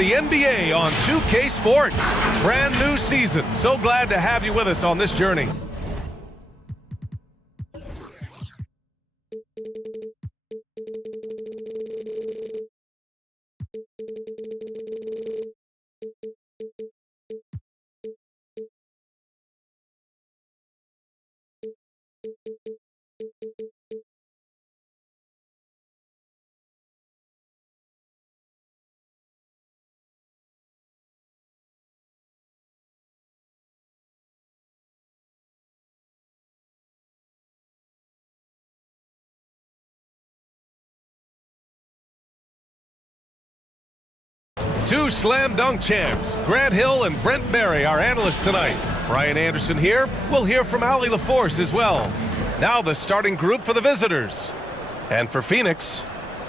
the NBA on 2K Sports. Brand new season. So glad to have you with us on this journey. Two slam dunk champs, Grant Hill and Brent Berry, our analysts tonight. Brian Anderson here. We'll hear from Allie LaForce as well. Now the starting group for the visitors. And for Phoenix,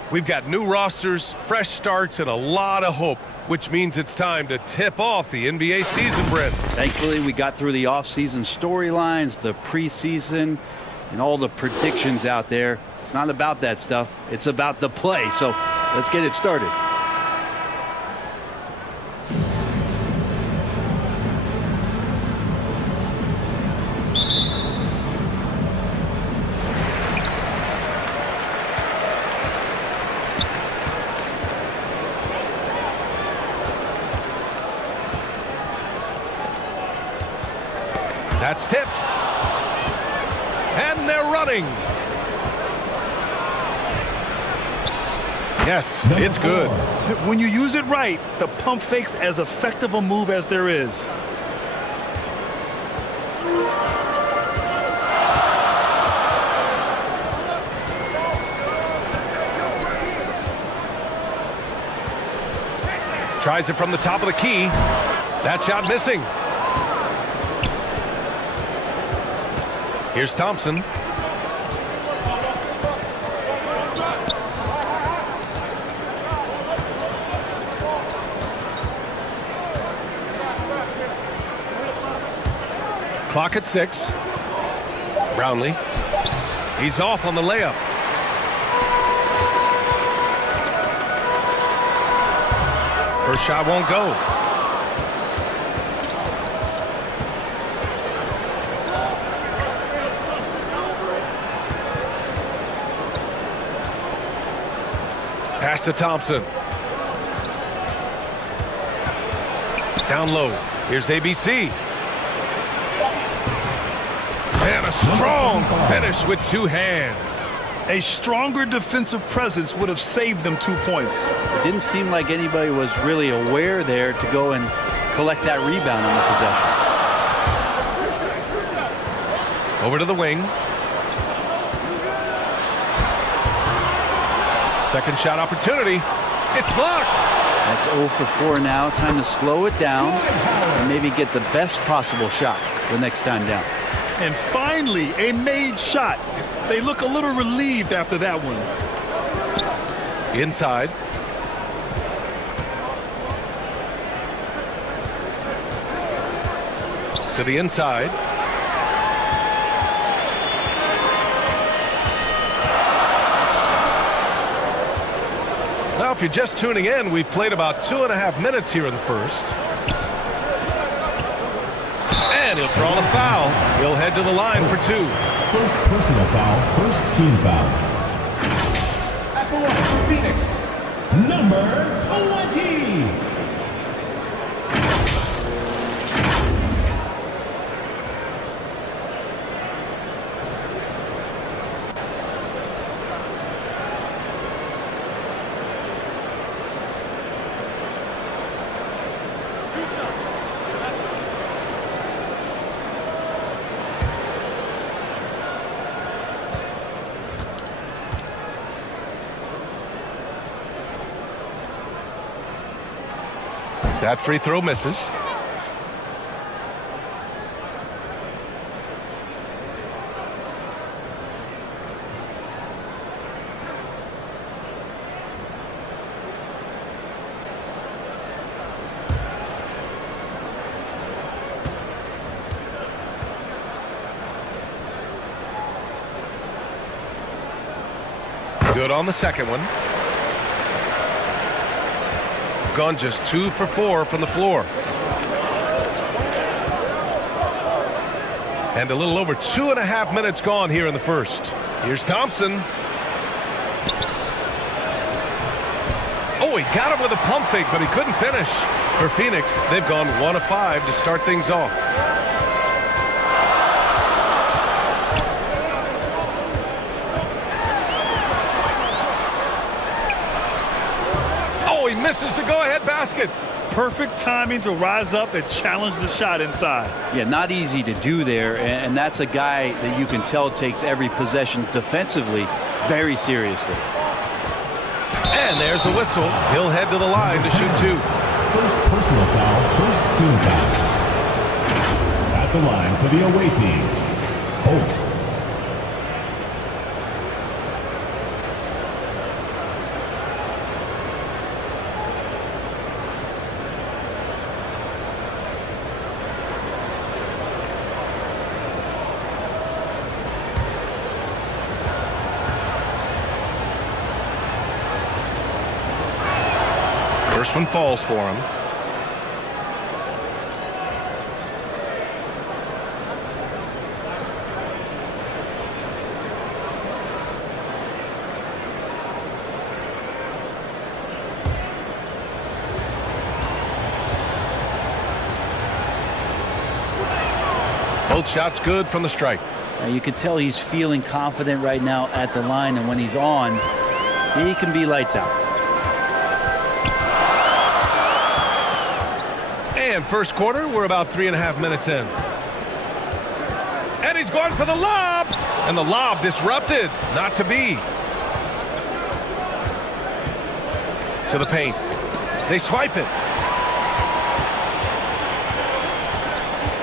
we've got new rosters, fresh starts, and a lot of hope, which means it's time to tip off the NBA season, Brent. Thankfully, we got through the off-season storylines, the preseason, and all the predictions out there. It's not about that stuff. It's about the play. So let's get it started. That's tipped. And they're running. Yes, it's good. When you use it right, the pump fake's as effective a move as there is. Tries it from the top of the key. That shot missing. Here's Thompson. Clock at 6. Brownlee. He's off on the layup. First shot won't go. Pass to Thompson. Down low. Here's ABC. And a strong finish with two hands. A stronger defensive presence would have saved them 2 points. It didn't seem like anybody was really aware there to go and collect that rebound on the possession. Over to the wing. Second shot opportunity. It's blocked. That's 0 for 4 now. Time to slow it down and maybe get the best possible shot the next time down. And finally, a made shot. They look a little relieved after that one. Inside. To the inside. Now, if you're just tuning in, we've played about 2.5 minutes here in the first. And he'll draw the foul. He'll head to the line for 2. First personal foul, first team foul. At the line for Phoenix, number 20. That free throw misses. Good on the second one. They've gone just 2 for 4 from the floor. And a little over 2.5 minutes gone here in the first. Here's Thompson. Oh, he got him with a pump fake, but he couldn't finish. For Phoenix, they've gone 1 of 5 to start things off. Oh, he misses the go-ahead basket. Perfect timing to rise up and challenge the shot inside. Yeah, not easy to do there, and that's a guy that you can tell takes every possession defensively very seriously. And there's a whistle. He'll head to the line to shoot 2. First personal foul, first team foul. At the line for the away team, Holt. First one falls for him. Both shots good from the strike. You can tell he's feeling confident right now at the line, and when he's on, he can be lights out. And first quarter, we're about 3.5 minutes in. And he's going for the lob. And the lob disrupted. Not to be. To the paint. They swipe it.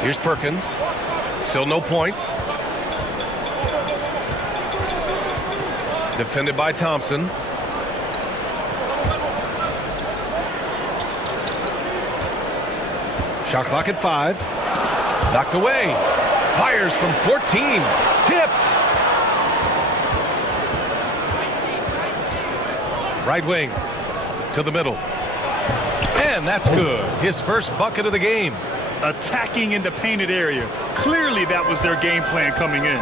Here's Perkins. Still no points. Defended by Thompson. Shot clock at 5. Knocked away. Fires from 14. Tipped. Right wing. To the middle. And that's good. His first bucket of the game. Attacking in the painted area. Clearly that was their game plan coming in.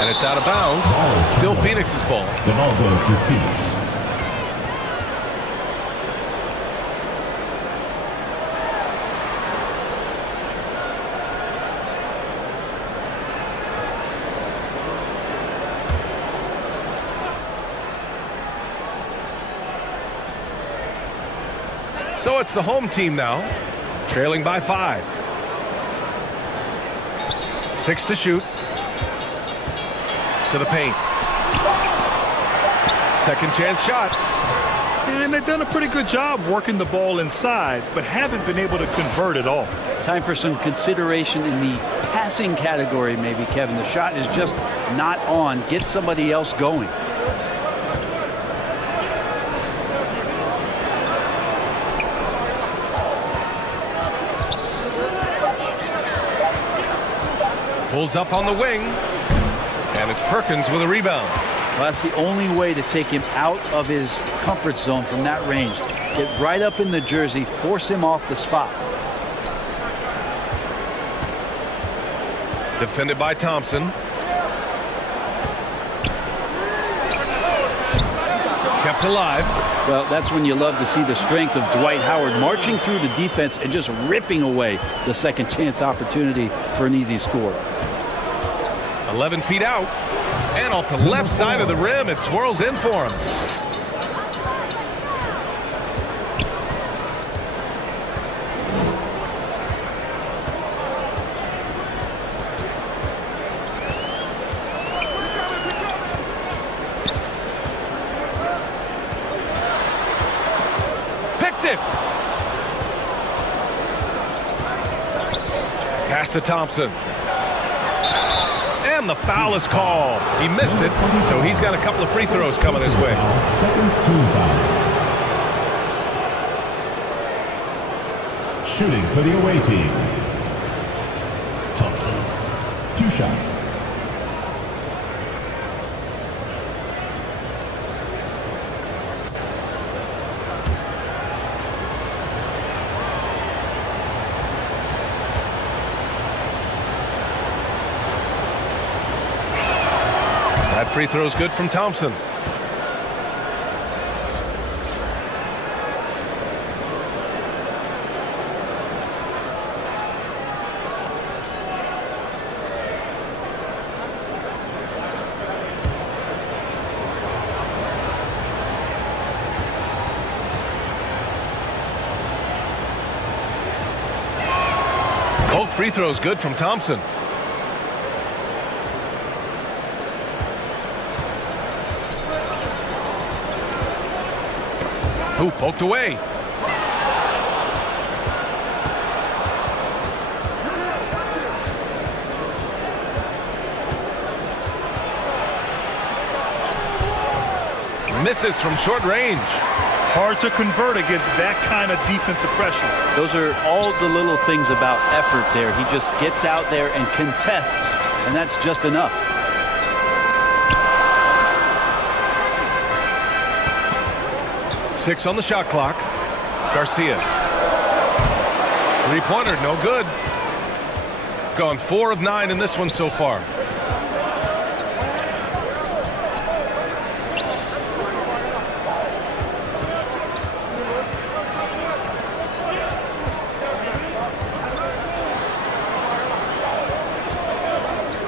And it's out of bounds. Still Phoenix's ball. The ball goes to Phoenix. So it's the home team now, trailing by 5. 6 to shoot. To the paint. Second chance shot. And they've done a pretty good job working the ball inside, but haven't been able to convert at all. Time for some consideration in the passing category, maybe, Kevin. The shot is just not on. Get somebody else going. Pulls up on the wing. And it's Perkins with a rebound. Well, that's the only way to take him out of his comfort zone from that range. Get right up in the jersey, force him off the spot. Defended by Thompson. Kept alive. Well, that's when you love to see the strength of Dwight Howard marching through the defense and just ripping away the second chance opportunity for an easy score. 11 feet out. And off the left side of the rim, it swirls in for him. Picked it. Pass to Thompson. And the foul is called. He missed it, so he's got a couple of free throws coming his way. Second team foul. Shooting for the away team, Thompson. 2 shots. That free throw is good from Thompson. Both free throws good from Thompson. Ooh, poked away. Misses from short range. Hard to convert against that kind of defensive pressure. Those are all the little things about effort there. He just gets out there and contests, and that's just enough. Six on the shot clock. Garcia. Three-pointer, no good. Gone 4 of 9 in this one so far.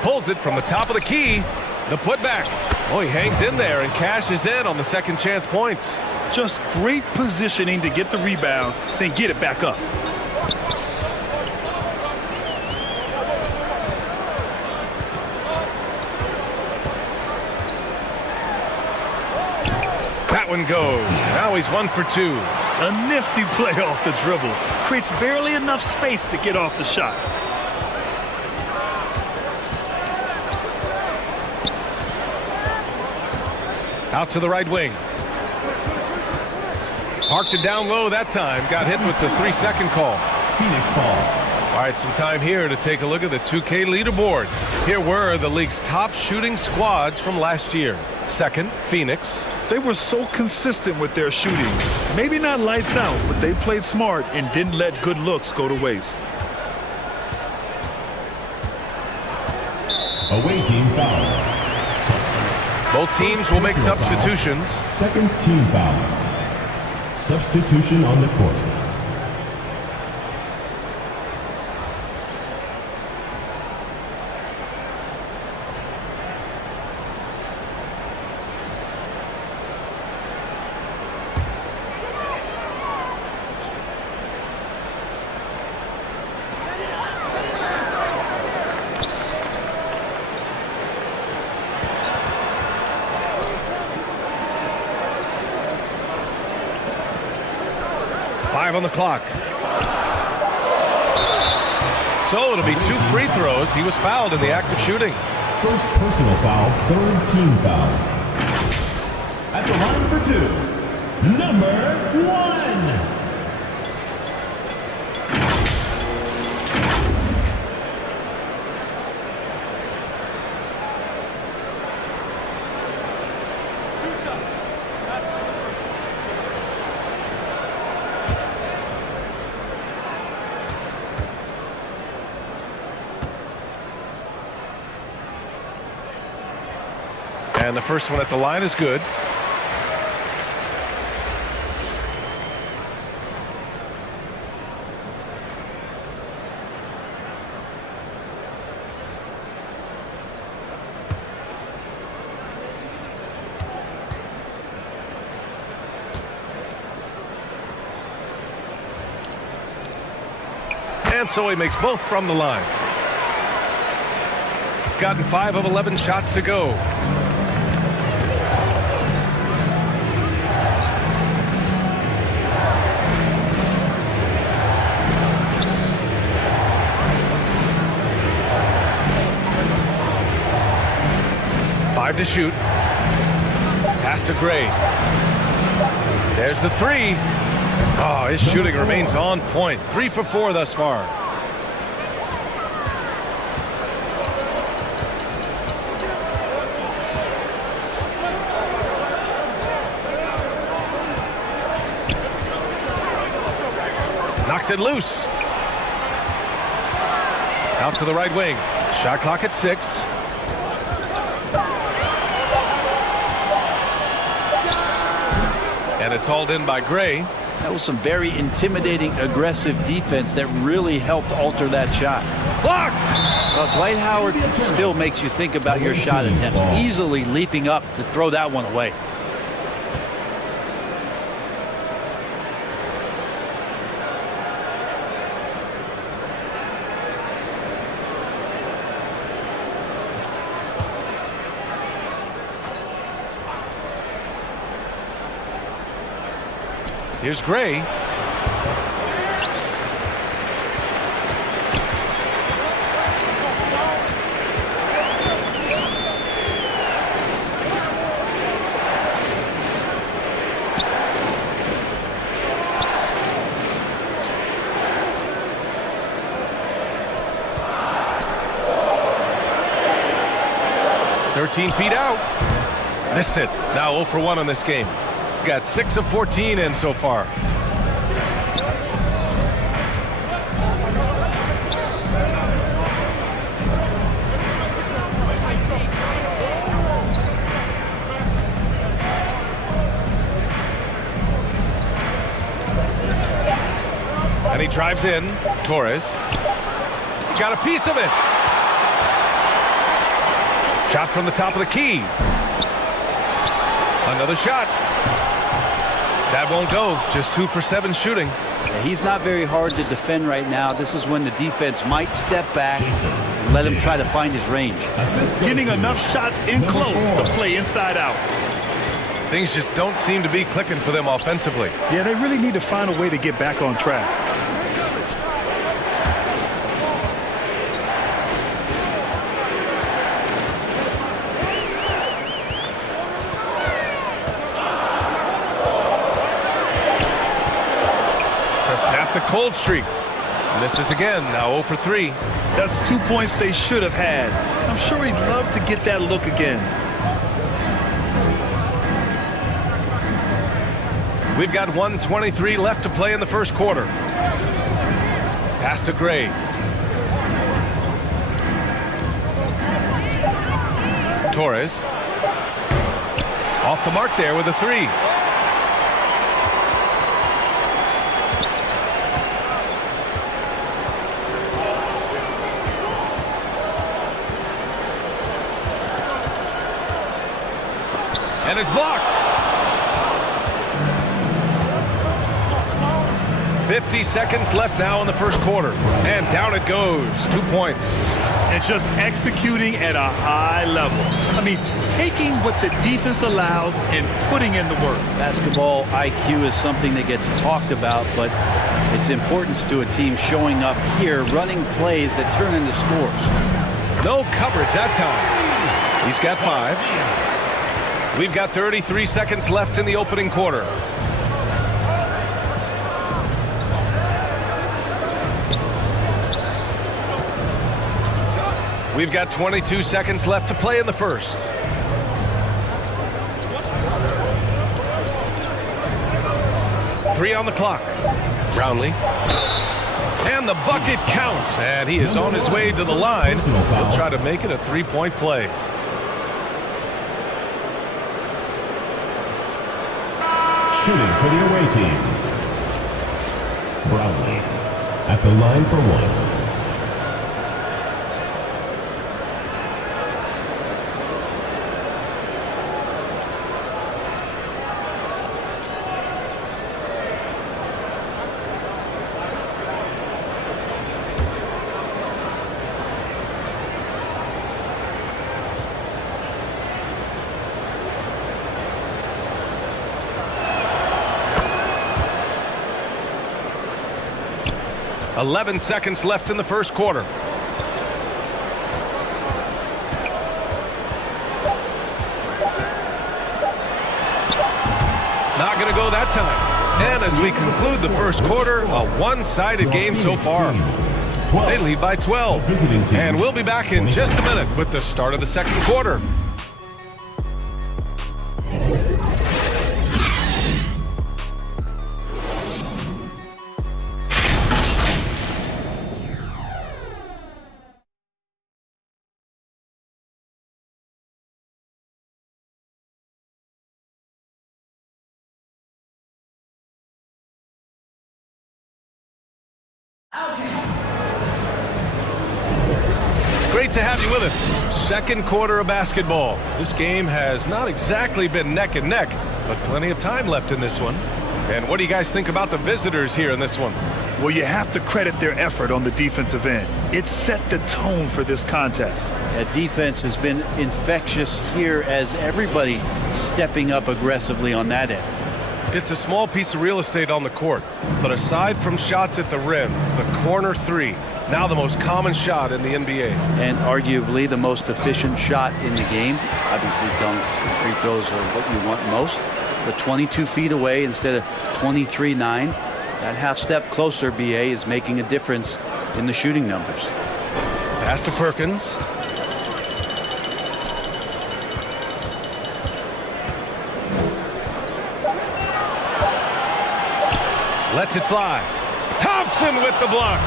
Pulls it from the top of the key. The putback. Oh, he hangs in there and cashes in on the second chance points. Just great positioning to get the rebound, then get it back up. That one goes. Now he's 1 for 2. A nifty play off the dribble. Creates barely enough space to get off the shot. Out to the right wing. Parked it down low that time. Got hit with the 3-second call. Phoenix ball. All right, some time here to take a look at the 2K leaderboard. Here were the league's top shooting squads from last year. Second, Phoenix. They were so consistent with their shooting. Maybe not lights out, but they played smart and didn't let good looks go to waste. Away team foul. Both teams will make substitutions. Second team foul. Substitution on the court. On the clock. So it'll be 2 free throws. He was fouled in the act of shooting. First personal foul, third team foul. At the line for 2, number 1. And the first one at the line is good. And so he makes both from the line. Gotten 5 of 11 shots to go. To shoot. Pass to Gray. There's the 3. Oh, his shooting remains on point. 3 for 4 thus far. Knocks it loose. Out to the right wing. Shot clock at 6. And it's hauled in by Gray. That was some very intimidating, aggressive defense that really helped alter that shot. Blocked! Well, Dwight Howard still makes you think about your shot attempts, easily leaping up to throw that one away. Here's Gray. Feet out. Missed it. Now 0 for 1 in this game. Got 6 of 14 in so far. And he drives in. Torres. He got a piece of it. Shot from the top of the key. Another shot. That won't go. Just 2 for 7 shooting. Yeah, he's not very hard to defend right now. This is when the defense might step back and let him try to find his range. Getting enough shots in close to play inside out. Things just don't seem to be clicking for them offensively. Yeah, they really need to find a way to get back on track. Snap the cold streak. Misses again. Now 0 for 3. That's 2 points they should have had. I'm sure he'd love to get that look again. We've got 1:23 left to play in the first quarter. Pass to Gray. Torres. Off the mark there with a 3. And it's blocked. 50 seconds left now in the first quarter. And down it goes. 2 points. And just executing at a high level. I mean, taking what the defense allows and putting in the work. Basketball IQ is something that gets talked about, but its importance to a team showing up here, running plays that turn into scores. No coverage that time. He's got 5. We've got 33 seconds left in the opening quarter. We've got 22 seconds left to play in the first. Three on the clock. Brownlee. And the bucket counts. And he is on his way to the line. He'll try to make it a 3-point play. Shooting for the away team. Brownlee at the line for 1. Eleven seconds left in the first quarter. Not going to go that time. And as we conclude the first quarter, a one-sided game so far. They lead by 12. And we'll be back in just a minute with the start of the second quarter. Great to have you with us. Second quarter of basketball. This game has not exactly been neck and neck, but plenty of time left in this one. And what do you guys think about the visitors here in this one? Well, you have to credit their effort on the defensive end. It set the tone for this contest. That defense has been infectious here as everybody stepping up aggressively on that end. It's a small piece of real estate on the court, but aside from shots at the rim, the corner three, now the most common shot in the NBA. And arguably the most efficient shot in the game. Obviously dunks and free throws are what you want most. But 22 feet away instead of 23-9. That half step closer, BA, is making a difference in the shooting numbers. Pass to Perkins. Lets it fly. Thompson with the block.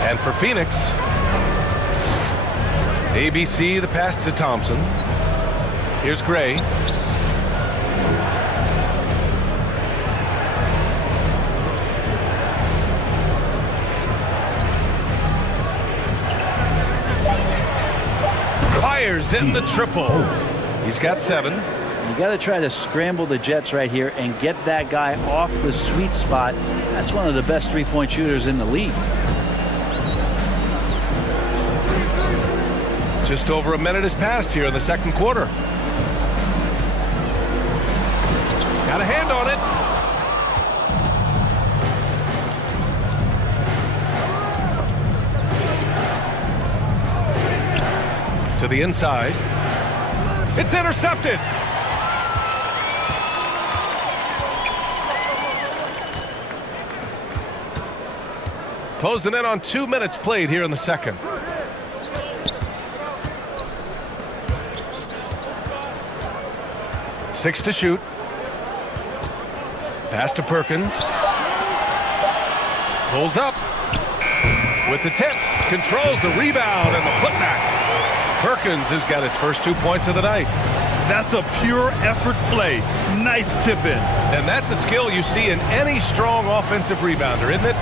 And for Phoenix, ABC, the pass to Thompson. Here's Gray. Fires in the triple. He's got 7. You got to try to scramble the Jets right here and get that guy off the sweet spot. That's one of the best three-point shooters in the league. Just over a minute has passed here in the second quarter. Got a hand on it. To the inside. It's intercepted. Closing in on 2 minutes played here in the second. Six to shoot. Pass to Perkins. Pulls up. With the tip. Controls the rebound and the putback. Perkins has got his first 2 points of the night. That's a pure effort play. Nice tip in. And that's a skill you see in any strong offensive rebounder, isn't it?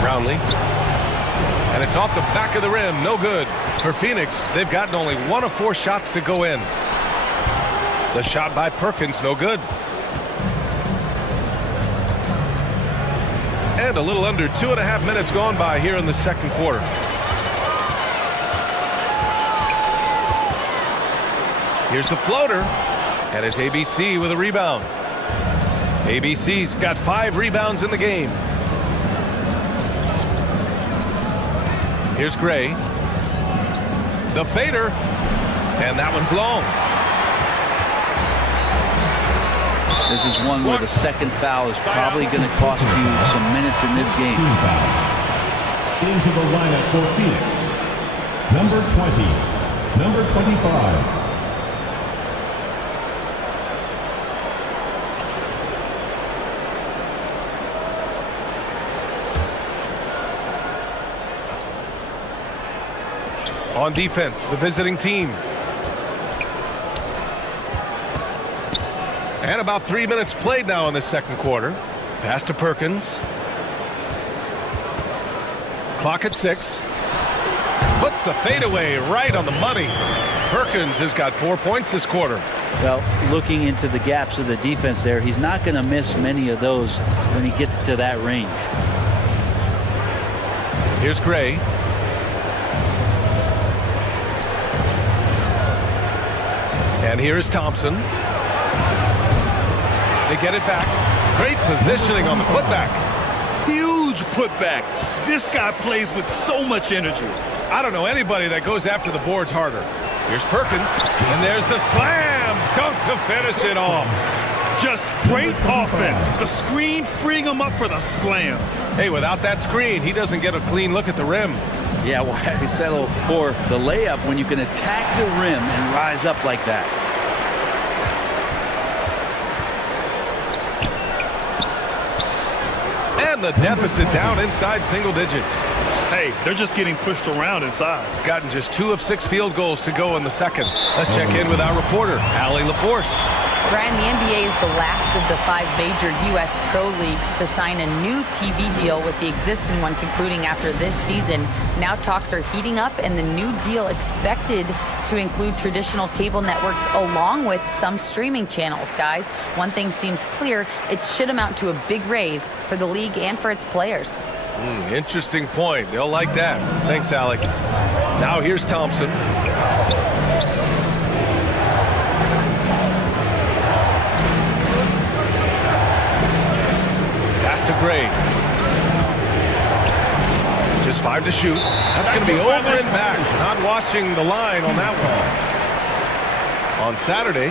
Brownlee. And it's off the back of the rim. No good. For Phoenix, they've gotten only 1 of 4 shots to go in. The shot by Perkins, no good. And a little under 2.5 minutes gone by here in the second quarter. Here's the floater. And it's ABC with a rebound. ABC's got 5 rebounds in the game. Here's Gray. The fader. And that one's long. This is one where the second foul is probably going to cost you some minutes in this game. Into the lineup for Phoenix. Number 20. Number 25. On defense, the visiting team. And about 3 minutes played now in the second quarter. Pass to Perkins. Clock at 6. Puts the fadeaway right on the money. Perkins has got 4 points this quarter. Well, looking into the gaps of the defense there, he's not going to miss many of those when he gets to that range. Here's Gray. And here's Thompson. They get it back. Great positioning on the putback. Huge putback. This guy plays with so much energy. I don't know anybody that goes after the boards harder. Here's Perkins. And there's the slam dunk to finish it off. Just great offense. The screen freeing him up for the slam. Hey, without that screen, he doesn't get a clean look at the rim. Yeah, why settle for the layup when you can attack the rim and rise up like that? And the deficit down inside single digits. Hey, they're just getting pushed around inside. Gotten just 2 of 6 field goals to go in the second. Let's check in with our reporter, Allie LaForce. Brian, the NBA is the last of the 5 major U.S. pro leagues to sign a new TV deal, with the existing one concluding after this season. Now talks are heating up, and the new deal expected to include traditional cable networks along with some streaming channels. Guys, one thing seems clear: it should amount to a big raise for the league and for its players. Interesting point. They'll like that. Thanks, Alec. Now here's Thompson. Pass to Gray. Just 5 to shoot. That's going to be over and back. Not watching the line on that one. On Saturday,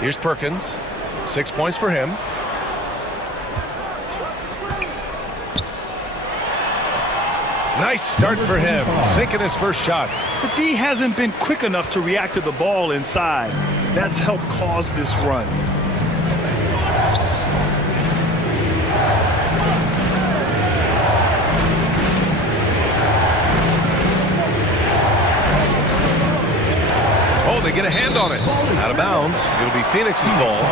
here's Perkins. 6 points for him. Nice start for him, sinking his first shot. The D hasn't been quick enough to react to the ball inside. That's helped cause this run. Oh, they get a hand on it. Out of bounds. It'll be Phoenix's ball.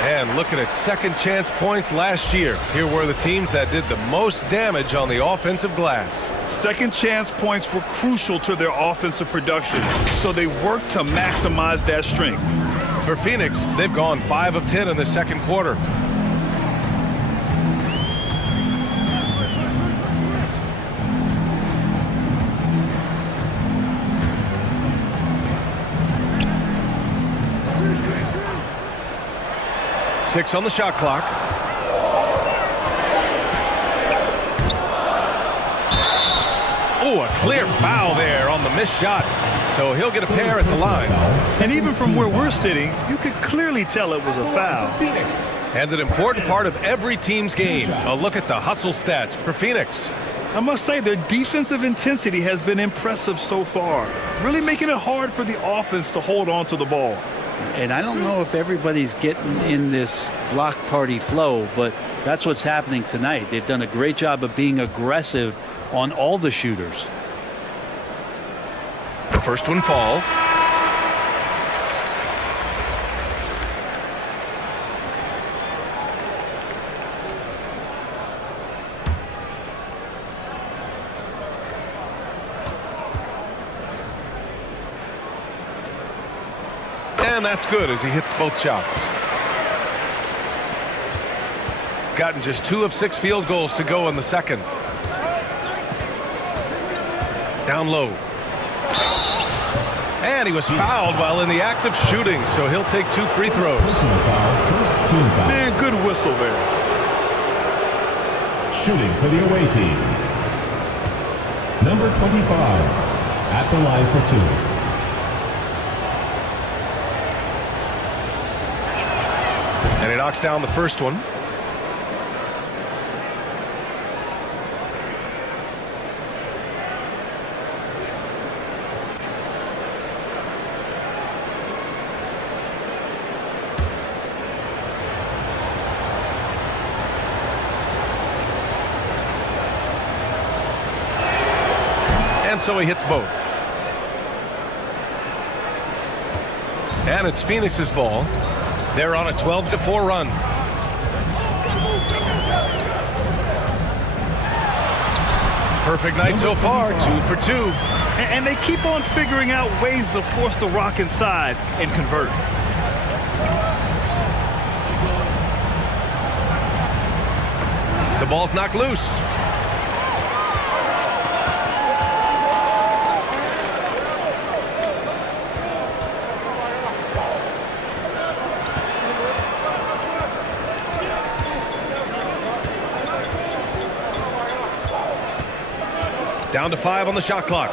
And looking at second chance points last year, here were the teams that did the most damage on the offensive glass. Second chance points were crucial to their offensive production, so they worked to maximize that strength. For Phoenix, they've gone 5 of 10 in the second quarter. Six on the shot clock. Oh, a clear foul there on the missed shot. So he'll get a pair at the line. And even from where we're sitting, you could clearly tell it was a foul. And an important part of every team's game. A look at the hustle stats for Phoenix. I must say their defensive intensity has been impressive so far, really making it hard for the offense to hold on to the ball. And I don't know if everybody's getting in this block party flow, but that's what's happening tonight. They've done a great job of being aggressive on all the shooters. The first one falls. And that's good as he hits both shots. Gotten just 2 of 6 field goals to go in the second. Down low. And he was fouled while in the act of shooting, so he'll take 2 free throws. First team foul. Man, good whistle there. Shooting for the away team. Number 25 at the line for 2. And he knocks down the first one. And so he hits both. And it's Phoenix's ball. They're on a 12-4 run. Perfect night so far, 2 for 2. And they keep on figuring out ways to force the rock inside and convert. The ball's knocked loose. Down to 5 on the shot clock.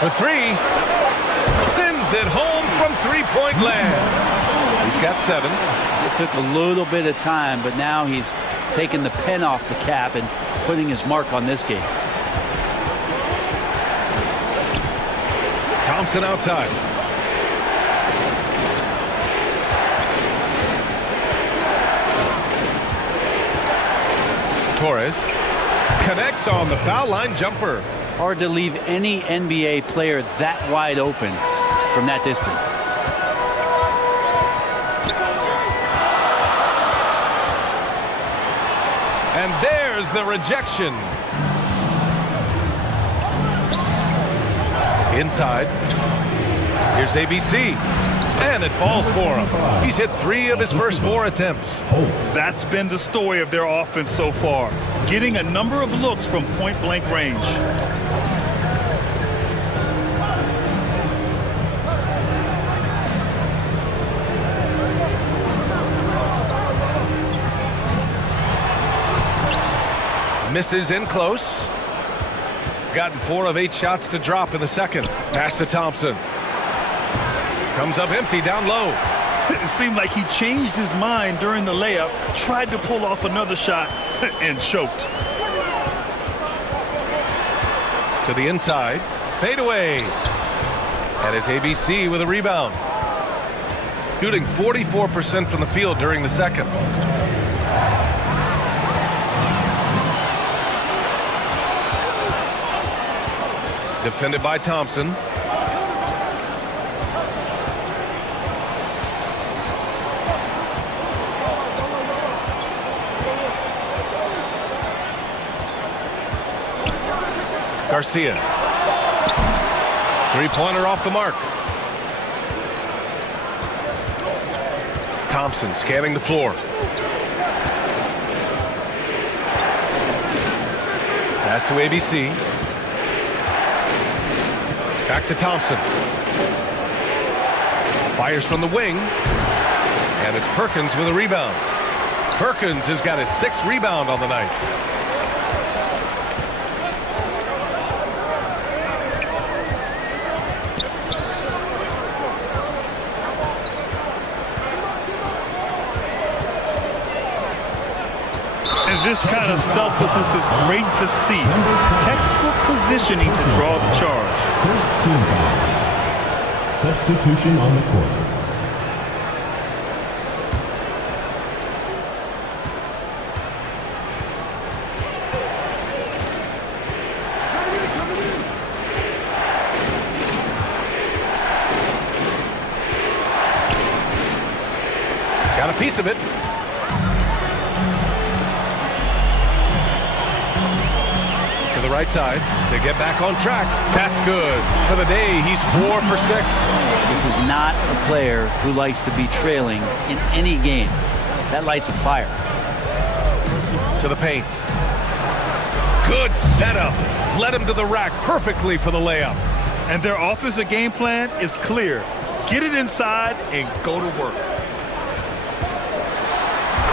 For 3. Sends it home from three-point land. He's got 7. It took a little bit of time, but now he's taking the pen off the cap and putting his mark on this game. Thompson outside. Torres connects on the foul line jumper. Hard to leave any NBA player that wide open from that distance. And there's the rejection. Inside. Here's ABC. And it falls for him. He's hit 3 of his first 4 attempts. That's been the story of their offense so far, getting a number of looks from point-blank range. Misses in close. Gotten 4 of 8 shots to drop in the second. Pass to Thompson. Comes up empty down low. It seemed like he changed his mind during the layup, tried to pull off another shot, and choked. To the inside. Fade away. And it's ABC with a rebound. Shooting 44% from the field during the second. Defended by Thompson. Garcia. Three-pointer off the mark. Thompson scanning the floor. Pass to ABC. Back to Thompson. Fires from the wing. And it's Perkins with a rebound. Perkins has got his 6th rebound on the night. And this kind of selflessness is great to see. Textbook positioning to draw the charge. First team foul. Substitution on the court. Got a piece of it. To the right side to get back on track. That's good. For the day, he's 4 for 6. This is not a player who likes to be trailing in any game. That lights a fire. To the paint. Good setup. Led him to the rack perfectly for the layup. And their offensive game plan is clear. Get it inside and go to work.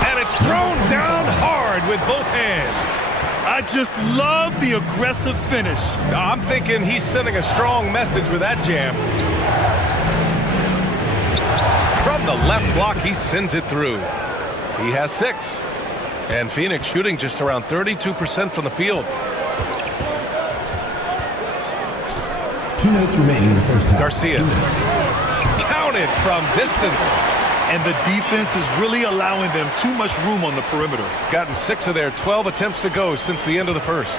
And it's thrown down hard with both hands. I just love the aggressive finish. I'm thinking he's sending a strong message with that jam. From the left block, he sends it through. He has 6. And Phoenix shooting just around 32% from the field. 2 minutes remaining in the first half. Garcia. 2 minutes. Counted from distance. And the defense is really allowing them too much room on the perimeter. Gotten 6 of their 12 attempts to go since the end of the first.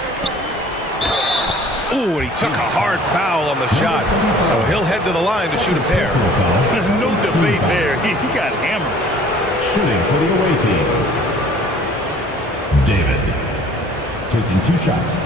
Ooh, he took a hard foul on the shot. So he'll head to the line to shoot a pair. There's no debate there. He got hammered. Shooting for the away team. David. Taking 2 shots.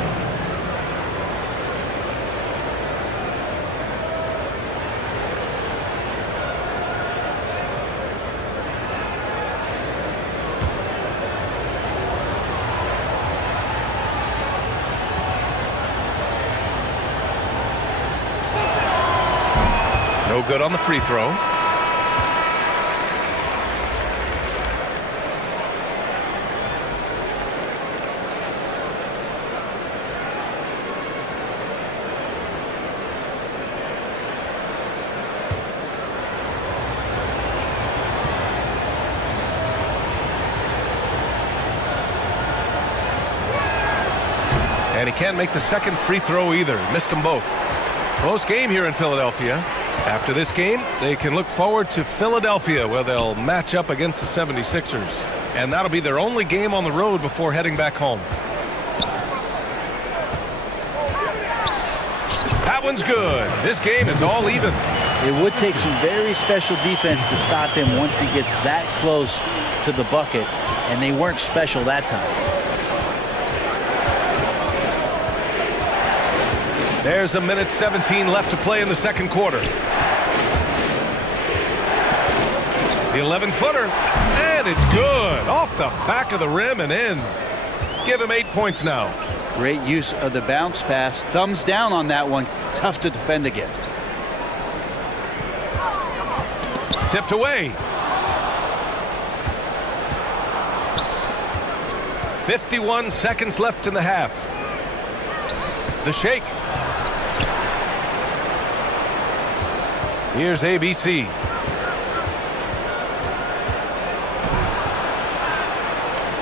No good on the free throw. And he can't make the second free throw either. Missed them both. Close game here in Philadelphia. After this game, they can look forward to Philadelphia, where they'll match up against the 76ers. and that'll be their only game on the road before heading back home. That one's good. This game is all even. It would take some very special defense to stop him once he gets that close to the bucket, and they weren't special that time. There's 1:17 left to play in the second quarter. The 11-footer, and it's good. Off the back of the rim and in. Give him 8 points now. Great use of the bounce pass. Thumbs down on that one. Tough to defend against. Tipped away. 51 seconds left in the half. The shake. Here's ABC.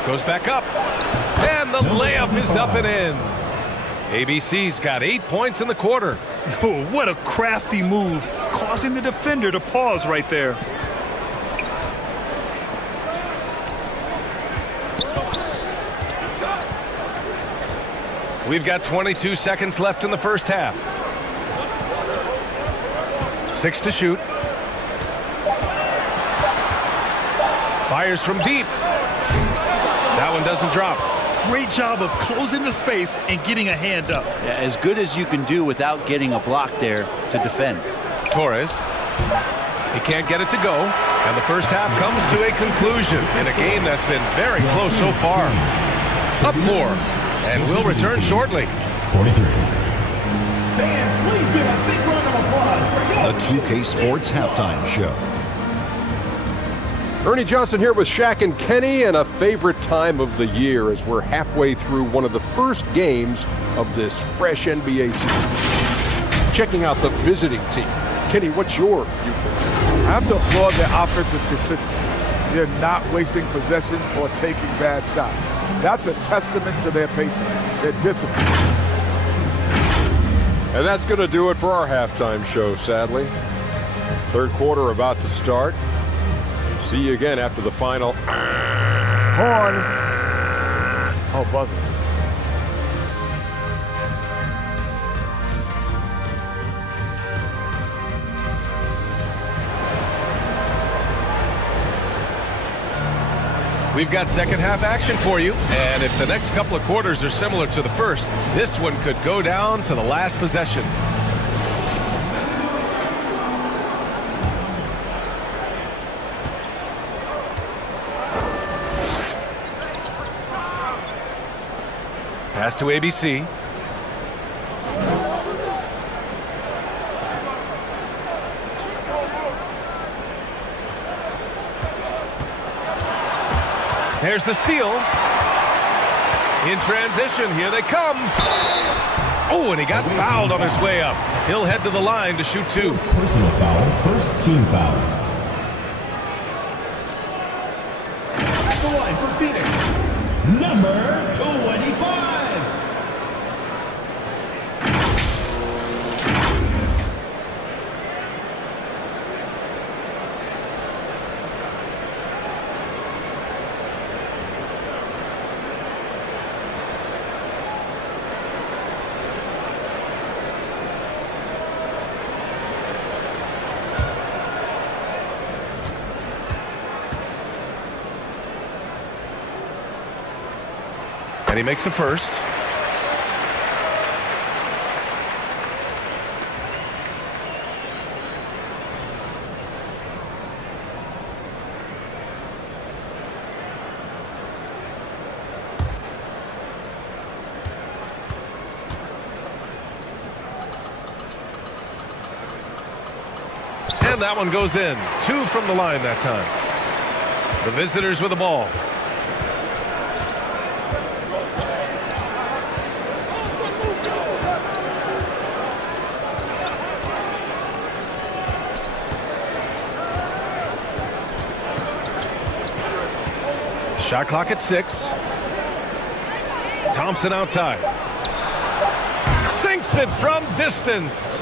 Goes back up. And the layup is up and in. ABC's got 8 points in the quarter. Oh, what a crafty move, causing the defender to pause right there. We've got 22 seconds left in the first half. 6 to shoot. Fires from deep. That one doesn't drop. Great job of closing the space and getting a hand up. Yeah, as good as you can do without getting a block there to defend. Torres. He can't get it to go. And the first half comes to a conclusion in a game that's been very close so far. Up 4. And we'll return shortly. 43. Fans, please give a big round of applause for The 2K Sports Halftime Show. Ernie Johnson here with Shaq and Kenny, and a favorite time of the year as we're halfway through one of the first games of this fresh NBA season. Checking out the visiting team. Kenny, what's your viewpoint? I have to applaud their offensive consistency. They're not wasting possessions or taking bad shots. That's a testament to their pacing, their discipline. And that's going to do it for our halftime show, sadly. Third quarter about to start. See you again after the final. Horn. Oh, buzzer. We've got second half action for you. And if the next couple of quarters are similar to the first, this one could go down to the last possession. Pass to ABC. There's the steal. In transition, here they come. Oh, and he got fouled on his way up. He'll head to the line to shoot 2. personal foul, first team foul. At the line for Phoenix, number 25. And he makes the first. And that one goes in. 2 from the line that time. The visitors with the ball. Shot clock at 6. Thompson outside. Sinks it from distance.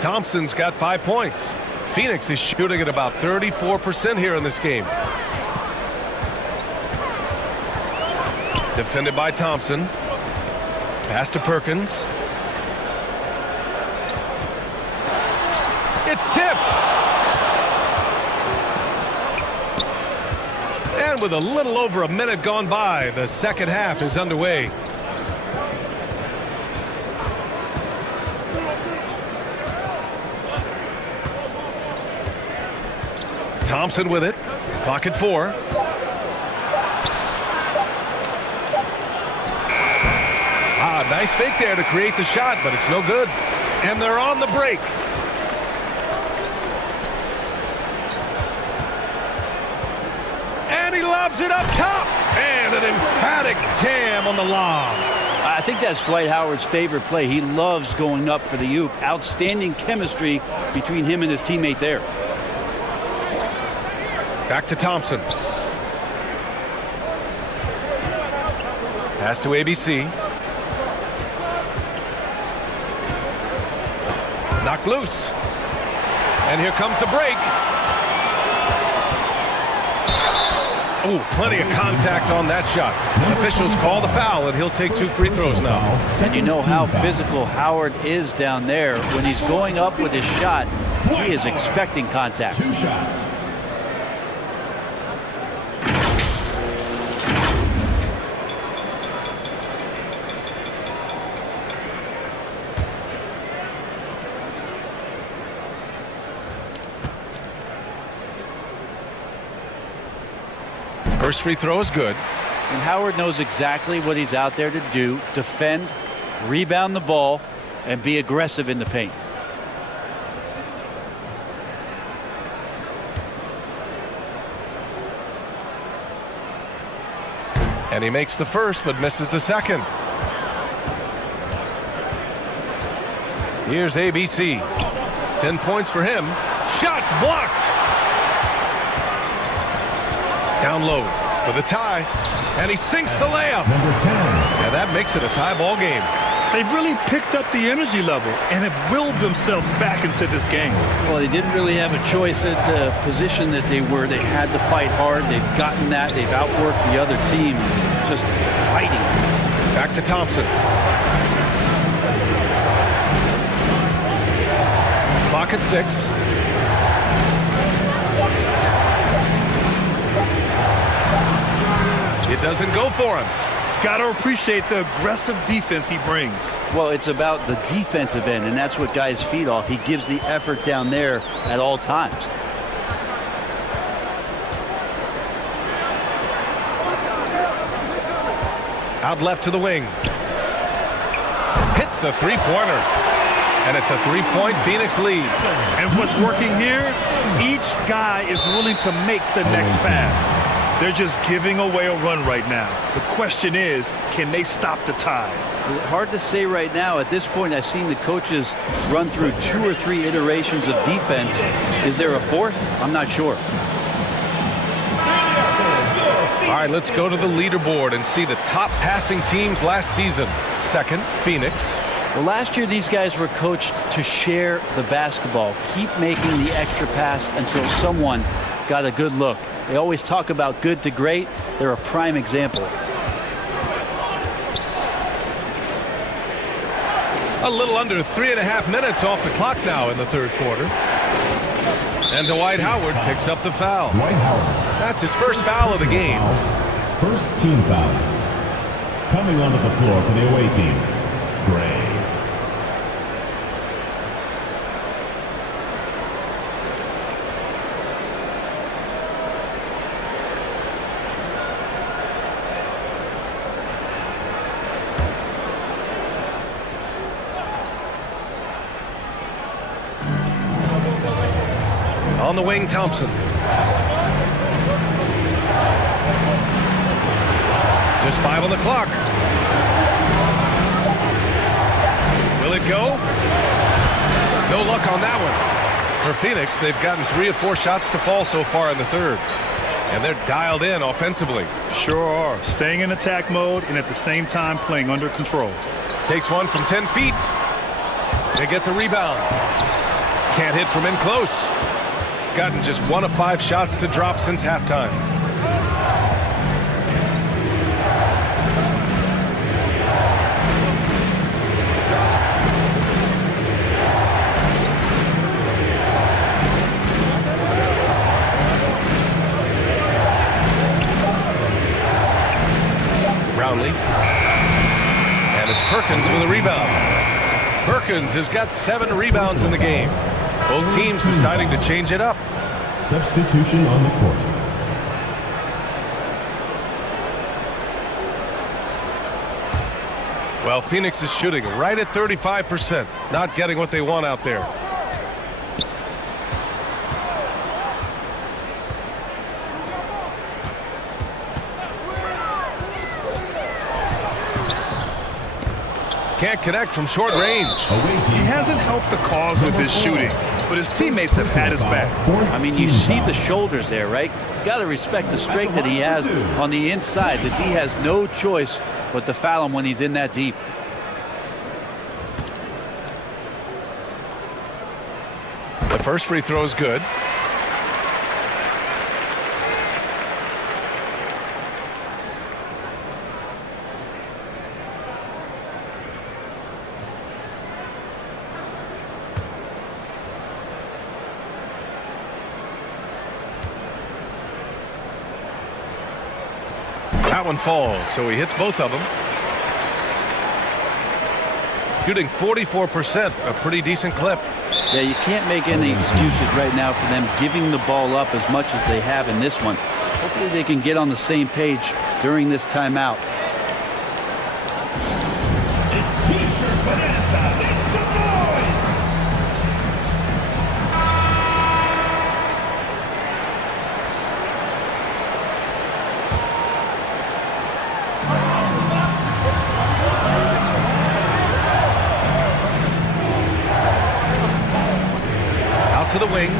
Thompson's got 5 points. Phoenix is shooting at about 34% here in this game. Defended by Thompson. Pass to Perkins. It's tipped. And with a little over a minute gone by, the second half is underway. Thompson with it. Clock at 4. Nice fake there to create the shot, but it's no good. And they're on the break. And he lobs it up top. And an emphatic jam on the lob. I think that's Dwight Howard's favorite play. He loves going up for the oop. Outstanding chemistry between him and his teammate there. Back to Thompson. Pass to ABC. Knocked loose. And here comes the break. Oh, plenty of contact on that shot. Officials call the foul, and he'll take 2 free throws now. And you know how physical Howard is down there. When he's going up with his shot, he is expecting contact. 2 shots. First free throw is good. And Howard knows exactly what he's out there to do. Defend, rebound the ball, and be aggressive in the paint. And he makes the first, but misses the second. Here's ABC. 10 points for him. Shots blocked. Down low for the tie, and he sinks the layup. Number 10. And that makes it a tie ball game. They've really picked up the energy level and have willed themselves back into this game. Well, they didn't really have a choice at the position that they were. They had to fight hard. They've gotten that. They've outworked the other team, just fighting. Back to Thompson. Clock at 6. It doesn't go for him. Got to appreciate the aggressive defense he brings. Well, it's about the defensive end, and that's what guys feed off. He gives the effort down there at all times. Out left to the wing. Hits the three-pointer. And it's a 3-point Phoenix lead. And what's working here? Each guy is willing to make the next pass. They're just giving away a run right now. The question is, can they stop the tide? Hard to say right now. At this point, I've seen the coaches run through 2 or 3 iterations of defense. Is there a 4th? I'm not sure. All right, let's go to the leaderboard and see the top passing teams last season. Second, Phoenix. Well, last year, these guys were coached to share the basketball, keep making the extra pass until someone got a good look. They always talk about good to great. They're a prime example. A little under 3.5 minutes off the clock now in the third quarter. And Dwight Howard picks up the foul. Dwight Howard. That's his first foul of the game. First team foul. Coming onto the floor for the away team, Gray. On the wing, Thompson. Just 5 on the clock. Will it go? No luck on that one. For Phoenix, they've gotten 3 of 4 shots to fall so far in the third. And they're dialed in offensively. Sure are. Staying in attack mode and at the same time playing under control. Takes one from 10 feet. They get the rebound. Can't hit from in close. Gotten just 1 of 5 shots to drop since halftime. Perkins with a rebound. Perkins has got 7 rebounds in the game. Both teams deciding to change it up. Substitution on the court. Well, Phoenix is shooting right at 35%, not getting what they want out there. Can't connect from short range. He hasn't helped the cause with his shooting, but his teammates have had his back. I mean, you see the shoulders there, right? Got to respect the strength that he has on the inside. The D has no choice but to foul him when he's in that deep. The first free throw is good. That one falls, so he hits both of them. Shooting 44%, a pretty decent clip. Yeah, you can't make any excuses right now for them giving the ball up as much as they have in this one. Hopefully they can get on the same page during this timeout. It's T-shirt bonanza. Make some noise. To the wing.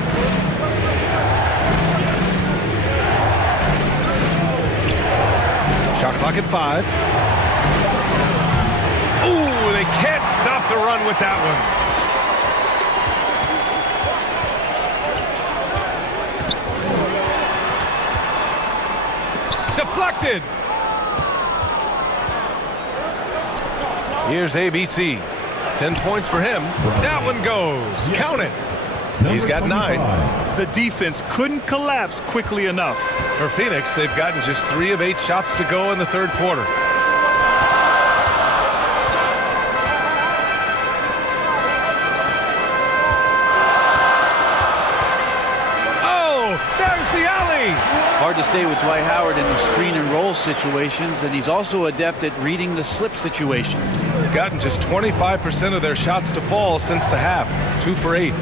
Shot clock at 5. Ooh, they can't stop the run with that one. Deflected. Here's ABC. 10 points for him. That one goes. Count it. He's got 9. The defense couldn't collapse quickly enough. For Phoenix, they've gotten just 3 of 8 shots to go in the third quarter. Oh, there's the alley. Hard to stay with Dwight Howard in the screen and roll situations, and he's also adept at reading the slip situations. Gotten just 25% of their shots to fall since the half. 2 for 8.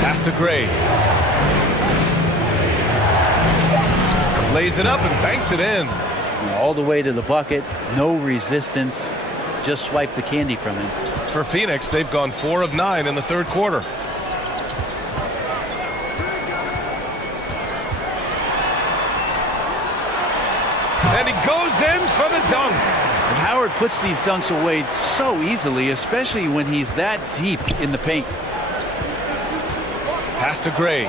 Pass to Gray. Lays it up and banks it in. All the way to the bucket, no resistance, just swipe the candy from him. For Phoenix, they've gone 4 of 9 in the third quarter. And he goes in for the dunk. And Howard puts these dunks away so easily, especially when he's that deep in the paint. Pass to Gray.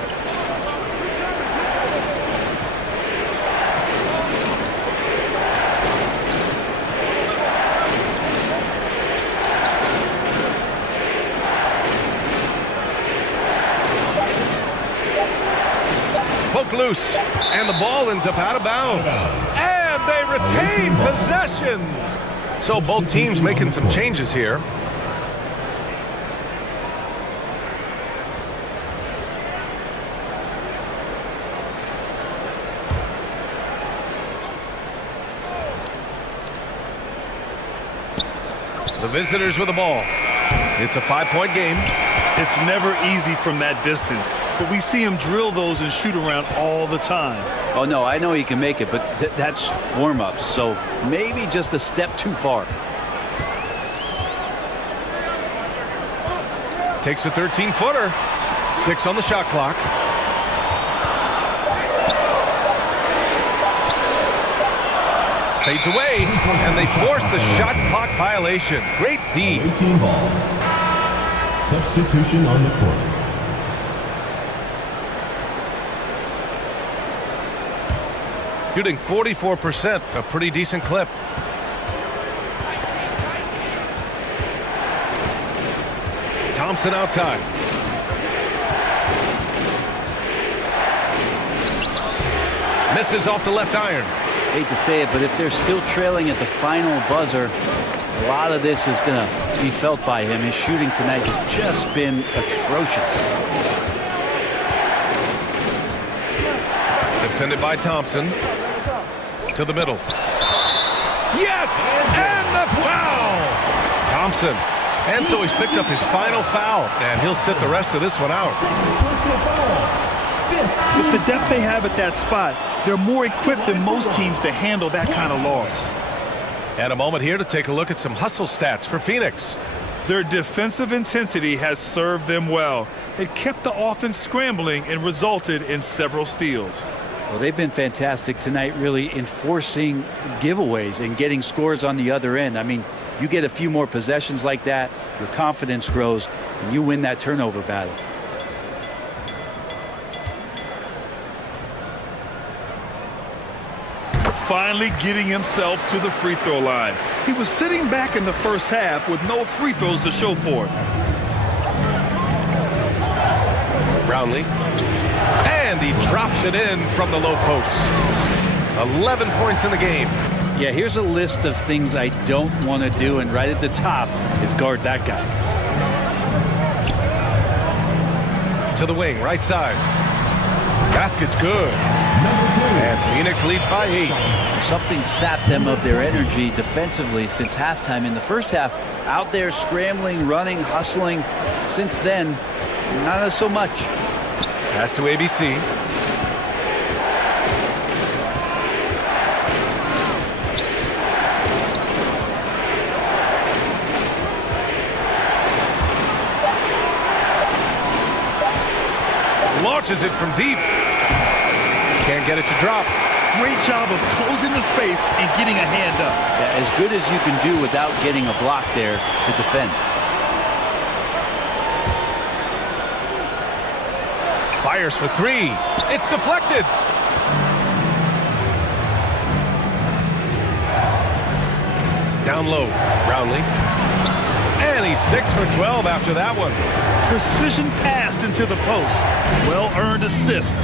Poke loose, and the ball ends up out of bounds. And they retain possession. So both teams making some changes here. The visitors with the ball. It's a 5-point game. It's never easy from that distance, but we see him drill those and shoot around all the time. Oh, no, I know he can make it, but that's warm-ups, so maybe just a step too far. Takes a 13-footer. 6 on the shot clock. Fades away, and they force the shot clock violation. Great D. 18 ball. Substitution on the court. Shooting 44%, a pretty decent clip. Thompson outside. Misses off the left iron. Hate to say it, but if they're still trailing at the final buzzer, a lot of this is going to be felt by him. His shooting tonight has just been atrocious. Defended by Thompson. To the middle. Yes! And the foul! Thompson. And so he's picked up his final foul, and he'll sit the rest of this one out. With the depth they have at that spot, they're more equipped than most teams to handle that kind of loss. And a moment here to take a look at some hustle stats for Phoenix. Their defensive intensity has served them well. It kept the offense scrambling and resulted in several steals. Well, they've been fantastic tonight, really enforcing giveaways and getting scores on the other end. I mean, you get a few more possessions like that, your confidence grows, and you win that turnover battle. Finally getting himself to the free throw line. He was sitting back in the first half with no free throws to show for it. Brownlee. And he drops it in from the low post. 11 points in the game. Yeah, here's a list of things I don't want to do, and right at the top is guard that guy. To the wing, right side. Basket's good. And Phoenix leads by 8. Something sapped them of their energy defensively since halftime. In the first half, out there scrambling, running, hustling. Since then, not so much. Pass to ABC. Launches it from deep. Can't get it to drop. Great job of closing the space and getting a hand up. Yeah, as good as you can do without getting a block there to defend. Fires for 3. It's deflected. Down low, Brownlee. And he's 6 for 12 after that one. Precision pass into the post. Well-earned assist.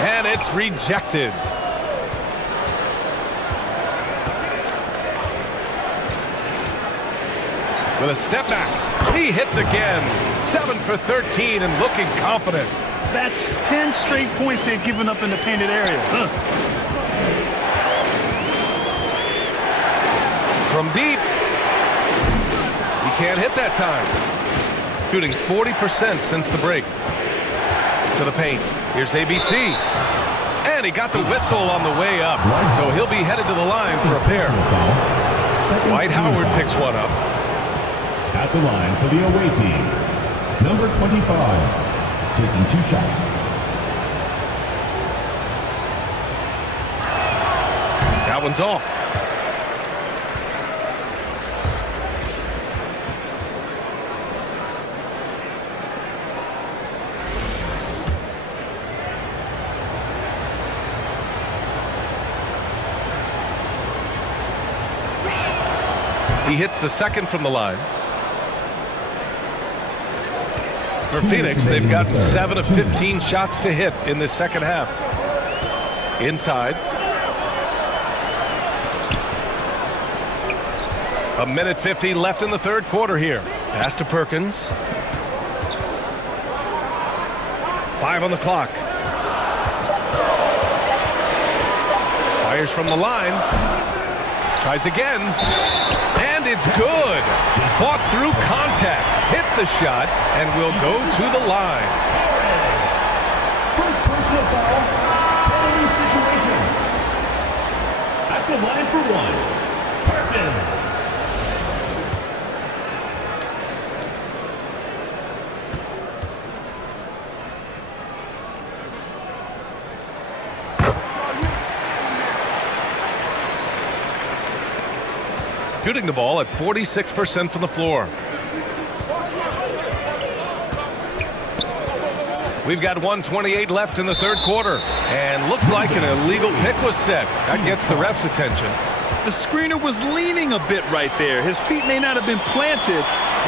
And it's rejected. With a step back, he hits again. 7 for 13 and looking confident. That's 10 straight points they've given up in the painted area. From deep. He can't hit that time. Shooting 40% since the break. To the paint. Here's ABC. And he got the whistle on the way up. So he'll be headed to the line for a pair. Dwight Howard picks one up. At the line for the away team, number 25, taking 2 shots. That one's off. He hits the second from the line. For Phoenix, they've gotten 7 of 15 shots to hit in the second half. Inside. A minute 50 left in the third quarter here. Pass to Perkins. 5 on the clock. Fires from the line. Tries again. And it's good. Fought through contact. Hit the shot and will go to the line. First personal foul, penalty situation. At the line for 1, Perkins. Shooting the ball at 46% from the floor. We've got 1:28 left in the third quarter. And looks like an illegal pick was set. That gets the ref's attention. The screener was leaning a bit right there. His feet may not have been planted.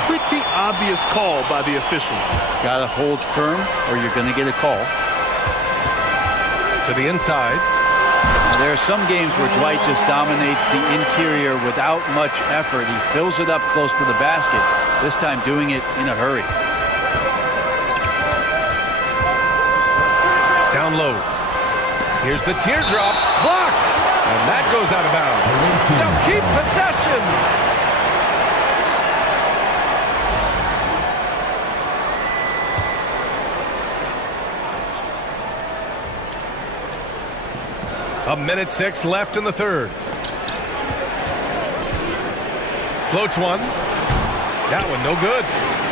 Pretty obvious call by the officials. Got to hold firm or you're going to get a call. To the inside. Now, there are some games where Dwight just dominates the interior without much effort. He fills it up close to the basket, this time doing it in a hurry. Down low. Here's the teardrop. Blocked. And that goes out of bounds. Now keep possession. A minute 6 left in the third. Floats one. That one no good.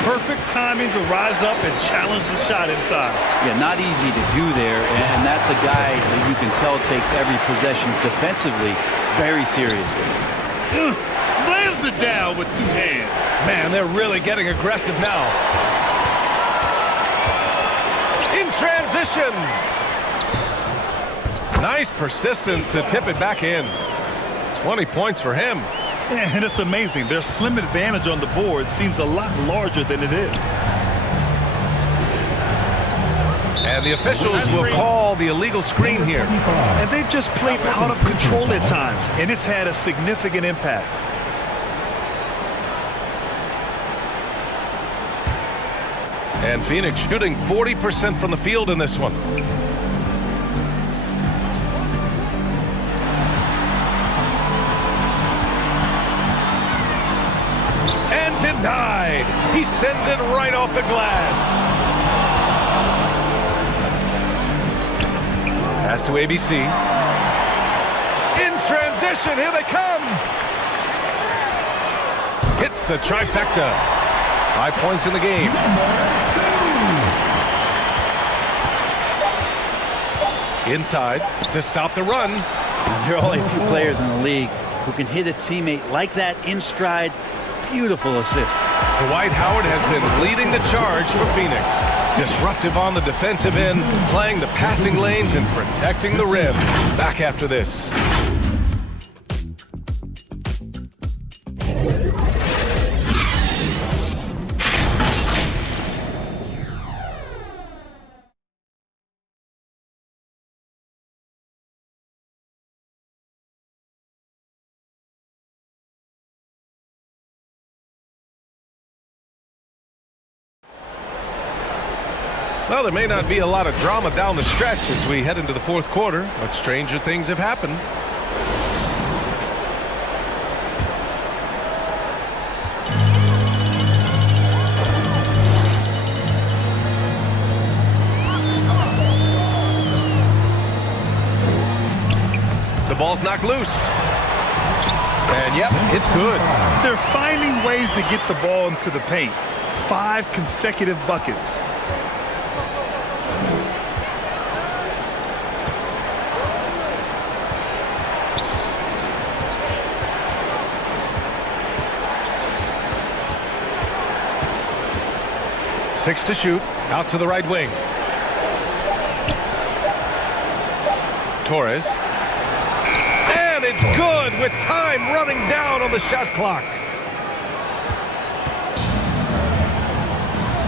Perfect timing to rise up and challenge the shot inside. Yeah, not easy to do there, and that's a guy that you can tell takes every possession defensively very seriously. Slams it down with 2 hands. Man, they're really getting aggressive now. In transition. Nice persistence to tip it back in. 20 points for him. And it's amazing. Their slim advantage on the board seems a lot larger than it is. And the officials will call the illegal screen here. And they've just played out of control at times, and it's had a significant impact. And Phoenix shooting 40% from the field in this one. And denied. He sends it right off the glass. Pass to ABC. In transition, here they come. Hits the trifecta. 5 points in the game. Inside to stop the run. There are only a few players in the league who can hit a teammate like that in stride. Beautiful assist. Dwight Howard has been leading the charge for Phoenix. Disruptive on the defensive end, playing the passing lanes and protecting the rim. Back after this. Well, there may not be a lot of drama down the stretch as we head into the fourth quarter, but stranger things have happened. The ball's knocked loose. And yep, it's good. They're finding ways to get the ball into the paint. 5 consecutive buckets. Six to shoot, out to the right wing. Torres. And it's good with time running down on the shot clock.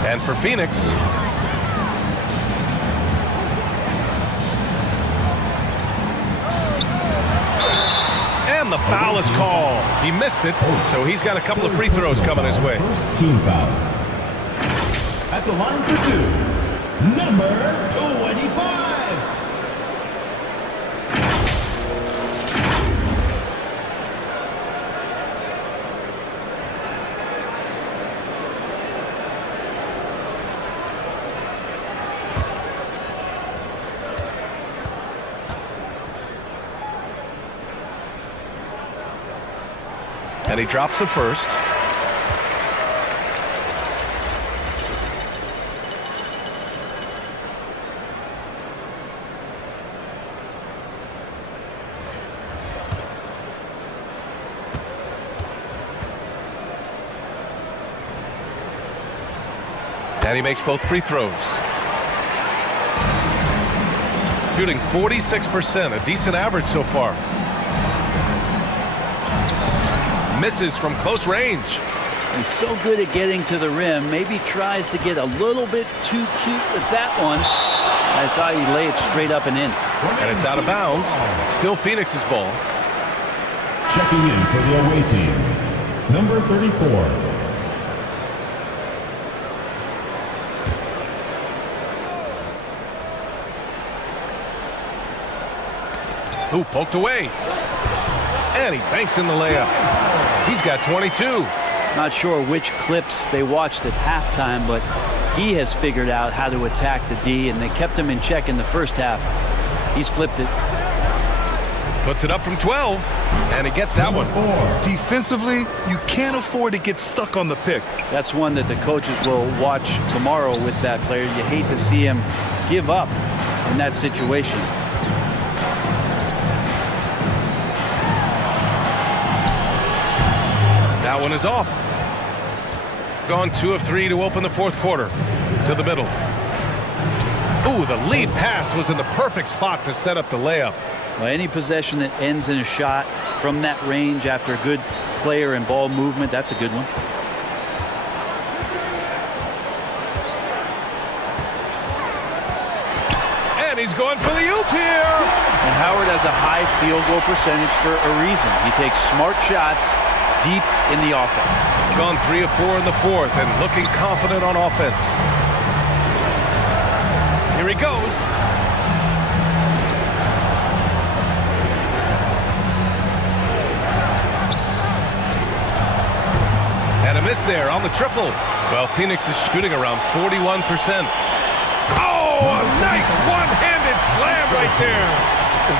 And for Phoenix. And the foul is called. He missed it, so he's got a couple of free throws coming his way. First team foul. At the line for 2, number 25. And he drops the first. And he makes both free throws. shooting 46%, a decent average so far. Misses from close range. He's so good at getting to the rim. Maybe tries to get a little bit too cute with that one. I thought he'd lay it straight up and in. And it's out of bounds. Still Phoenix's ball. Checking in for the away team, number 34. Who poked away. And he banks in the layup. He's got 22. Not sure which clips they watched at halftime, but he has figured out how to attack the D, and they kept him in check in the first half. He's flipped it. Puts it up from 12, and he gets that one. Defensively, you can't afford to get stuck on the pick. That's one that the coaches will watch tomorrow with that player. You hate to see him give up in that situation. That one is off. Gone 2 of 3 to open the fourth quarter. To the middle. Ooh, the lead pass was in the perfect spot to set up the layup. Well, any possession that ends in a shot from that range after a good player and ball movement, that's a good one. And he's going for the oop here. And Howard has a high field goal percentage for a reason. He takes smart shots deep in the offense. Gone 3 of 4 in the fourth and looking confident on offense. Here he goes. And a miss there on the triple. Well, Phoenix is shooting around 41%. Oh, a nice one-handed slam right there.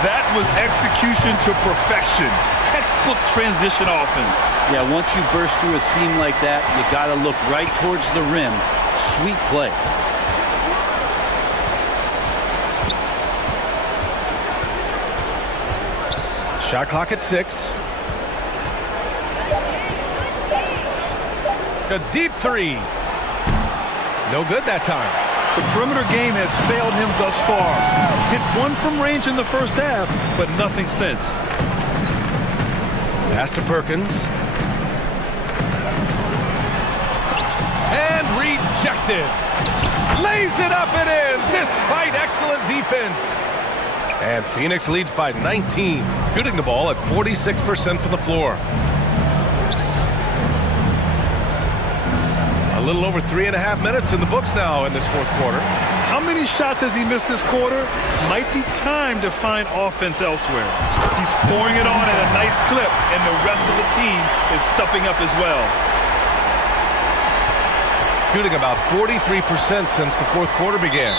That was execution to perfection. Textbook transition offense. Yeah, once you burst through a seam like that, you got to look right towards the rim. Sweet play. Shot clock at 6. A deep three. No good that time. The perimeter game has failed him thus far. Hit one from range in the first half, but nothing since. Pass to Perkins. And rejected. Lays it up and in despite excellent defense. And Phoenix leads by 19. Shooting the ball at 46% from the floor. A little over 3.5 minutes in the books now in this fourth quarter. How many shots has he missed this quarter? Might be time to find offense elsewhere. He's pouring it on at a nice clip, and the rest of the team is stepping up as well. Shooting about 43% since the fourth quarter began.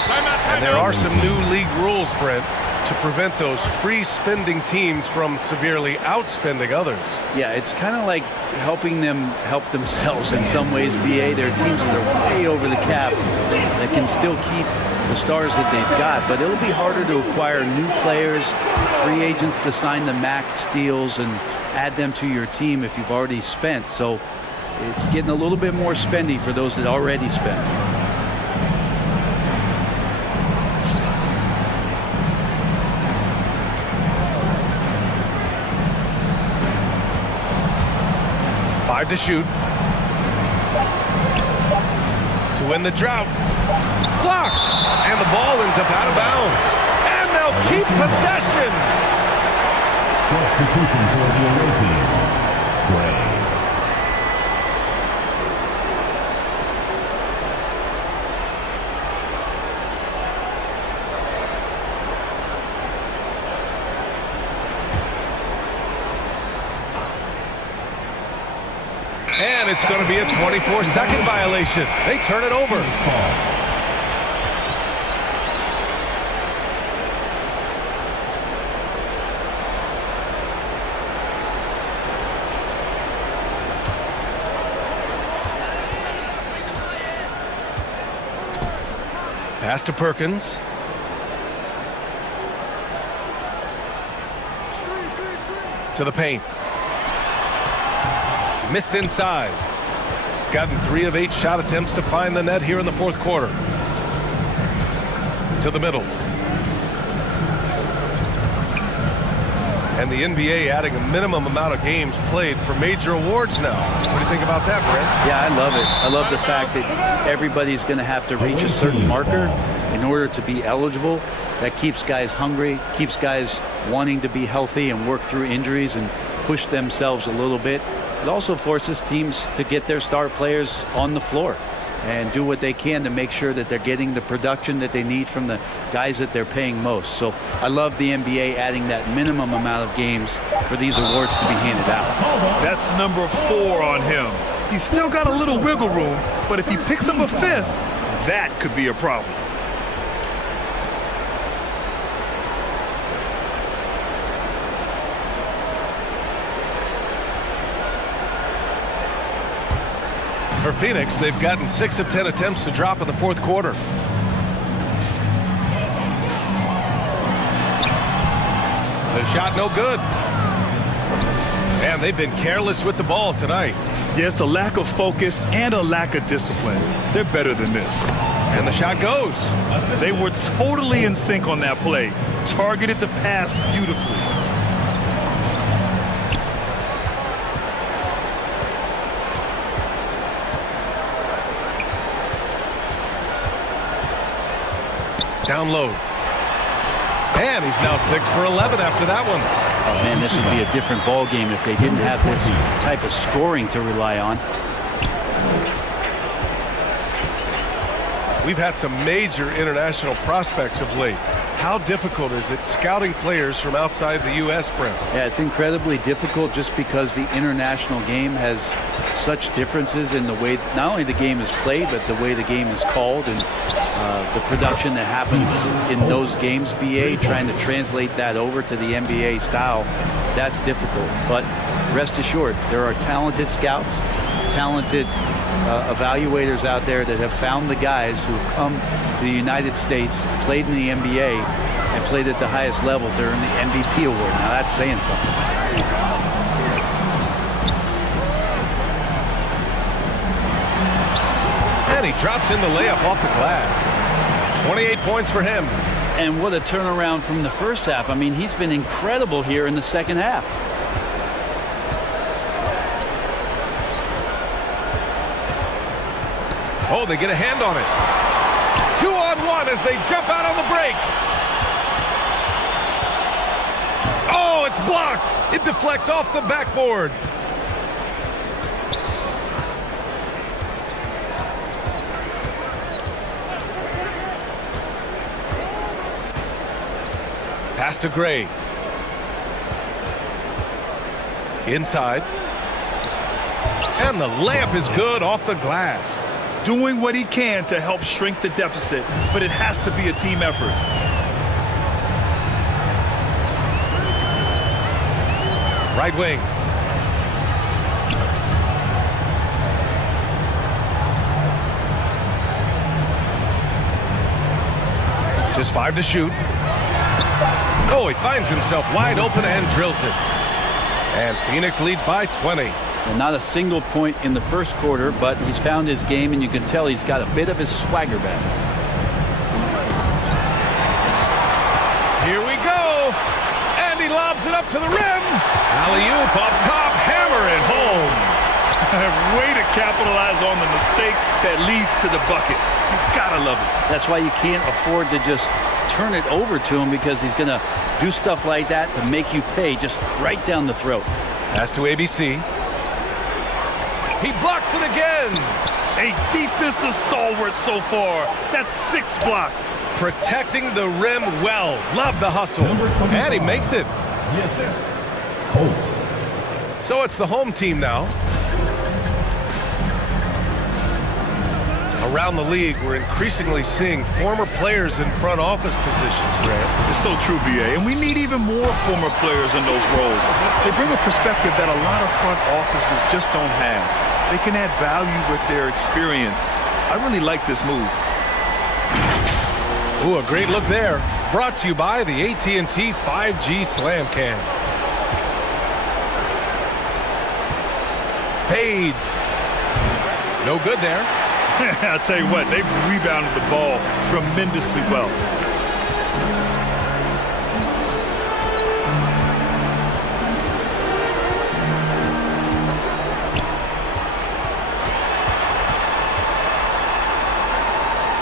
And there are some new league rules, Brent, to prevent those free-spending teams from severely outspending others. Yeah, it's kind of like helping them help themselves in some ways, BA. There are teams that are way over the cap that can still keep the stars that they've got, but it'll be harder to acquire new players, free agents to sign the max deals and add them to your team if you've already spent. So it's getting a little bit more spendy for those that already spent. To shoot. To win the drought. Blocked. And the ball ends up out of bounds. And they'll keep possession. Substitution for the away team, Gray. And it's going to be a 24-second violation. They turn it over. Pass to Perkins. To the paint. Missed inside. Gotten 3 of 8 shot attempts to find the net here in the fourth quarter. To the middle. And the NBA adding a minimum amount of games played for major awards now. What do you think about that, Brent? Yeah, I love it. I love the fact that everybody's going to have to reach a certain marker in order to be eligible. That keeps guys hungry, keeps guys wanting to be healthy and work through injuries and push themselves a little bit. It also forces teams to get their star players on the floor and do what they can to make sure that they're getting the production that they need from the guys that they're paying most. So I love the NBA adding that minimum amount of games for these awards to be handed out. That's number 4 on him. He's still got a little wiggle room, but if he picks up a 5th, that could be a problem. For Phoenix, they've gotten 6 of 10 attempts to drop in the fourth quarter. The shot no good. And they've been careless with the ball tonight. Yeah, it's a lack of focus and a lack of discipline. They're better than this. And the shot goes. They were totally in sync on that play. Targeted the pass beautifully. Down low. And he's now 6 for 11 after that one. Oh, man, this would be a different ball game if they didn't have this type of scoring to rely on. We've had some major international prospects of late. How difficult is it scouting players from outside the U.S., Brent? Yeah, it's incredibly difficult just because the international game has such differences in the way not only the game is played, but the way the game is called and the production that happens in those games, BA, trying to translate that over to the NBA style, that's difficult. But rest assured, there are talented scouts, talented evaluators out there that have found the guys who've come to the United States, played in the NBA, and played at the highest level to earn the MVP award. Now that's saying something. And he drops in the layup off the glass. 28 points for him. And what a turnaround from the first half. I mean, he's been incredible here in the second half. Oh, they get a hand on it. 2-on-1 as they jump out on the break. Oh, it's blocked. It deflects off the backboard. Pass to Gray. Inside. And the layup is good off the glass. Doing what he can to help shrink the deficit, but it has to be a team effort. Right wing. Just 5 to shoot. Oh, he finds himself wide open and drills it. And Phoenix leads by 20. And not a single point in the first quarter, but he's found his game, and you can tell he's got a bit of his swagger back. Here we go. And he lobs it up to the rim. Alley-oop up top, hammer it home. Way to capitalize on the mistake that leads to the bucket. You gotta love it. That's why you can't afford to just turn it over to him, because he's going to do stuff like that to make you pay just right down the throat. Pass to ABC. He blocks it again. A defensive stalwart so far. That's 6 blocks. Protecting the rim well. Love the hustle. And he makes it. The assist. Holtz. So it's the home team now. Around the league, we're increasingly seeing former players in front office positions, Grant. It's so true, BA, and we need even more former players in those roles. They bring a perspective that a lot of front offices just don't have. They can add value with their experience. I really like this move. Ooh, a great look there. Brought to you by the AT&T 5G Slam Cam. Fades. No good there. I'll tell you what, they've rebounded the ball tremendously well.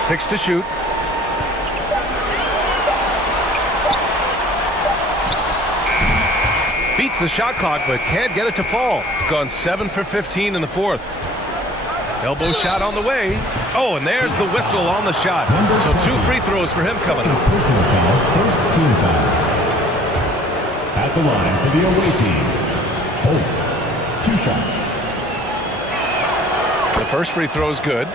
6 to shoot. Beats the shot clock, but can't get it to fall. Gone 7 for 15 in the fourth. Elbow shot on the way. Oh, and there's the whistle on the shot. So 2 free throws for him coming up. Personal foul, first team foul. At the line for the away team, Holtz, 2 shots. The first free throw is good.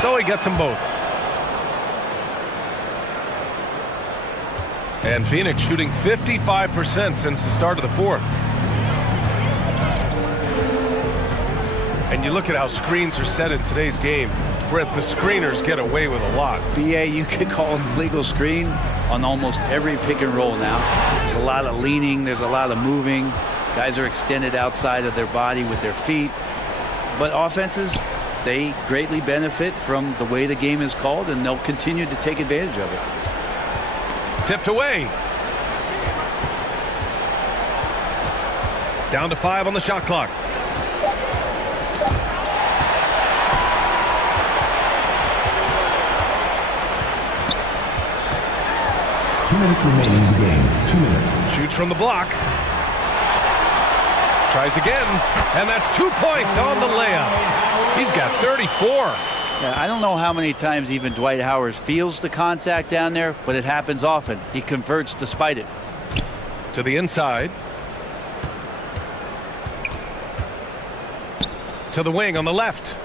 So he gets them both. And Phoenix shooting 55% since the start of the fourth. And you look at how screens are set in today's game. Brent, the screeners get away with a lot. BA, you could call an illegal screen on almost every pick and roll now. There's a lot of leaning. There's a lot of moving. Guys are extended outside of their body with their feet. But offenses, they greatly benefit from the way the game is called, and they'll continue to take advantage of it. Tipped away. Down to 5 on the shot clock. Two minutes remaining in the game. 2 minutes. Shoots from the block. Tries again, and that's 2 points on the layup. He's got 34. Yeah, I don't know how many times even Dwight Howard feels the contact down there, but it happens often. He converts despite it. To the inside. To the wing on the left.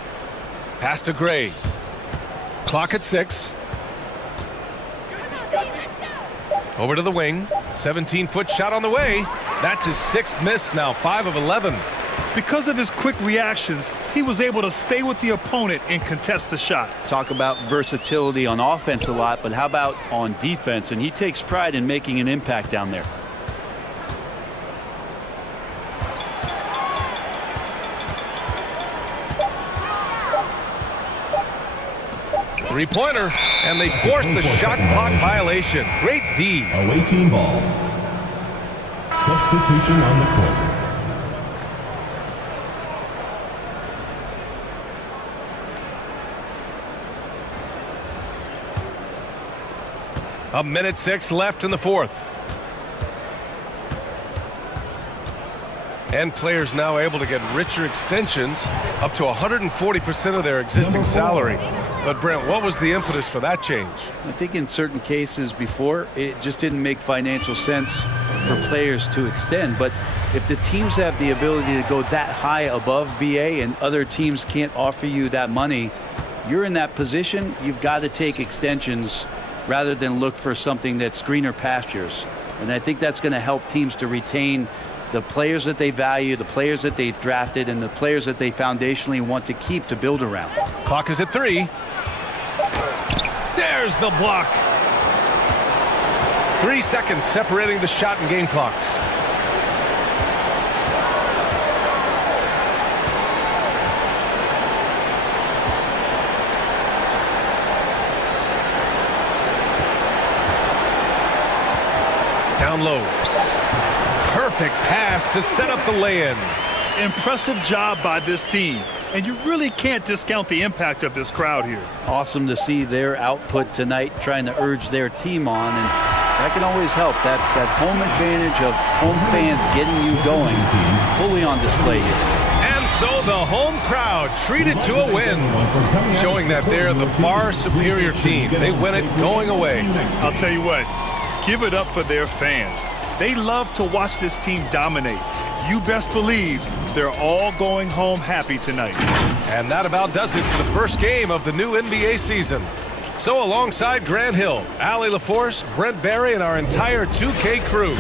Pass to Gray. Clock at 6. Over to the wing. 17-foot shot on the way. That's his 6th miss now, 5 of 11. Because of his quick reactions, he was able to stay with the opponent and contest the shot. Talk about versatility on offense a lot, but how about on defense? And he takes pride in making an impact down there. Three-pointer, and they force the shot clock violation. Great D. Away team ball. Substitution on the court. A minute 6 left in the fourth. And players now able to get richer extensions up to 140% of their existing salary. But Brent, what was the impetus for that change? I think in certain cases before, it just didn't make financial sense for players to extend. But if the teams have the ability to go that high above BA and other teams can't offer you that money, you're in that position. You've got to take extensions rather than look for something that's greener pastures. And I think that's going to help teams to retain the players that they value, the players that they've drafted, and the players that they foundationally want to keep to build around. Clock is at 3. There's the block. 3 seconds separating the shot and game clocks. Down low. Perfect pass to set up the lay-in. Impressive job by this team. And you really can't discount the impact of this crowd here. Awesome to see their output tonight, trying to urge their team on. And that can always help. That home advantage of home fans getting you going fully on display here. And so the home crowd treated to a win, showing that they're the far superior team. They win it going away. I'll tell you what, give it up for their fans. They love to watch this team dominate. You best believe they're all going home happy tonight. And that about does it for the first game of the new NBA season. So alongside Grant Hill, Allie LaForce, Brent Barry, and our entire 2K crew,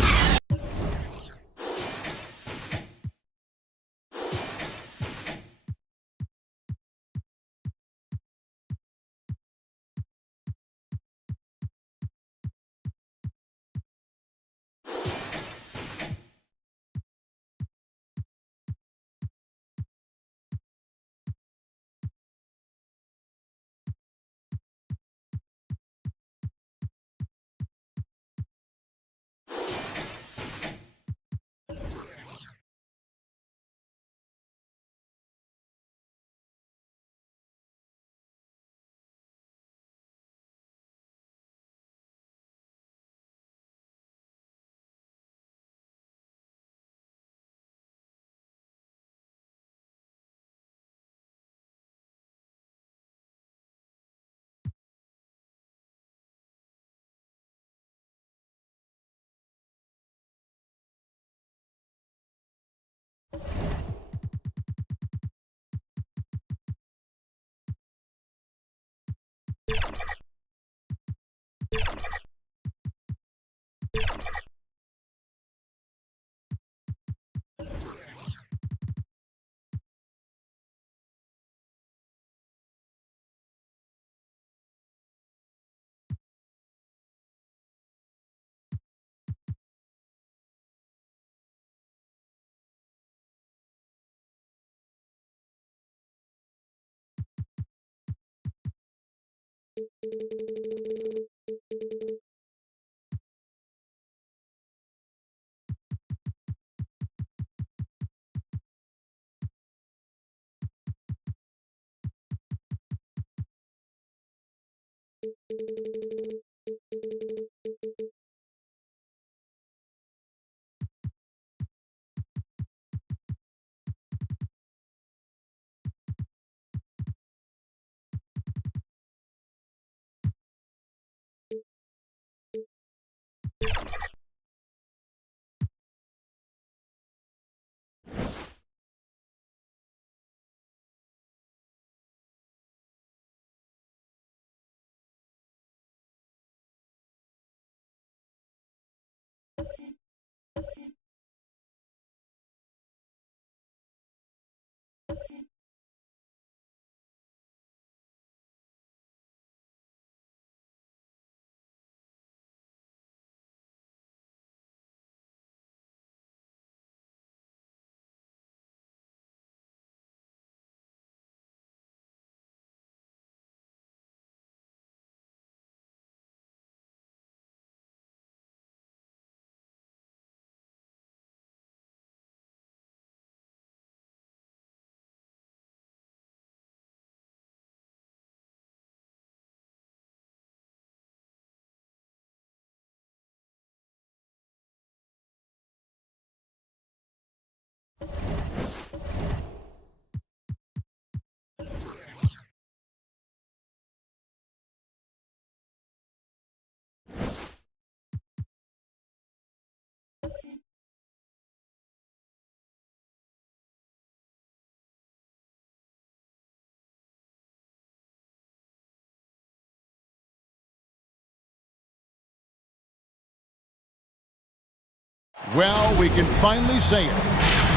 Well, we can finally say it.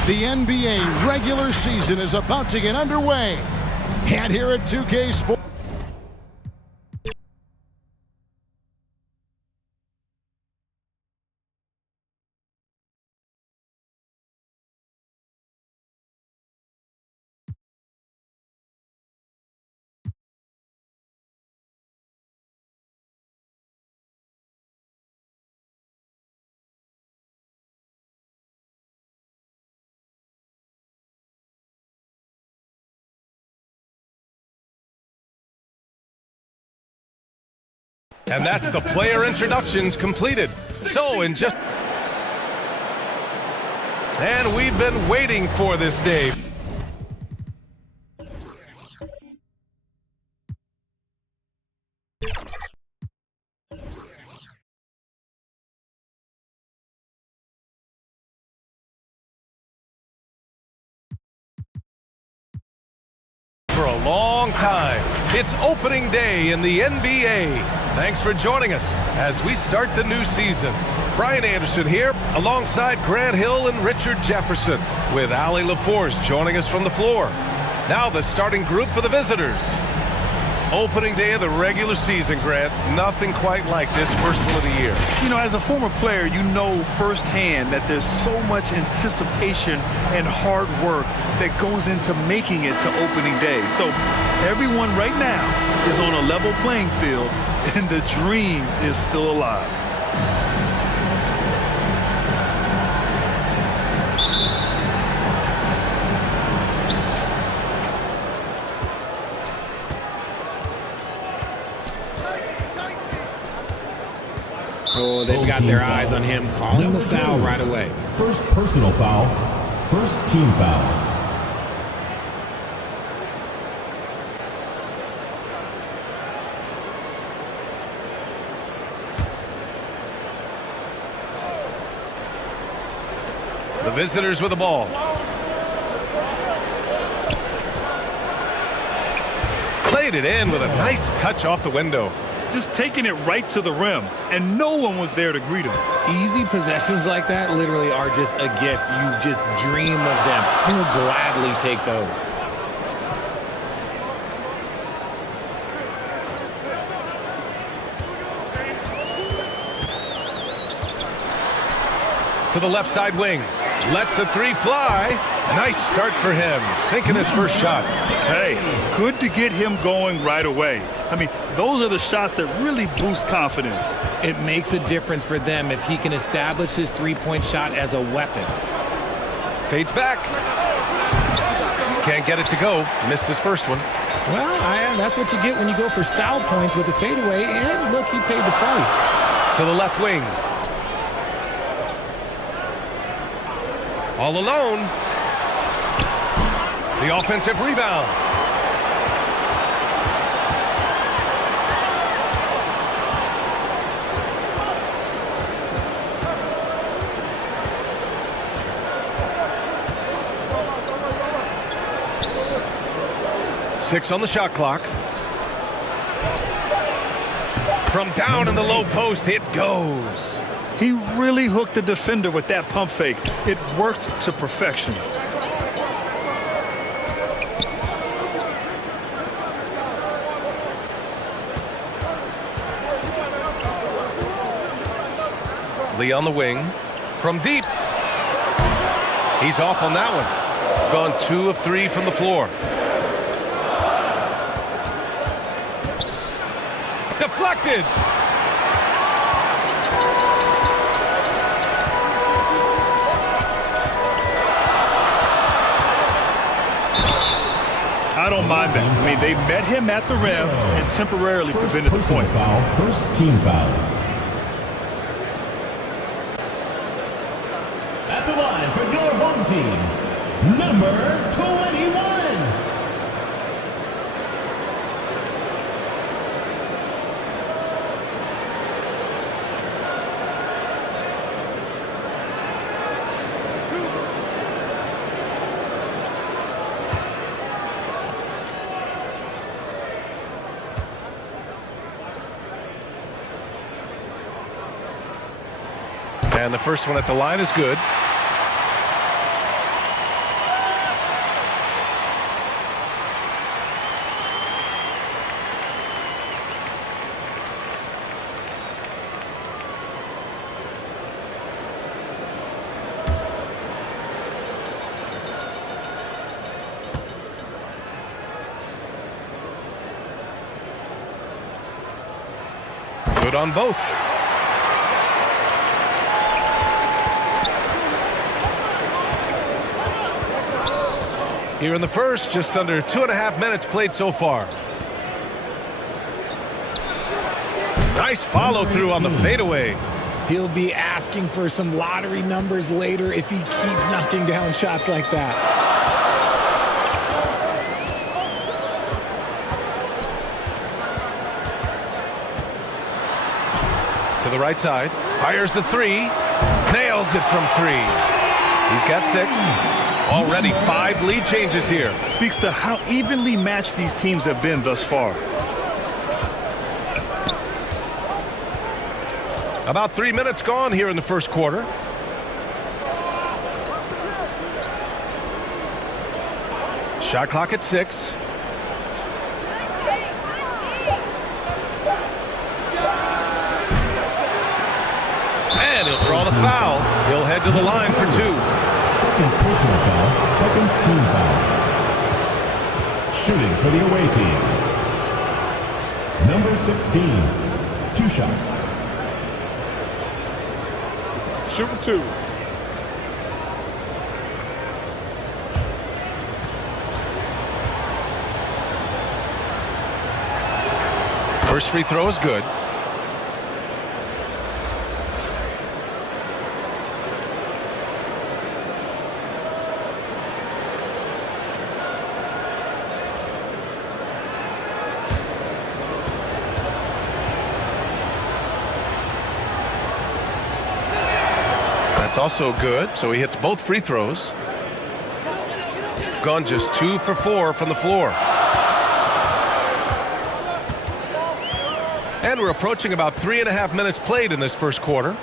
The NBA regular season is about to get underway. And here at 2Ksfl. And that's the player introductions completed. So in just... And we've been waiting for this day. For a long time. It's opening day in the NBA. Thanks for joining us as we start the new season. Brian Anderson here alongside Grant Hill and Richard Jefferson with Allie LaForce joining us from the floor. Now the starting group for the visitors. Opening day of the regular season, Grant. Nothing quite like this first one of the year. You know, as a former player, you know firsthand that there's so much anticipation and hard work that goes into making it to opening day. So everyone right now is on a level playing field, and the dream is still alive. Oh, they've got their eyes on him, calling the foul right away. First personal foul, first team foul. The visitors with the ball. laid it in with a nice touch off the window. Just taking it right to the rim, and no one was there to greet him. Easy possessions like that literally are just a gift. You just dream of them. He'll gladly take those. To the left side wing. Lets the three fly. Nice start for him, sinking his first shot. Hey, good to get him going right away. I mean, those are the shots that really boost confidence. It makes a difference for them if he can establish his three-point shot as a weapon. Fades back. Can't get it to go. Missed his first one. Well, that's what you get when you go for style points with a fadeaway, and look, he paid the price. To the left wing. All alone. The offensive rebound. Six on the shot clock. From down in the low post, it goes. He really hooked the defender with that pump fake. It worked to perfection. Lee on the wing. From deep. He's off on that one. Gone 2 of 3 from the floor. Deflected. I don't mind that. I mean, they met him at the rim and temporarily prevented the point. First team foul. At the line for your home team, number 21. And the first one at the line is good. Good on both. Here in the first, just under 2.5 minutes played so far. Nice follow through on the fadeaway. He'll be asking for some lottery numbers later if he keeps knocking down shots like that. To the right side, fires the three, nails it from 3. He's got 6. Already 5 lead changes here. Speaks to how evenly matched these teams have been thus far. About 3 minutes gone here in the first quarter. Shot clock at 6. And he'll draw the foul. He'll head to the line for 2. Second personal foul, second team foul. Shooting for the away team, number 16. 2 shots. Shooting 2. First free throw is good. That's also good, so he hits both free throws. Gone just 2 for 4 from the floor. And we're approaching about 3.5 minutes played in this first quarter.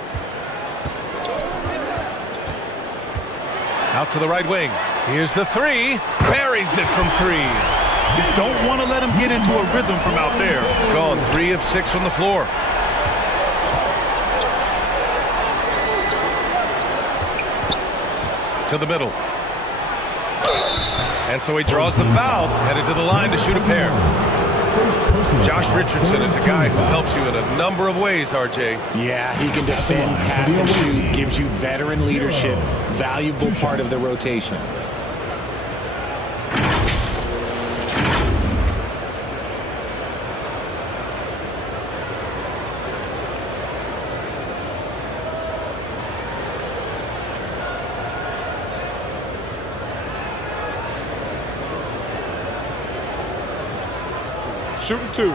Out to the right wing. Here's the three. Buries it from 3. You don't want to let him get into a rhythm from out there. Gone 3 of 6 from the floor. To the middle. And so he draws the foul, headed to the line to shoot a pair. Josh Richardson is a guy who helps you in a number of ways, RJ. Yeah, he can defend, pass, and shoot, gives you veteran leadership, valuable part of the rotation. Shooting 2.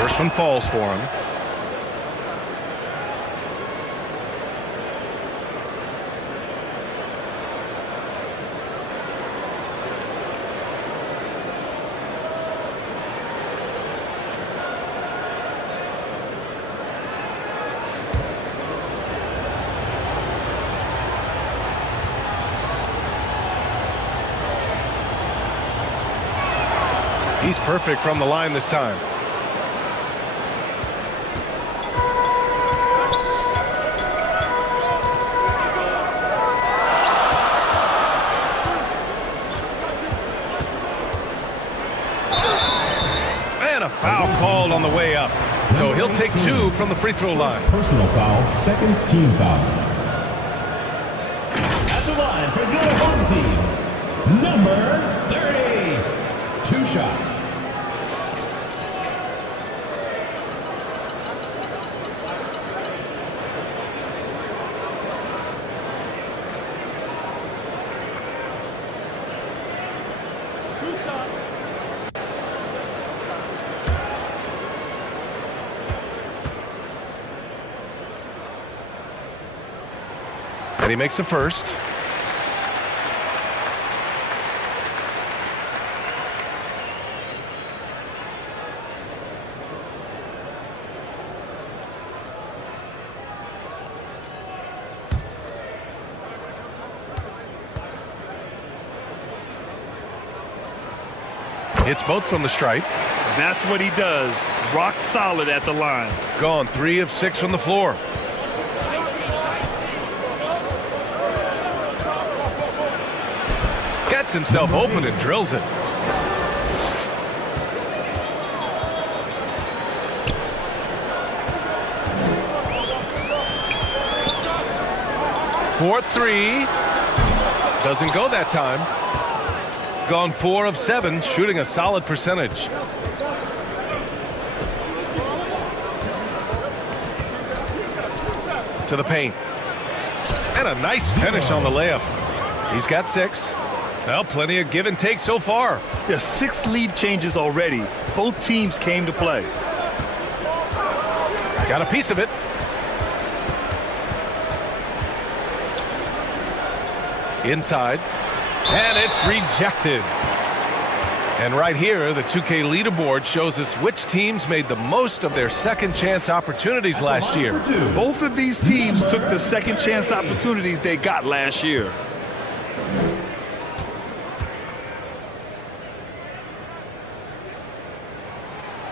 First one falls for him. He's perfect from the line this time. And a foul called on the way up. So he'll take 2 from the free throw line. Personal foul, second team foul. At the line for your home team, number 30. 2 shots. And he makes the first. Hits both from the stripe. That's what he does. Rock solid at the line. Gone 3 of 6 from the floor. Gets himself open and drills it. Fourth 3. Doesn't go that time. Gone 4 of 7, shooting a solid percentage. To the paint. And a nice finish on the layup. He's got 6. Well, plenty of give and take so far. Yeah, 6 lead changes already. Both teams came to play. Got a piece of it. Inside. And it's rejected. And right here, the 2K leaderboard shows us which teams made the most of their second chance opportunities last year. Both of these teams took the second chance opportunities they got last year.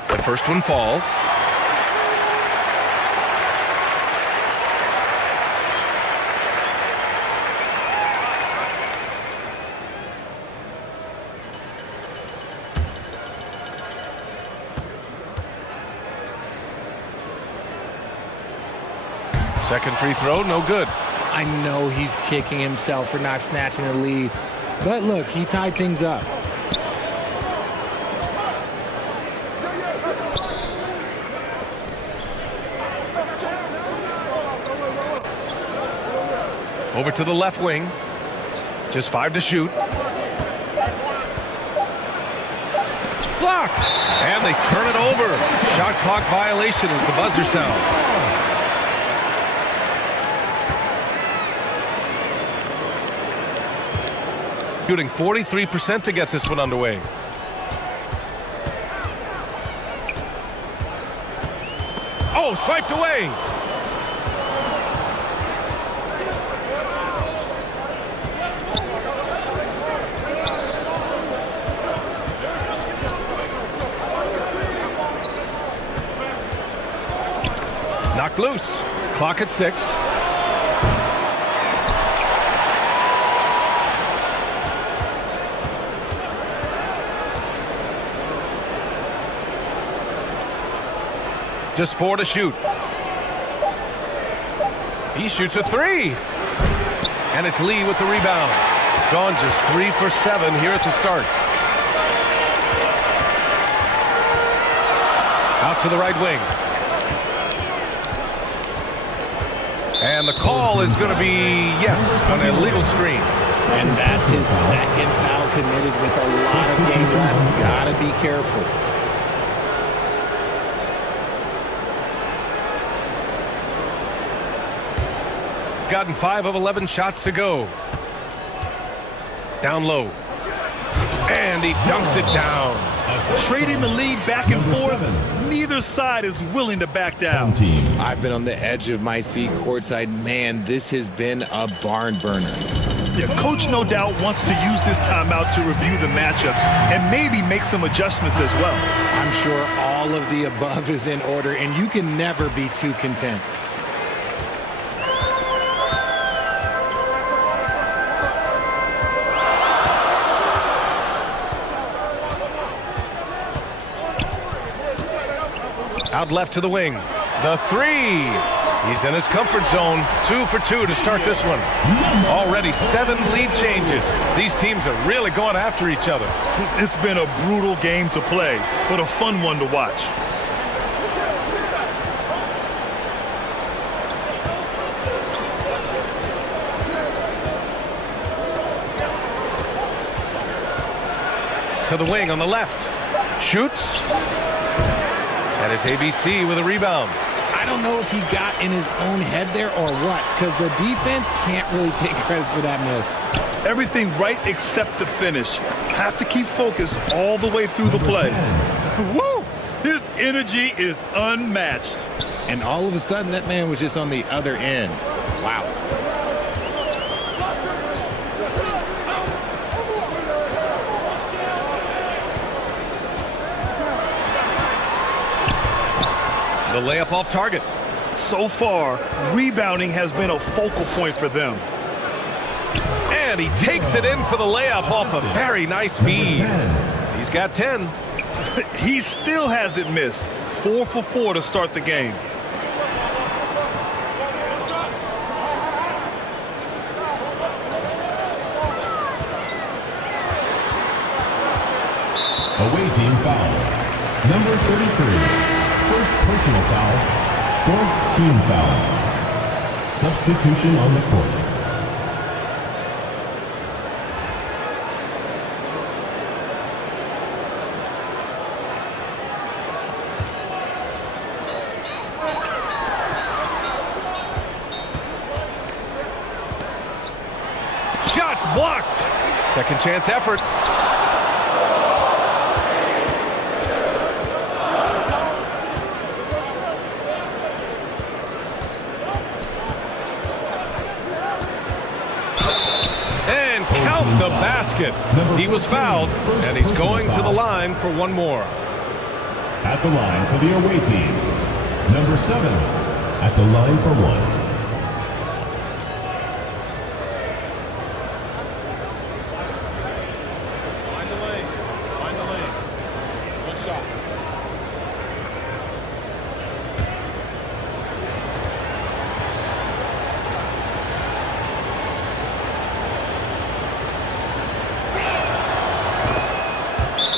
The first one falls. Second free throw, no good. I know he's kicking himself for not snatching the lead, but look, he tied things up. Over to the left wing. Just 5 to shoot. Blocked. And they turn it over. Shot clock violation as the buzzer sounds. Shooting 43% to get this one underway. Oh, swiped away. Knocked loose. Clock at 6. Just 4 to shoot. He shoots a 3. And it's Lee with the rebound. Gone just 3 for 7 here at the start. Out to the right wing. And the call is going to be, yes, an illegal screen. And that's his second foul committed with a lot of game left. Gotta be careful. Gotten 5 of 11 shots to go. Down low. And he dunks it down. Trading the lead back and forth. Neither side is willing to back down. I've been on the edge of my seat courtside. Man, this has been a barn burner. Yeah, coach no doubt wants to use this timeout to review the matchups and maybe make some adjustments as well. I'm sure all of the above is in order, and you can never be too content. Out left to the wing. The 3. He's in his comfort zone. 2 for 2 to start this one. Already 7 lead changes. These teams are really going after each other. It's been a brutal game to play, but a fun one to watch. To the wing on the left. Shoots. And it's ABC with a rebound. I don't know if he got in his own head there or what, because the defense can't really take credit for that miss. Everything right except the finish. Have to keep focused all the way through the play. Woo! His energy is unmatched. And all of a sudden, that man was just on the other end. Wow. The layup off target. So far, rebounding has been a focal point for them. And he takes it in for the layup off a very nice feed. He's got 10. He still hasn't missed. 4 for 4 to start the game. Away team foul. Number 33. First personal foul. 4th team foul. Substitution on the court. Shots blocked. Second chance effort. And count the basket. He was fouled, and he's going to the line for one more. At the line for the away team. Number 7. At the line for 1.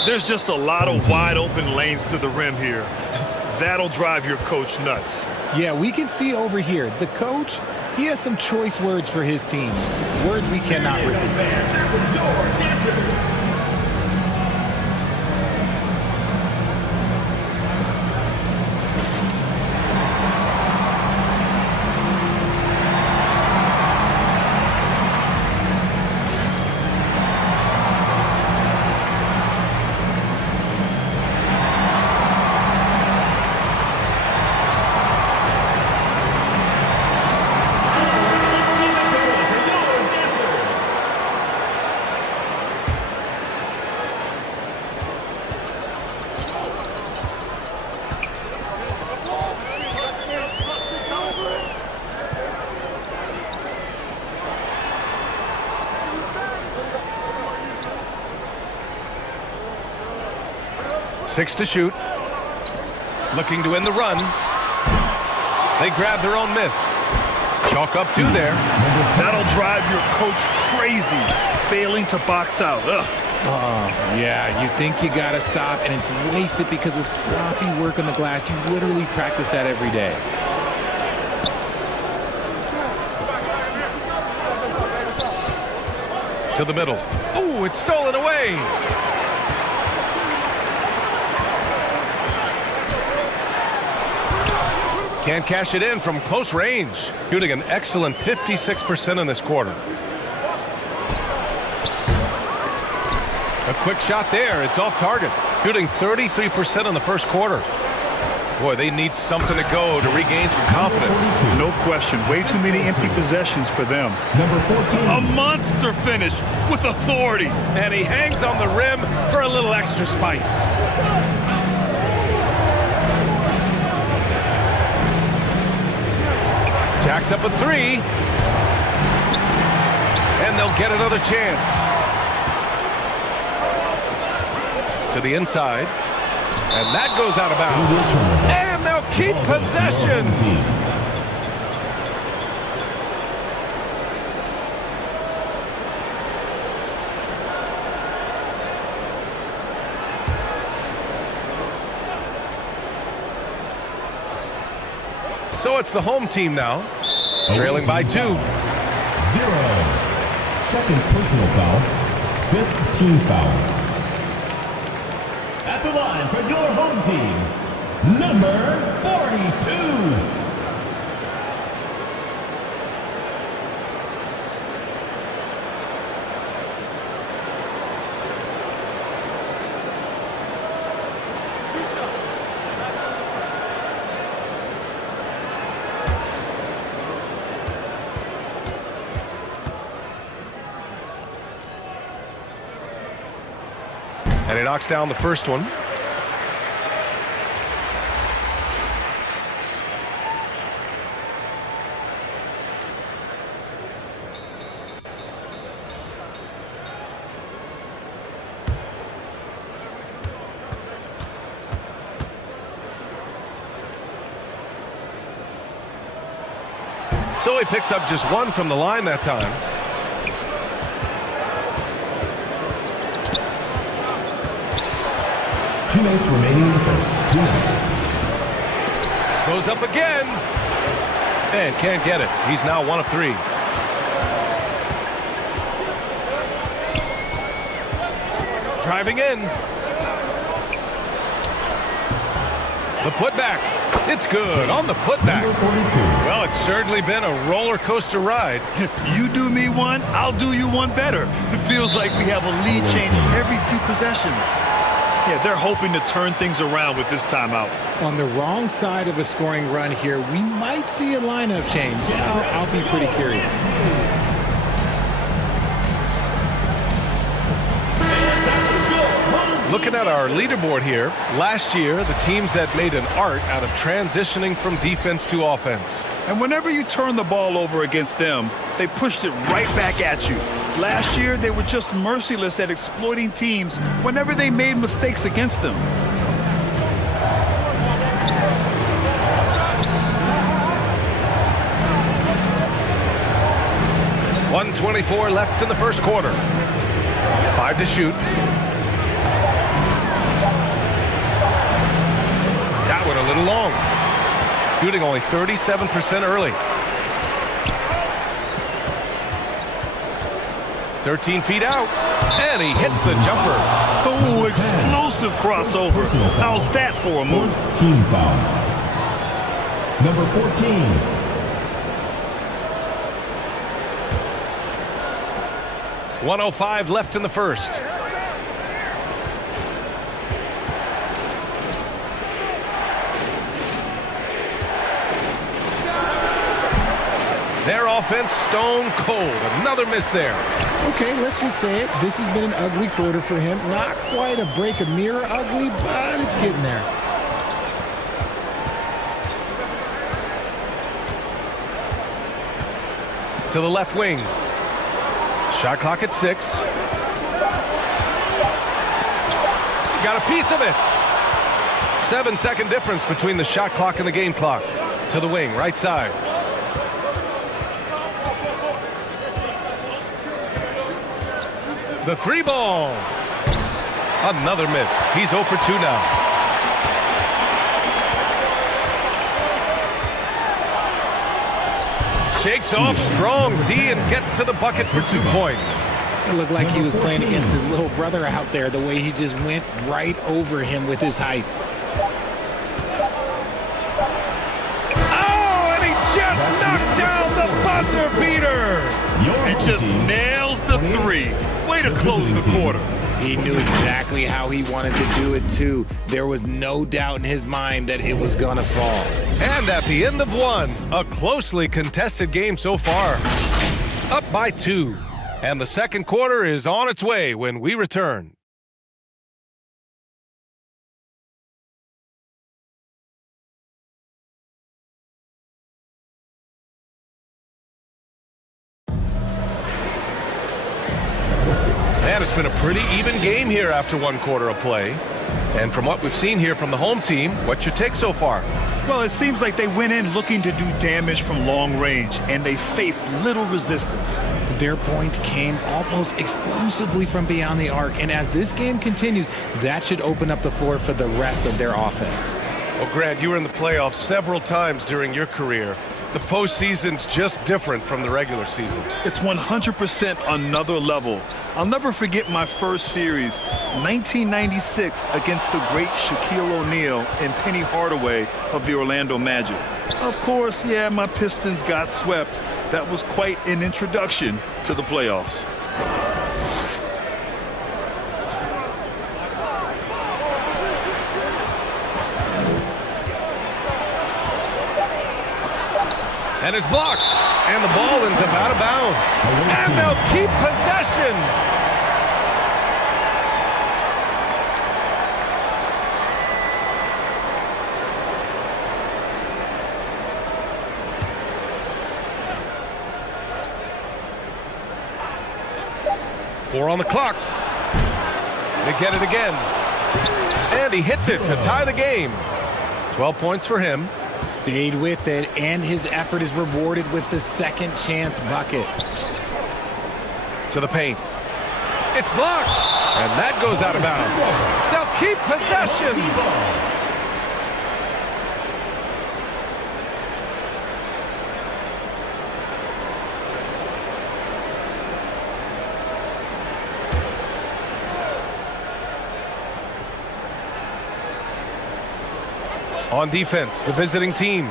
There's just a lot of wide open lanes to the rim here. That'll drive your coach nuts. Yeah, we can see over here, the coach, he has some choice words for his team. Words we cannot repeat. 6 to shoot. Looking to end the run. They grab their own miss. Chalk up 2 there. That'll drive your coach crazy, failing to box out. Ugh. Yeah, you think you got to stop, and it's wasted because of sloppy work on the glass. You literally practice that every day. To the middle. Ooh, it's stolen away. Can't cash it in from close range. Shooting an excellent 56% in this quarter. A quick shot there. It's off target. Shooting 33% in the first quarter. Boy, they need something to go to regain some confidence. No question. Way too many empty possessions for them. Number 14. A monster finish with authority. And he hangs on the rim for a little extra spice. Jacks up a 3. And they'll get another chance. To the inside. And that goes out of bounds. And they'll keep possession. So it's the home team now. Trailing by 2. 0. Second personal foul. 5th team foul. At the line for your home team, number 42. And he knocks down the first one. So he picks up just 1 from the line that time. Two minutes remaining in the first. 2 minutes. Goes up again. And can't get it. He's now 1 of 3. Driving in. The putback. It's good on the putback. Number 42. Well, it's certainly been a roller coaster ride. You do me one, I'll do you one better. It feels like we have a lead change every few possessions. Yeah, they're hoping to turn things around with this timeout. On the wrong side of a scoring run here, we might see a lineup change. I'll be pretty curious. Looking at our leaderboard here, last year, the teams that made an art out of transitioning from defense to offense. And whenever you turn the ball over against them, they pushed it right back at you. Last year, they were just merciless at exploiting teams whenever they made mistakes against them. .124 left in the first quarter. 5 to shoot. That one a little long. Shooting only 37% early. 13 feet out. And he hits the jumper. Oh, explosive crossover. How's that for a move? Team foul. Number 14. .105 left in the first. Their offense stone cold. Another miss there. Okay, let's just say it. This has been an ugly quarter for him. Not quite a break a mirror ugly, but it's getting there. To the left wing. Shot clock at 6. Got a piece of it. 7-second difference between the shot clock and the game clock. To the wing, right side. The three ball. Another miss. He's 0 for 2 now. Shakes off strong D and gets to the bucket for 2 points. It looked like he was playing against his little brother out there, the way he just went right over him with his height. Oh, and he just knocked down the buzzer beater. And just nails the three. Way to close the quarter. He knew exactly how he wanted to do it, too. There was no doubt in his mind that it was going to fall. And at the end of 1, a closely contested game so far. Up by 2. And the second quarter is on its way when we return. And it's been a pretty even game here after 1 quarter of play. And from what we've seen here from the home team, what's your take so far? Well, it seems like they went in looking to do damage from long range, and they faced little resistance. Their points came almost exclusively from beyond the arc, and as this game continues, that should open up the floor for the rest of their offense. Well, Grant, you were in the playoffs several times during your career. The postseason's just different from the regular season. It's 100% another level. I'll never forget my first series, 1996, against the great Shaquille O'Neal and Penny Hardaway of the Orlando Magic. Of course, yeah, my Pistons got swept. That was quite an introduction to the playoffs. And it's blocked. And the ball ends up out of bounds. And they'll keep possession. Four on the clock. They get it again. And he hits it to tie the game. 12 points for him. Stayed with it, and his effort is rewarded with the second chance bucket. To the paint. It's blocked. And that goes out of bounds. They'll keep possession. On defense, the visiting team.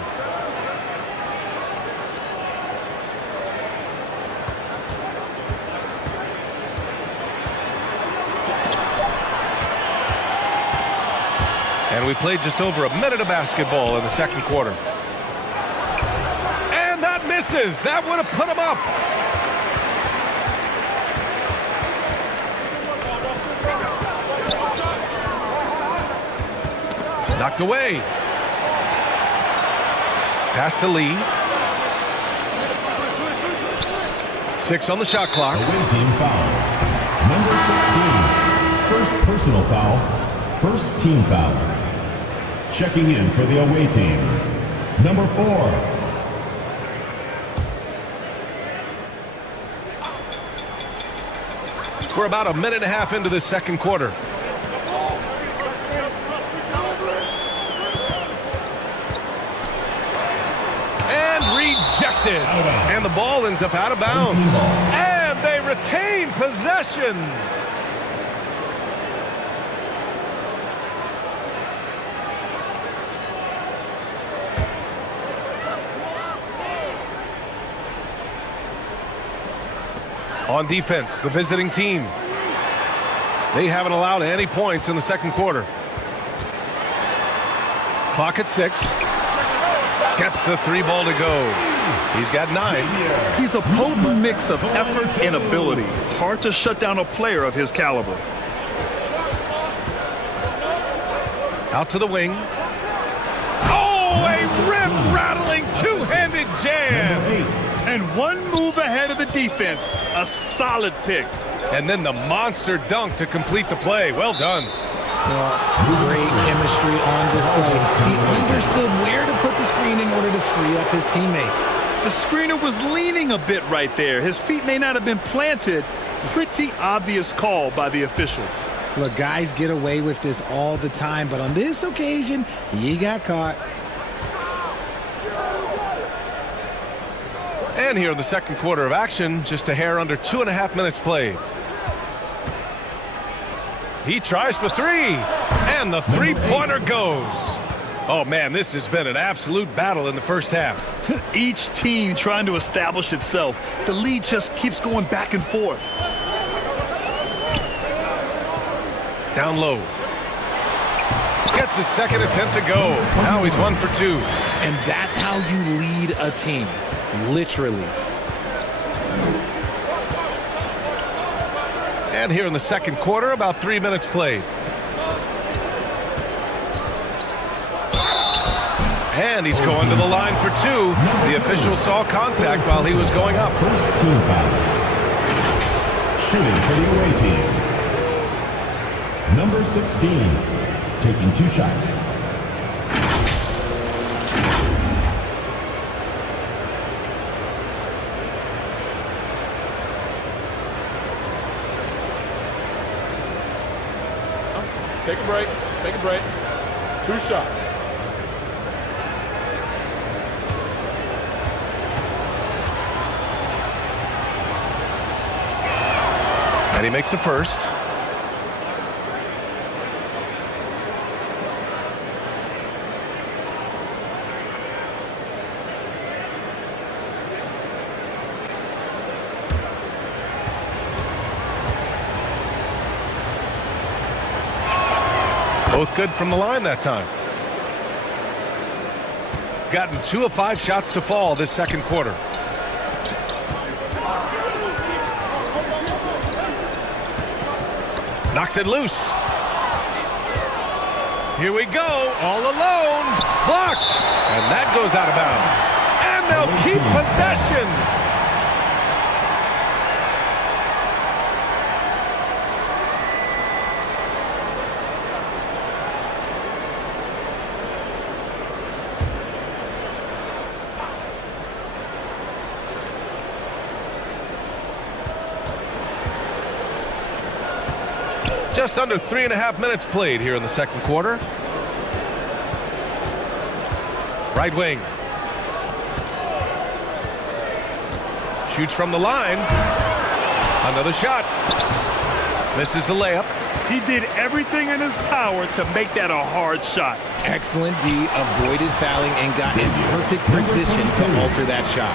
And we played just over a minute of basketball in the second quarter. And that misses. That would have put him up. Knocked away. Pass to Lee. 6 on the shot clock. Away team foul. Number 16. First personal foul. First team foul. Checking in for the away team. Number 4. We're about a minute and a half into this second quarter. Rejected. And the ball ends up out of bounds. And they retain possession. On defense, the visiting team. They haven't allowed any points in the second quarter. Clock at 6. Gets the 3 ball to go. He's got 9. He's a potent mix of effort and ability. Hard to shut down a player of his caliber. Out to the wing. Oh, a rim-rattling two-handed jam. And one move ahead of the defense. A solid pick. And then the monster dunk to complete the play. Well done. Great chemistry on display. He understood where to put the screen in order to free up his teammate. The screener was leaning a bit right there. His feet may not have been planted. Pretty obvious call by the officials. Look, guys get away with this all the time, but on this occasion, he got caught. And here in the second quarter of action, just a hair under 2.5 minutes played. He tries for three, and the three-pointer goes. Oh, man, this has been an absolute battle in the first half. Each team trying to establish itself. The lead just keeps going back and forth. Down low. Gets his second attempt to go. Now he's 1 for 2. And that's how you lead a team, literally. And here in the second quarter, about 3 minutes played. And he's going to the line for 2. The official saw contact while he was going up. First team foul. Shooting for the away team. Number 16, taking 2 shots. Take a break. Take a break. 2 shots. And he makes the first. Both good from the line that time. Gotten 2 of 5 shots to fall this second quarter. Knocks it loose. Here we go, all alone. Blocked. And that goes out of bounds. And they'll keep possession. Just under 3.5 minutes played here in the second quarter. Right wing. Shoots from the line. Another shot. Misses the layup. He did everything in his power to make that a hard shot. Excellent D, avoided fouling and got in perfect position to alter that shot.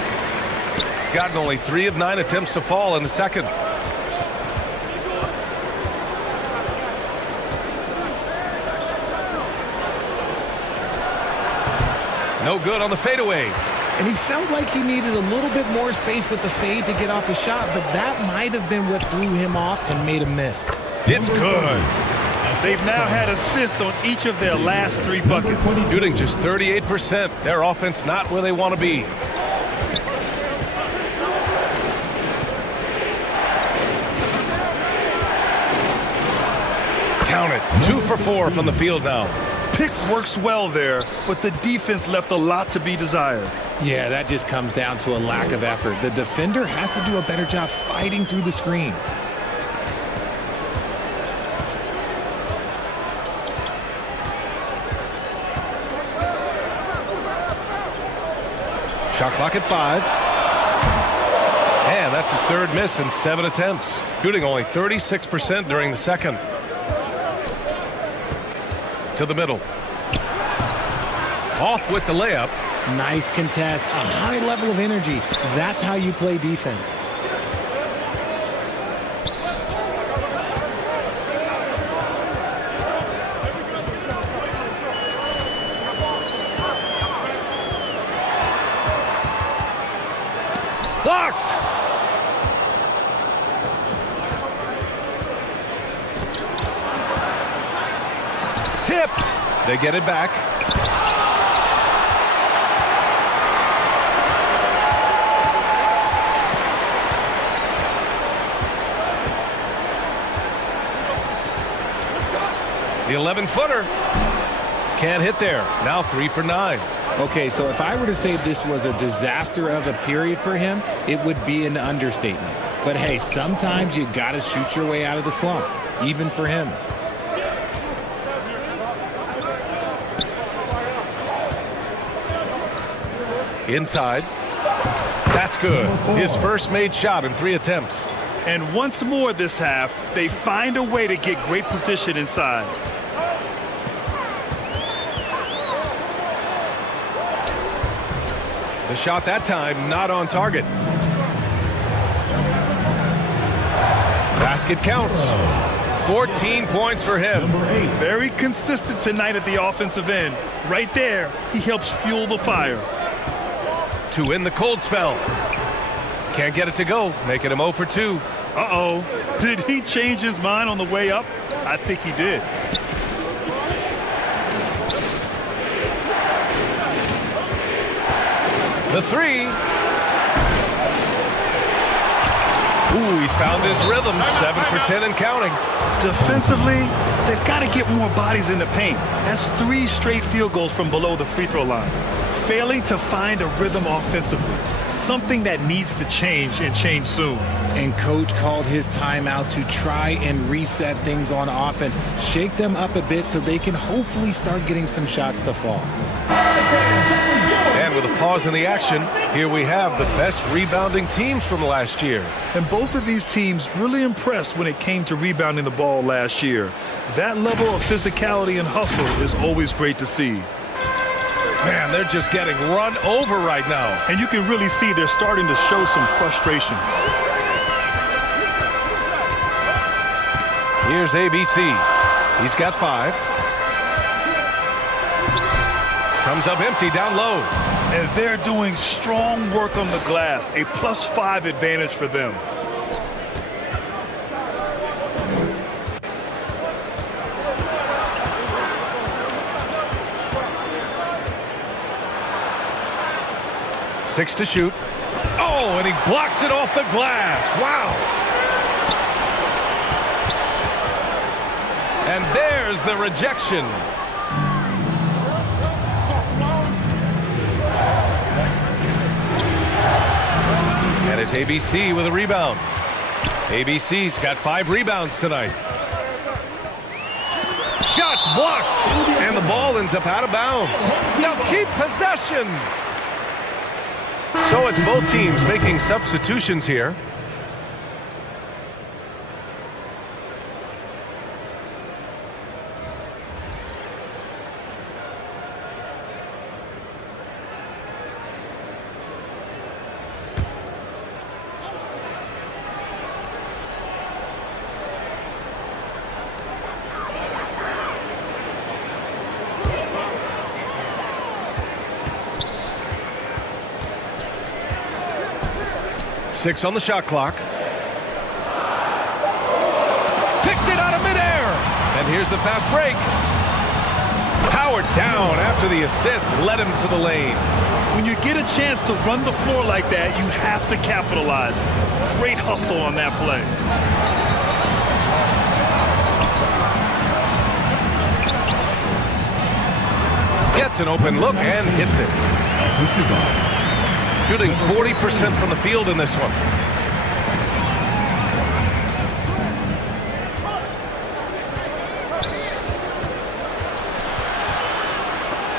Gotten only 3 of 9 attempts to fall in the second. No good on the fadeaway. And he felt like he needed a little bit more space with the fade to get off his shot, but that might have been what threw him off and made him miss. It's good. They've now had assists on each of their last 3 buckets. Shooting just 38%. Their offense not where they want to be. Count it. 2 for 4 from the field now. Pick works well there, but the defense left a lot to be desired. Yeah, that just comes down to a lack of effort. The defender has to do a better job fighting through the screen. Shot clock at 5. And that's his 3rd miss in 7 attempts. Shooting only 36% during the second. To the middle. Off with the layup. Nice contest, a high level of energy. That's how you play defense. Blocked. Tipped. They get it back. The 11-footer. Can't hit there. Now 3 for 9. Okay, so if I were to say this was a disaster of a period for him, it would be an understatement. But hey, sometimes you got to shoot your way out of the slump, even for him. Inside. That's good. His first made shot in 3 attempts. And once more this half, they find a way to get great position inside. The shot that time not on target. Basket counts. 14 points for him. Very consistent tonight at the offensive end. Right there, he helps fuel the fire. To win the cold spell. Can't get it to go, making him 0 for 2. Uh-oh. Did he change his mind on the way up? I think he did. The 3. Ooh, he's found his rhythm. 7 for 10 and counting. Defensively, they've got to get more bodies in the paint. That's 3 straight field goals from below the free throw line. Failing to find a rhythm offensively. Something that needs to change and change soon. And coach called his timeout to try and reset things on offense. Shake them up a bit so they can hopefully start getting some shots to fall. And with a pause in the action, here we have the best rebounding teams from last year. And both of these teams really impressed when it came to rebounding the ball last year. That level of physicality and hustle is always great to see. Man, they're just getting run over right now. And you can really see they're starting to show some frustration. Here's ABC. He's got 5. Comes up empty down low. And they're doing strong work on the glass. A +5 advantage for them. Six to shoot. Oh, and he blocks it off the glass. Wow. And there's the rejection. And it's ABC with a rebound. ABC's got 5 rebounds tonight. Shots blocked. And the ball ends up out of bounds. Now keep possession. So it's both teams making substitutions here. Six on the shot clock. Picked it out of midair. And here's the fast break. Powered down after the assist led him to the lane. When you get a chance to run the floor like that, you have to capitalize. Great hustle on that play. Gets an open look and hits it. Shooting 40% from the field in this one.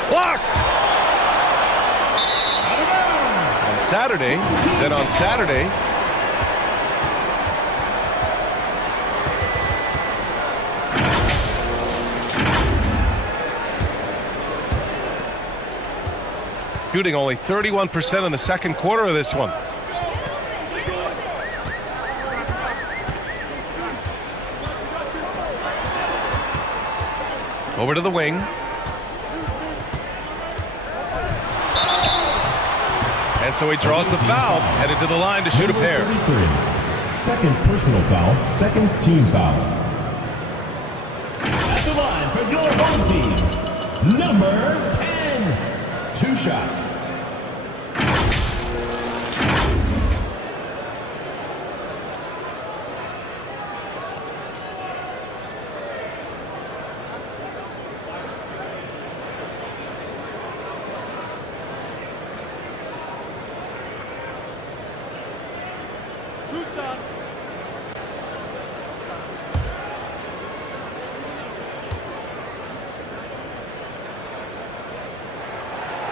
Blocked! On Saturday, then on Saturday, shooting only 31% in the second quarter of this one. Over to the wing. And so he draws the foul, headed to the line to shoot a pair. 33. Second personal foul, second team foul. At the line for your home team, number 10. 2 shots.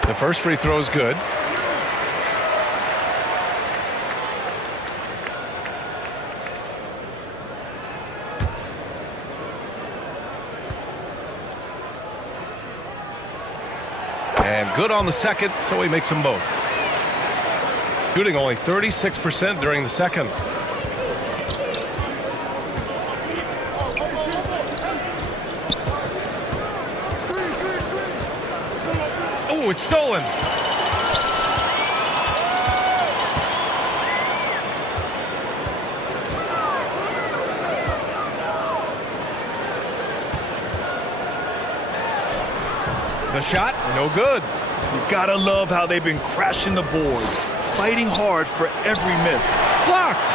The first free throw is good. And good on the second, so he makes them both. Shooting only 36% during the second. Oh, it's stolen. The shot, no good. You gotta love how they've been crashing the boards, fighting hard for every miss. Blocked.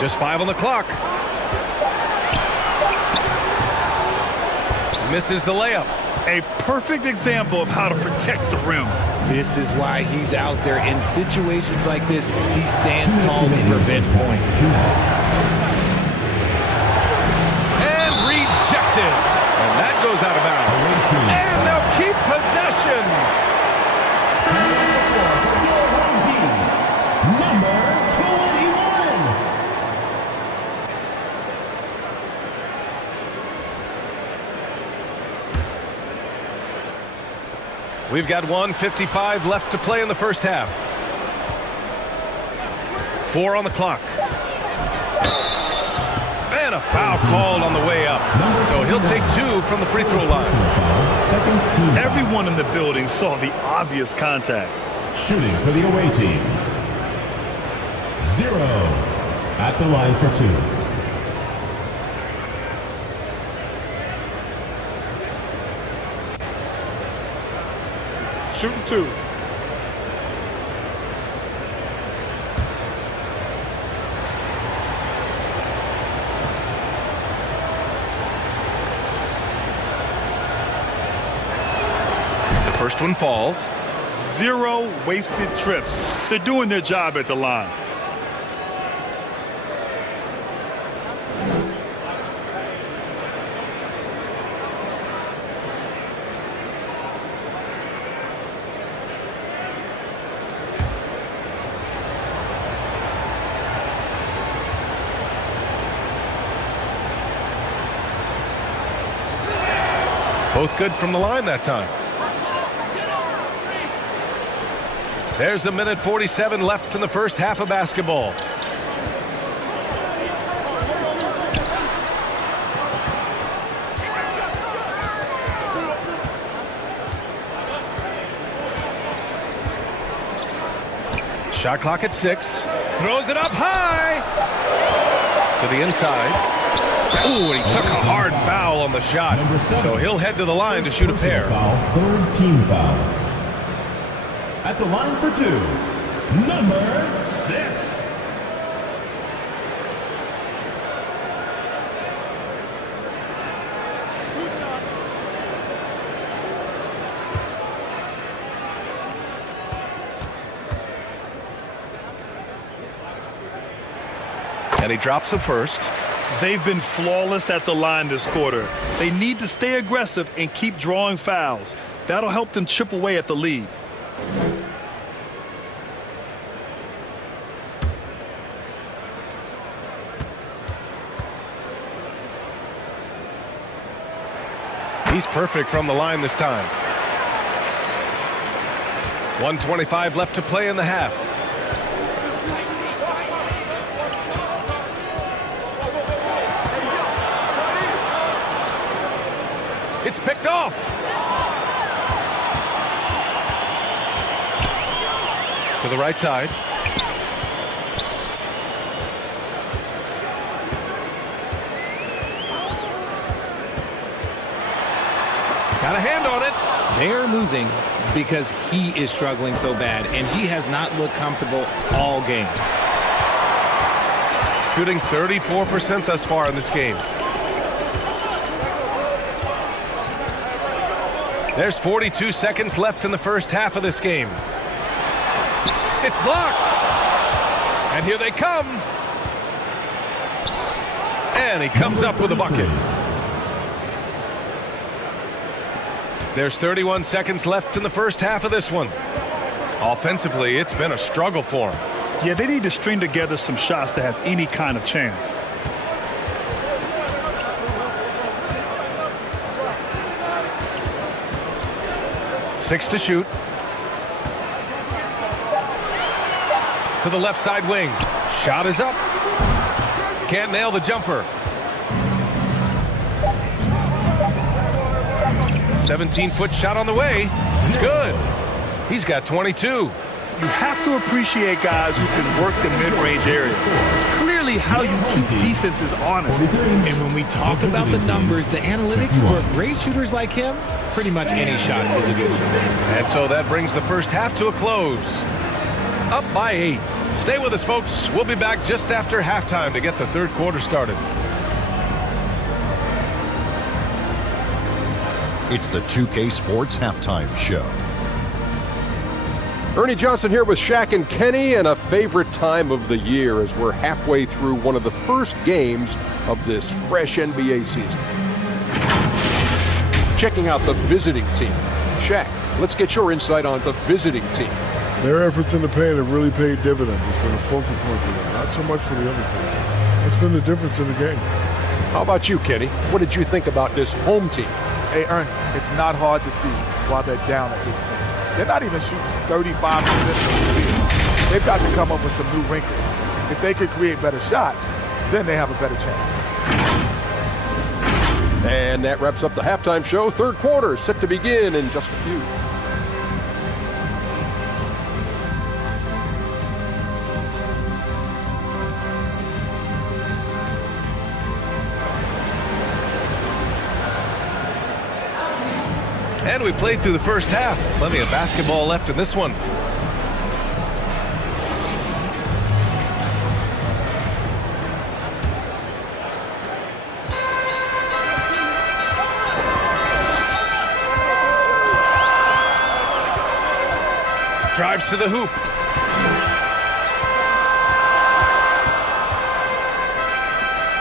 Just 5 on the clock. Misses the layup. A perfect example of how to protect the rim. This is why he's out there in situations like this. He stands tall to prevent points. And rejected. And that goes out of bounds. And they'll keep possession. Number 21. We've got 1:55 left to play in the first half. 4 on the clock. And a foul called on the way up. So he'll take 2 from the free throw line. Everyone in the building saw the obvious contact. Shooting for the away team. 0 at the line for 2. Shooting 2. The first one falls. 0 wasted trips. They're doing their job at the line. Both good from the line that time. There's 1:47 left in the first half of basketball. Shot clock at 6. Throws it up high. To the inside. Ooh, and he took a hard foul on the shot. So he'll head to the line to shoot a pair. Third team foul. At the line for 2, number 6. And he drops a first. They've been flawless at the line this quarter. They need to stay aggressive and keep drawing fouls. That'll help them chip away at the lead. He's perfect from the line this time. 1:25 left to play in the half. It's picked off. To the right side. Got a hand on it. They're losing because he is struggling so bad, and he has not looked comfortable all game. Shooting 34% thus far in this game. There's 42 seconds left in the first half of this game. It's blocked. And here they come. And he comes up with a bucket. There's 31 seconds left in the first half of this one. Offensively, it's been a struggle for him. Yeah, they need to string together some shots to have any kind of chance. Six to shoot. To the left side wing. Shot is up. Can't nail the jumper. 17-foot shot on the way. It's good. He's got 22. You have to appreciate guys who can work the mid-range area. It's clearly how you keep defenses honest. And when we talk about the numbers, the analytics for great shooters like him, pretty much any shot is a good shot. And so that brings the first half to a close. Up by 8. Stay with us, folks. We'll be back just after halftime to get the third quarter started. It's the 2K Sports Halftime Show. Ernie Johnson here with Shaq and Kenny, and a favorite time of the year as we're halfway through one of the first games of this fresh NBA season. Checking out the visiting team. Shaq, let's get your insight on the visiting team. Their efforts in the paint have really paid dividends. It's been a focal point for them, not so much for the other team. That's been the difference in the game. How about you, Kenny? What did you think about this home team? Hey, Ernie, it's not hard to see why they're down at this point. They're not even shooting 35% from the field. They've got to come up with some new wrinkles. If they could create better shots, then they have a better chance. And that wraps up the halftime show. Third quarter set to begin in just a few. And we played through the first half. Plenty of basketball left in this one. Drives to the hoop.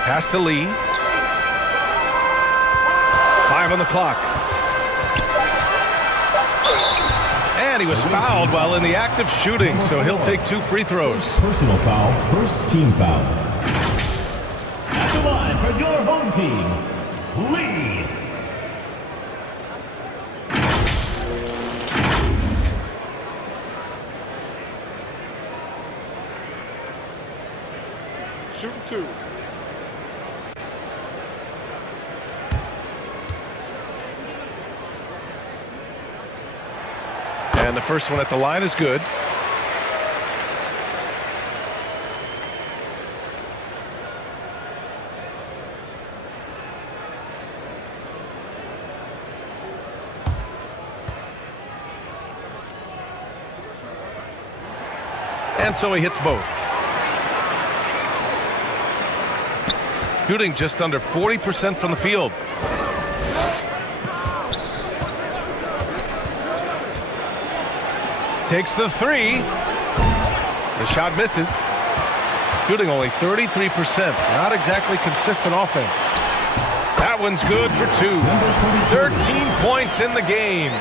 Pass to Lee. 5 on the clock. And he was fouled while in the act of shooting, so he'll take 2 free throws. Personal foul, first team foul. At the line for your home team, Lee. Shooting 2. And the first one at the line is good. And so he hits both. Shooting just under 40% from the field. Takes the 3. The shot misses. Shooting only 33%. Not exactly consistent offense. That one's good for 2. 13 points in the game.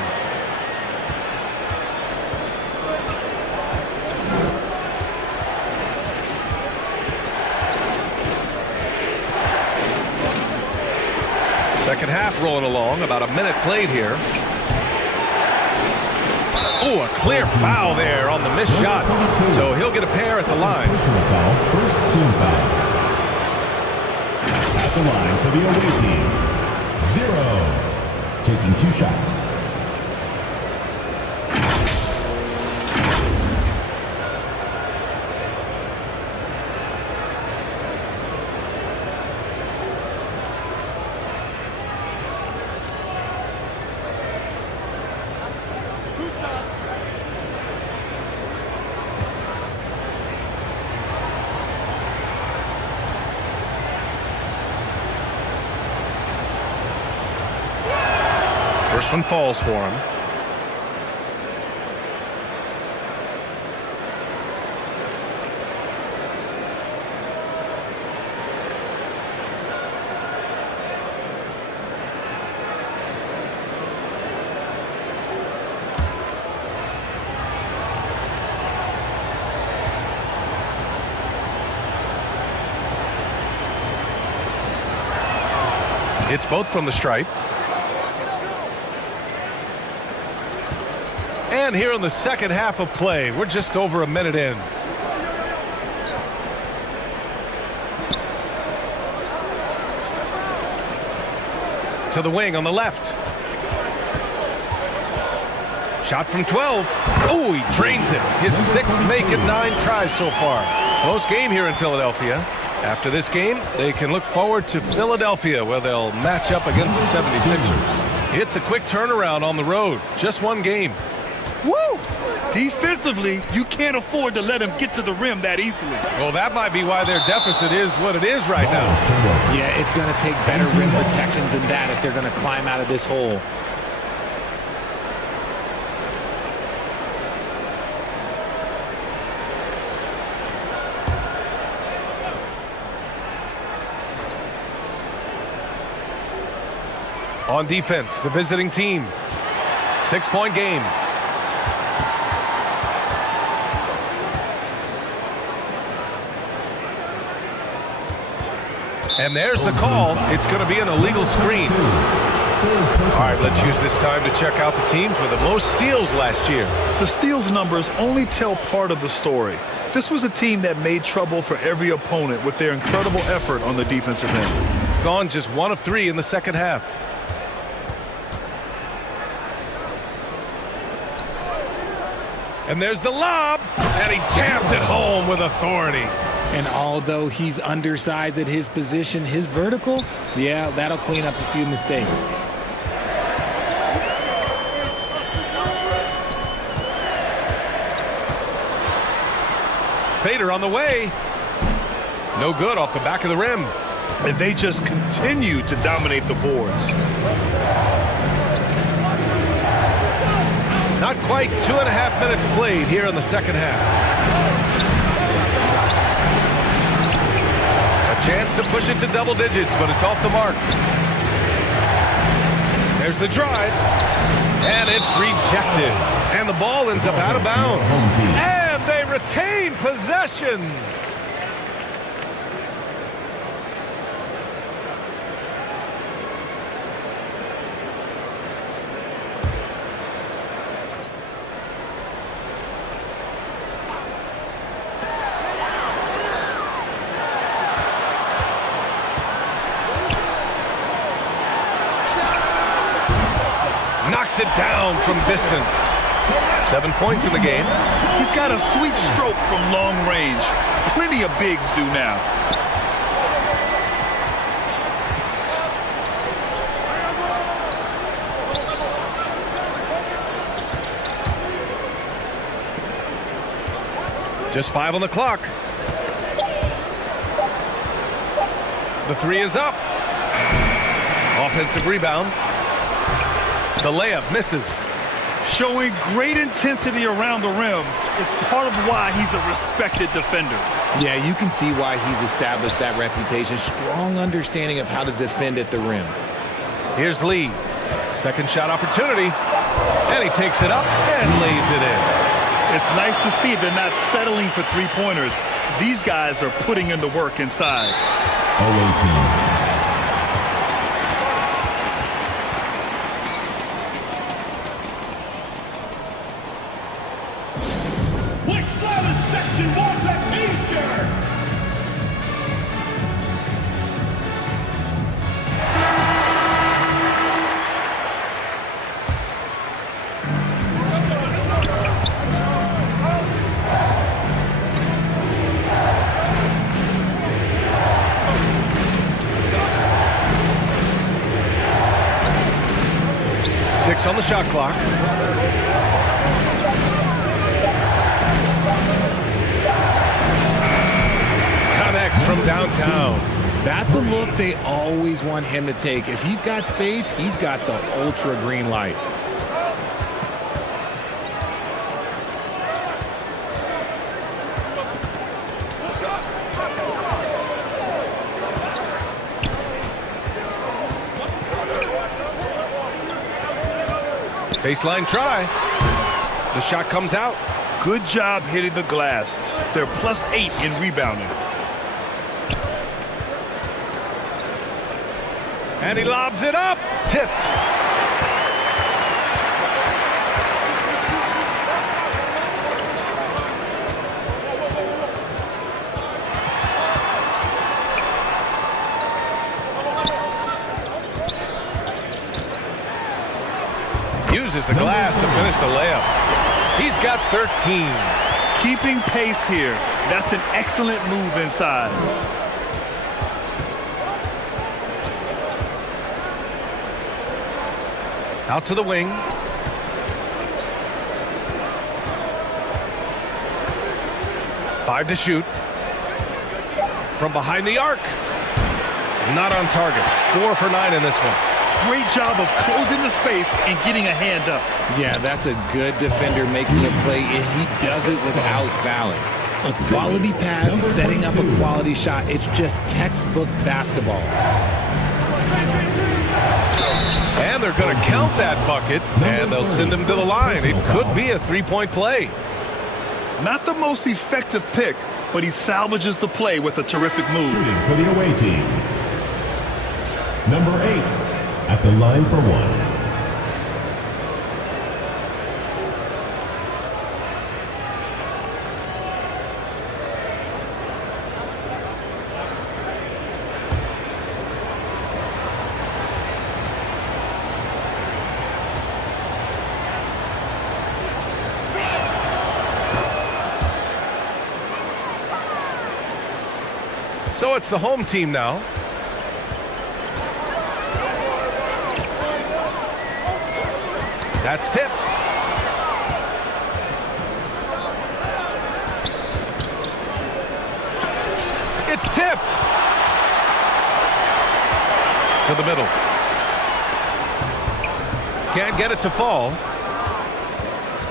Second half rolling along. About a minute played here. Oh, a clear foul there on the missed shot. So he'll get a pair at the line. Personal foul, first team foul. At the line for the away team, 0. Taking 2 shots. First one falls for him. It's both from the stripe. And here in the second half of play, we're just over a minute in. To the wing on the left. Shot from 12. Oh, he drains it. His sixth make in 9 tries so far. Close game here in Philadelphia. After this game, they can look forward to Philadelphia, where they'll match up against the 76ers. It's a quick turnaround on the road. Just one game. Woo! Defensively, you can't afford to let him get to the rim that easily. Well, that might be why their deficit is what it is right now. Yeah, it's going to take better rim protection than that if they're going to climb out of this hole. On defense, the visiting team. 6-point game. And there's the call. It's going to be an illegal screen. All right, let's use this time to check out the teams with the most steals last year. The steals numbers only tell part of the story. This was a team that made trouble for every opponent with their incredible effort on the defensive end. Gone just 1 of 3 in the second half. And there's the lob, and he jams it home with authority. And although he's undersized at his position, his vertical, yeah, that'll clean up a few mistakes. Fader on the way. No good off the back of the rim. And they just continue to dominate the boards. Not quite 2.5 minutes played here in the second half. A chance to push it to double digits, but it's off the mark. There's the drive, and it's rejected. And the ball ends up out of bounds. And they retain possession. Knocks it down from distance. 7 points in the game. He's got a sweet stroke from long range. Plenty of bigs do now. Just 5 on the clock. The 3 is up. Offensive rebound. The layup misses. Showing great intensity around the rim is part of why he's a respected defender. Yeah, you can see why he's established that reputation. Strong understanding of how to defend at the rim. Here's Lee. Second shot opportunity. And he takes it up and lays it in. It's nice to see they're not settling for three-pointers. These guys are putting in the work inside. Away team. On the shot clock. Connects from downtown. That's a look they always want him to take. If he's got space, he's got the ultra green light. Baseline try. The shot comes out. Good job hitting the glass. They're +8 in rebounding. And he lobs it up. Tipped. Uses the glass to finish the layup. He's got 13. Keeping pace here. That's an excellent move inside. Out to the wing. Five to shoot. From behind the arc. Not on target. 4 for 9 in this one. Great job of closing the space and getting a hand up. Yeah, that's a good defender making a play, and he does it without fouling. A quality pass, setting up a quality shot. It's just textbook basketball. And they're going to count that bucket, and they'll send him to the line. It could be a three-point play. Not the most effective pick, but he salvages the play with a terrific move. Shooting for the away team. Number 8 at the line for one. So it's the home team now. That's tipped. It's tipped. To the middle. Can't get it to fall.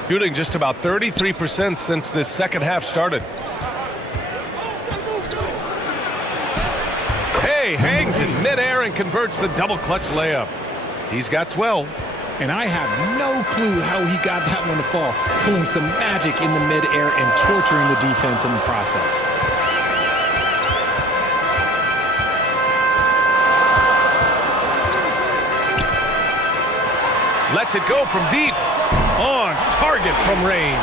Shooting just about 33% since this second half started. Hey, hangs in midair and converts the double clutch layup. He's got 12. And I have no clue how he got that one to fall, pulling some magic in the midair and torturing the defense in the process. Lets it go from deep. On target from range.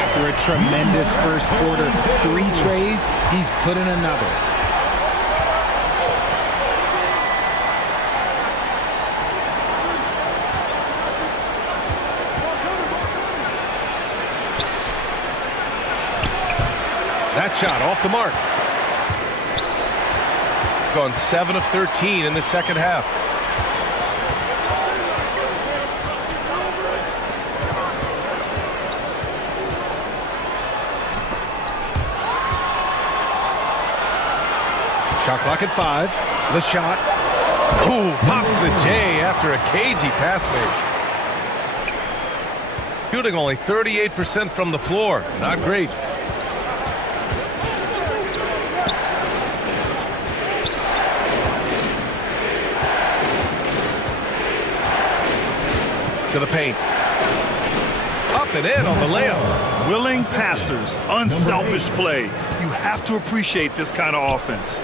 After a tremendous first quarter, 3 trays, he's put in another. That shot off the mark. Gone 7 of 13 in the second half. Shot clock at 5. The shot. Ooh, pops the J after a cagey pass fake. Shooting only 38% from the floor. Not great. To the paint. Up and in on the layup. Willing passers, unselfish play. You have to appreciate this kind of offense.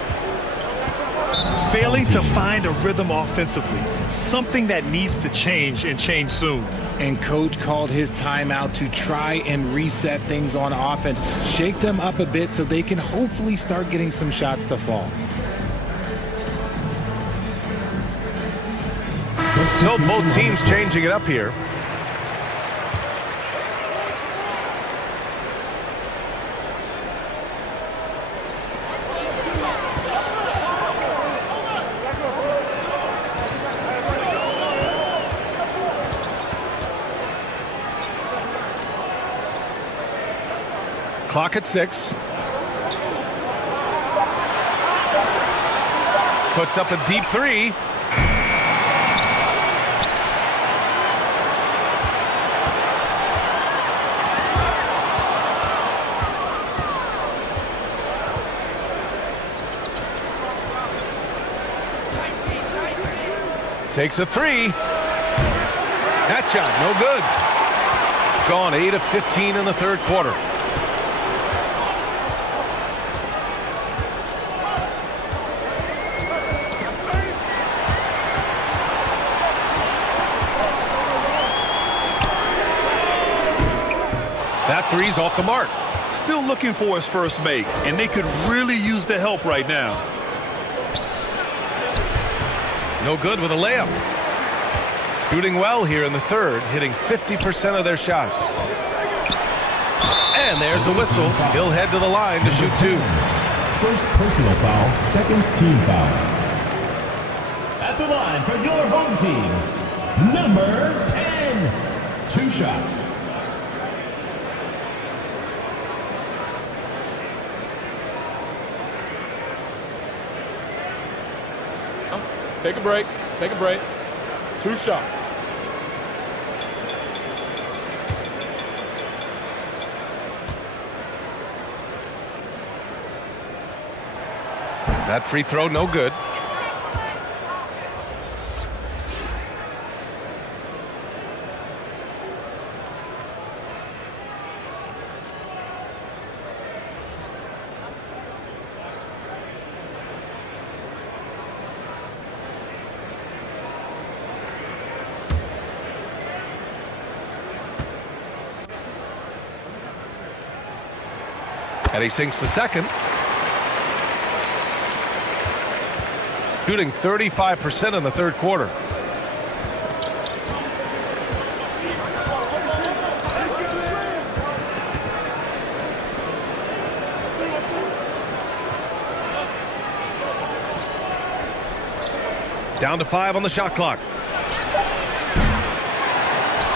Failing to find a rhythm offensively, something that needs to change and change soon. And coach called his timeout to try and reset things on offense, shake them up a bit so they can hopefully start getting some shots to fall. So both teams changing it up here. Clock at 6. puts up a deep three. Takes a three. That shot, no good. Gone 8 of 15 in the third quarter. That three's off the mark. Still looking for his first make, and they could really use the help right now. No good with a layup. Shooting well here in the third, hitting 50% of their shots. And there's a whistle. He'll head to the line to shoot two. First personal foul, second team foul. At the line for your home team, number 10. 2 shots. Take a break. Take a break. 2 shots. That free throw, no good. And he sinks the second. Shooting 35% in the third quarter. Down to 5 on the shot clock.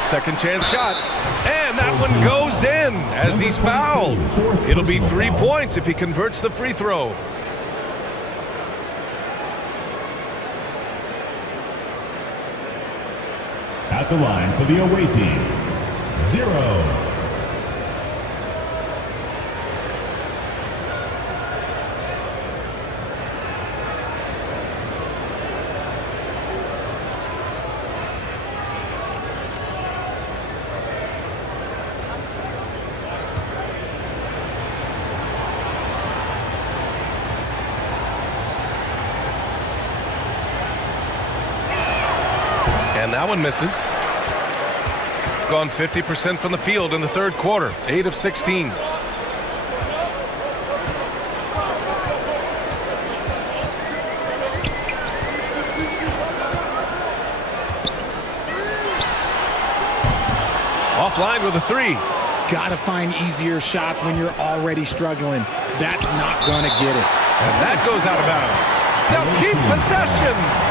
Second chance shot. And that one goes in as he's fouled. It'll be 3 points if he converts the free throw. At the line for the away team, 0. And that one misses. Gone 50% from the field in the third quarter. 8 of 16. Offline with a three. Gotta find easier shots when you're already struggling. That's not gonna get it. And that goes out of bounds. Now keep possession.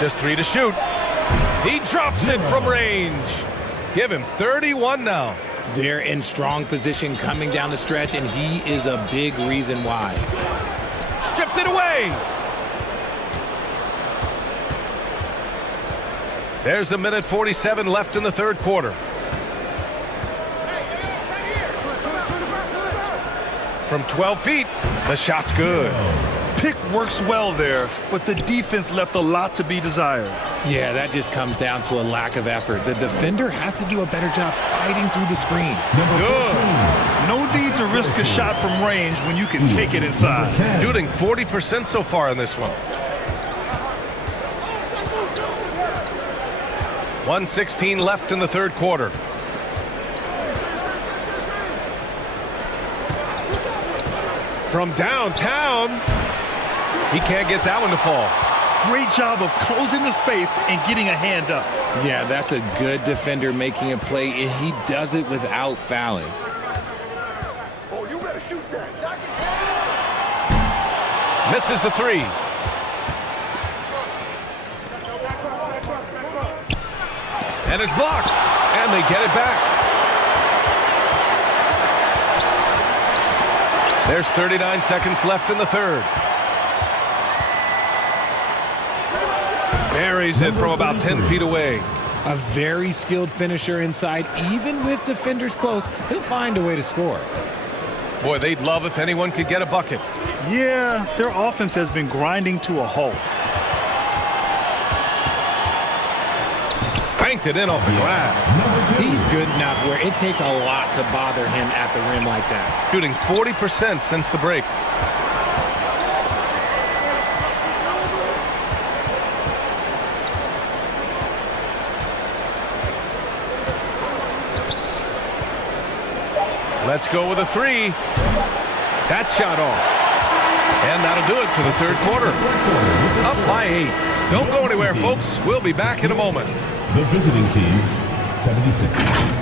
Just 3 to shoot. He drops it from range. Give him 31 now. They're in strong position coming down the stretch, and he is a big reason why. Stripped it away. There's a minute 47 left in the third quarter. From 12 feet, the shot's good. Pick works well there, but the defense left a lot to be desired. Yeah, that just comes down to a lack of effort. The defender has to do a better job fighting through the screen. Good. No need to risk a shot from range when you can take it inside. Shooting 40% so far in this one. 1:16 left in the third quarter. From downtown, he can't get that one to fall. Great job of closing the space and getting a hand up. Yeah, that's a good defender making a play, and he does it without fouling. Oh, you better shoot that. Misses the three. And it's blocked. And they get it back. There's 39 seconds left in the third. Buries it from about 10 feet away. A very skilled finisher inside. Even with defenders close, he'll find a way to score. Boy, they'd love if anyone could get a bucket. Yeah, their offense has been grinding to a halt. Banked it in off the glass. He's good enough where it takes a lot to bother him at the rim like that. Shooting 40% since the break. Let's go with a three. That shot off. And that'll do it for the third quarter. Up by 8. Don't go anywhere, folks. We'll be back in a moment. The visiting team, 76.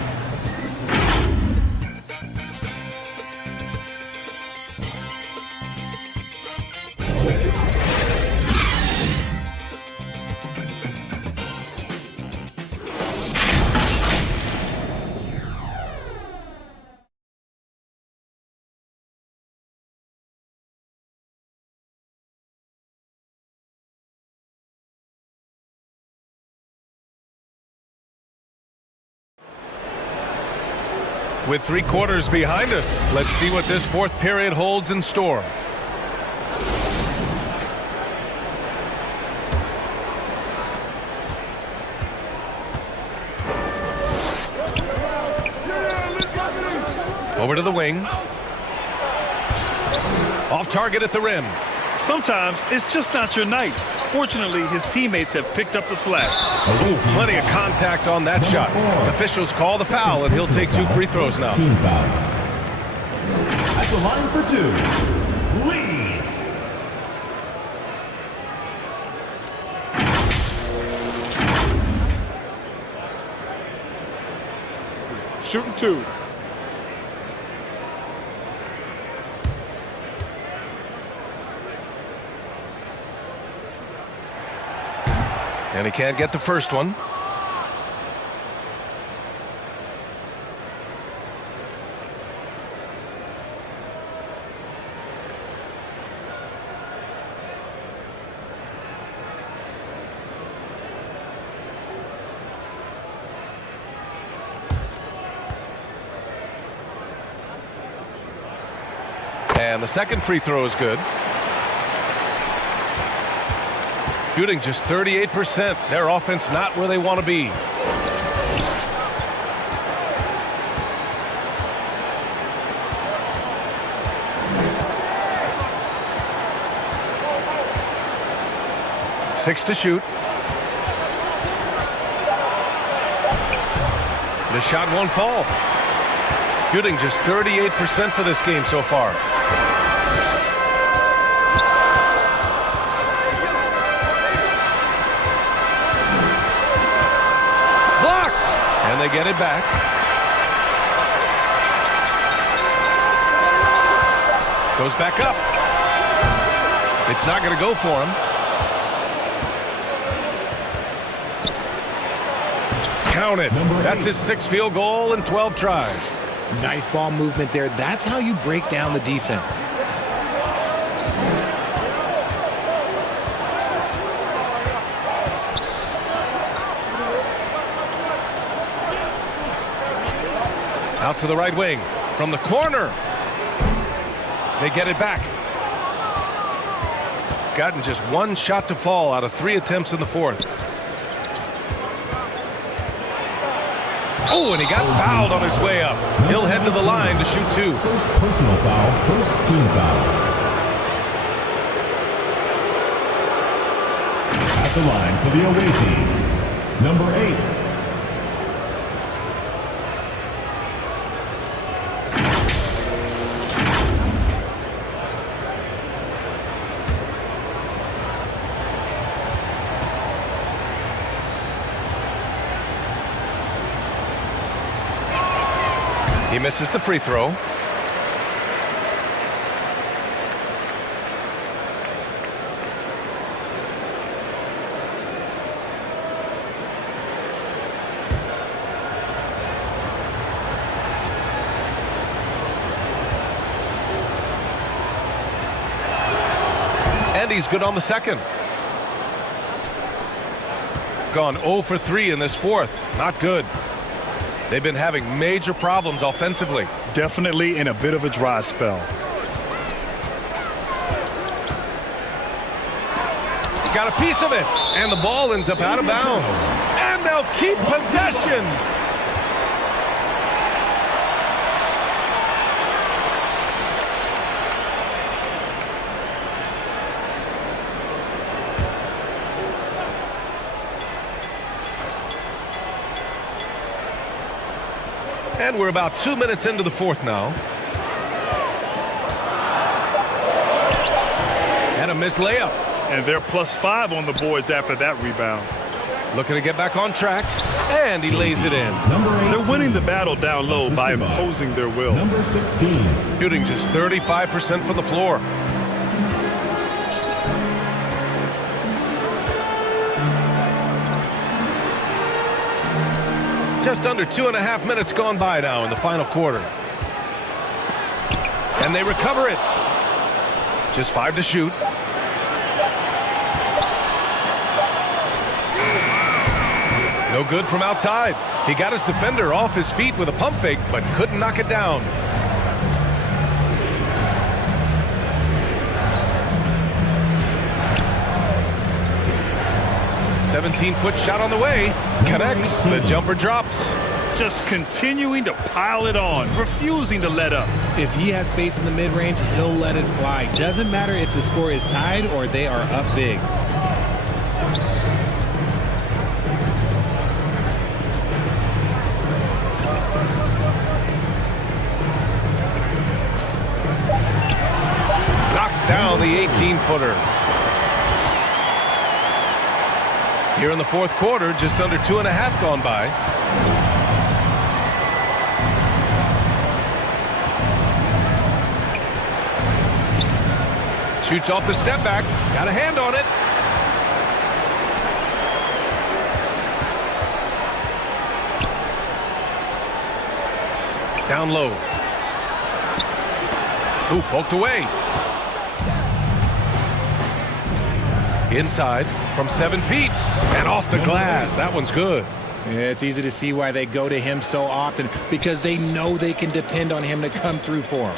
With 3 quarters behind us, let's see what this fourth period holds in store. Over to the wing. Off target at the rim. Sometimes it's just not your night. Fortunately, his teammates have picked up the slack. Ooh, plenty of contact on that shot. Officials call the foul, and he'll take 2 free throws now. Team foul. At the line for 2, Lee. Shooting 2. And he can't get the first one. And the second free throw is good. Shooting just 38%. Their offense not where they want to be. Six to shoot. The shot won't fall. Shooting just 38% for this game so far. And they get it back. Goes back up. It's not going to go for him. Count it. That's his 6th field goal in 12 tries. Nice ball movement there. That's how you break down the defense. Out to the right wing. From the corner. They get it back. Gotten just 1 shot to fall out of 3 attempts in the fourth. Oh, and he got fouled on his way up. He'll head to the line to shoot 2. First personal foul, first team foul. At the line for the away team, number 8. He misses the free throw. And he's good on the second. Gone 0 for 3 in this fourth. Not good. They've been having major problems offensively. Definitely in a bit of a dry spell. Got a piece of it. And the ball ends up out of bounds. And they'll keep possession. And we're about 2 minutes into the fourth now. And a missed layup. And they're +5 on the boards after that rebound. Looking to get back on track. And he lays it in. They're winning the battle down low by imposing their will. Number 16. Shooting just 35% from the floor. Just under 2.5 minutes gone by now in the final quarter. And they recover it. Just 5 to shoot. No good from outside. He got his defender off his feet with a pump fake, but couldn't knock it down. "17-foot shot on the way. Connects. The jumper drops. Just continuing to pile it on, refusing to let up. If he has space in the mid-range, he'll let it fly. Doesn't matter if the score is tied or they are up big. Knocks down the 18-footer. Here in the fourth quarter, just under 2.5 gone by. Shoots off the step back. Got a hand on it. Down low. Ooh, poked away. Inside from 7 feet and off the glass. That one's good. Yeah, it's easy to see why they go to him so often, because they know they can depend on him to come through for them.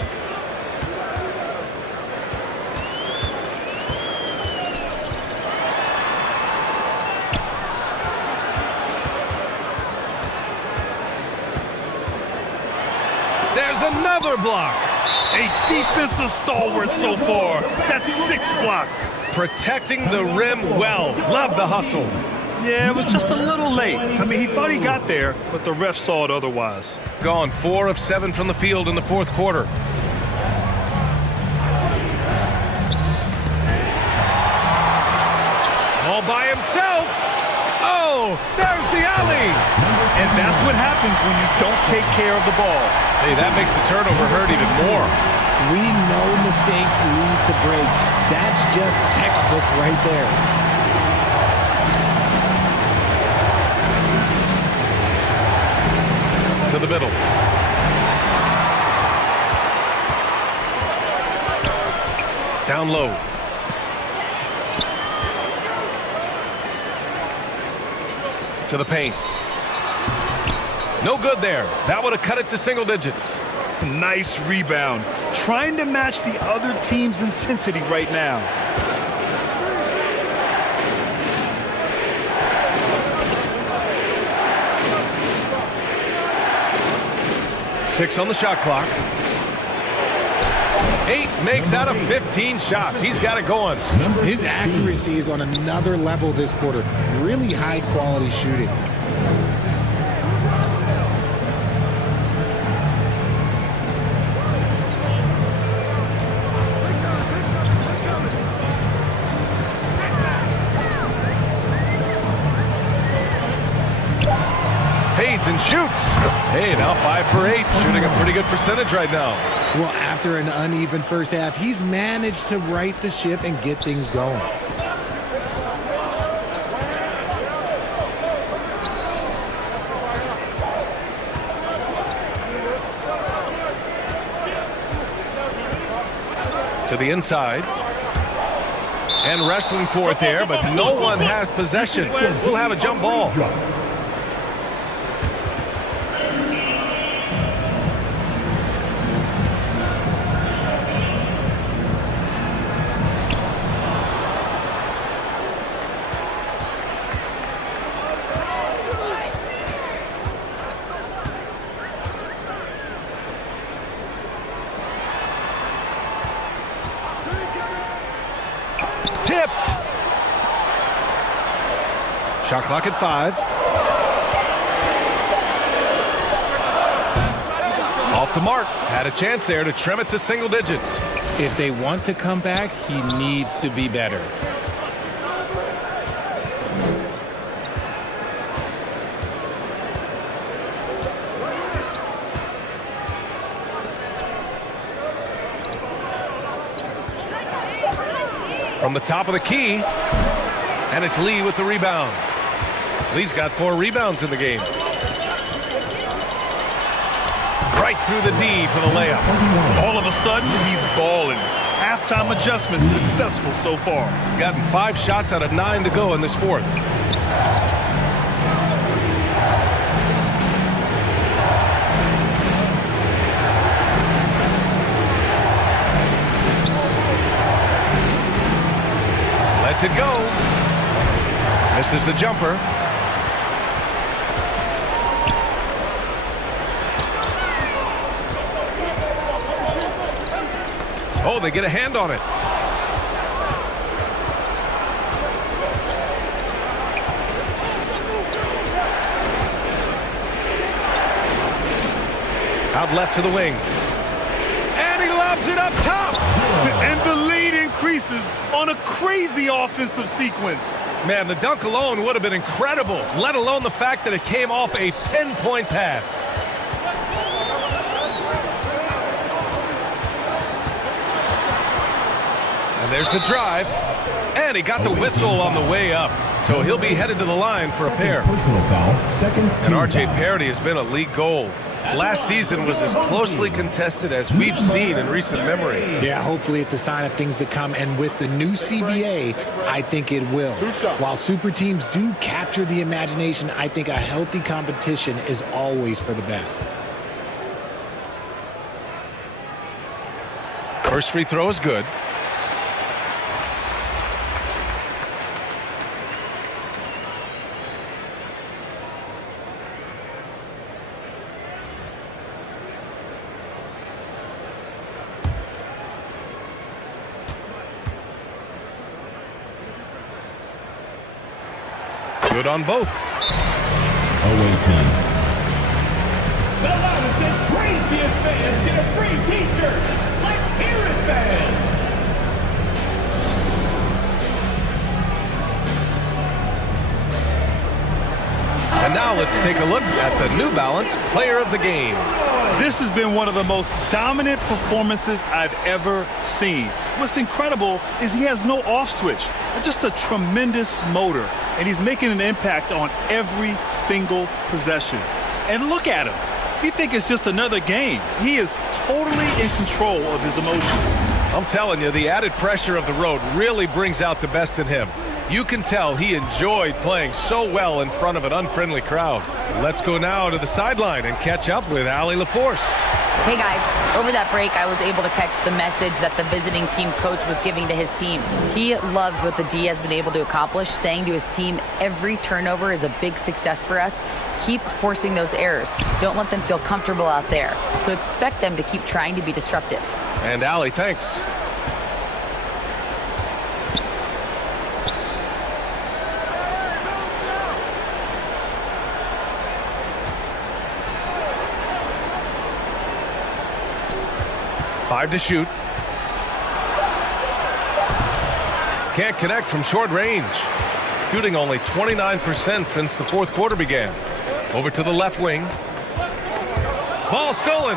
There's another block. A defensive stalwart so far. That's 6 blocks. Protecting the rim well. Love the hustle. Yeah, it was just a little late. I mean, he thought he got there, but the ref saw it otherwise. Gone 4 of 7 from the field in the fourth quarter. All by himself. Oh, there's the alley. And that's what happens when you don't take care of the ball. Hey, that makes the turnover hurt even more. We know mistakes lead to breaks. That's just textbook right there. To the middle. Down low. To the paint. No good there. That would have cut it to single digits. Nice rebound. Trying to match the other team's intensity right now. Six on the shot clock. 8 makes out of 15 shots. He's got it going. His accuracy is on another level this quarter. Really high quality shooting. slides and shoots. Hey, now 5 for 8, shooting a pretty good percentage right now. Well, after an uneven first half, he's managed to right the ship and get things going. To the inside. And wrestling for it there, but no one has possession. We'll have a jump ball. Tipped. Shot clock at 5. Off the mark. Had a chance there to trim it to single digits. If they want to come back, he needs to be better. From the top of the key, and it's Lee with the rebound. Lee's got 4 rebounds in the game. Right through the D for the layup. All of a sudden, he's balling. Halftime adjustments successful so far. Gotten 5 shots out of 9 to go in this fourth. Lets it go. Misses the jumper. Oh, they get a hand on it. Out left to the wing. And he lobs it up top. And the lead increases on a crazy offensive sequence. Man, the dunk alone would have been incredible, let alone the fact that it came off a pinpoint pass. And there's the drive. And he got the whistle on the way up. So he'll be headed to the line for a pair. Personal foul, second team And R.J. foul. Parody has been a league goal. Last season was as closely contested as we've seen in recent memory. Yeah, hopefully it's a sign of things to come. And with the new CBA, I think it will. While super teams do capture the imagination, I think a healthy competition is always for the best. First free throw is good. Good on both. Away team. The loudest and craziest fans get a free t-shirt. Let's hear it, fans. And now let's take a look at the New Balance Player of the Game. This has been one of the most dominant performances I've ever seen. What's incredible is he has no off switch, just a tremendous motor, and he's making an impact on every single possession. And look at him. You think it's just another game. He is totally in control of his emotions. I'm telling you, the added pressure of the road really brings out the best in him. You can tell he enjoyed playing so well in front of an unfriendly crowd. Let's go now to the sideline and catch up with Allie LaForce. Hey guys, over that break, I was able to catch the message that the visiting team coach was giving to his team. He loves what the D has been able to accomplish, saying to his team, every turnover is a big success for us. Keep forcing those errors. Don't let them feel comfortable out there. So expect them to keep trying to be disruptive. And Allie, thanks. Five to shoot. Can't connect from short range. Shooting only 29% since the fourth quarter began. Over to the left wing. Ball stolen.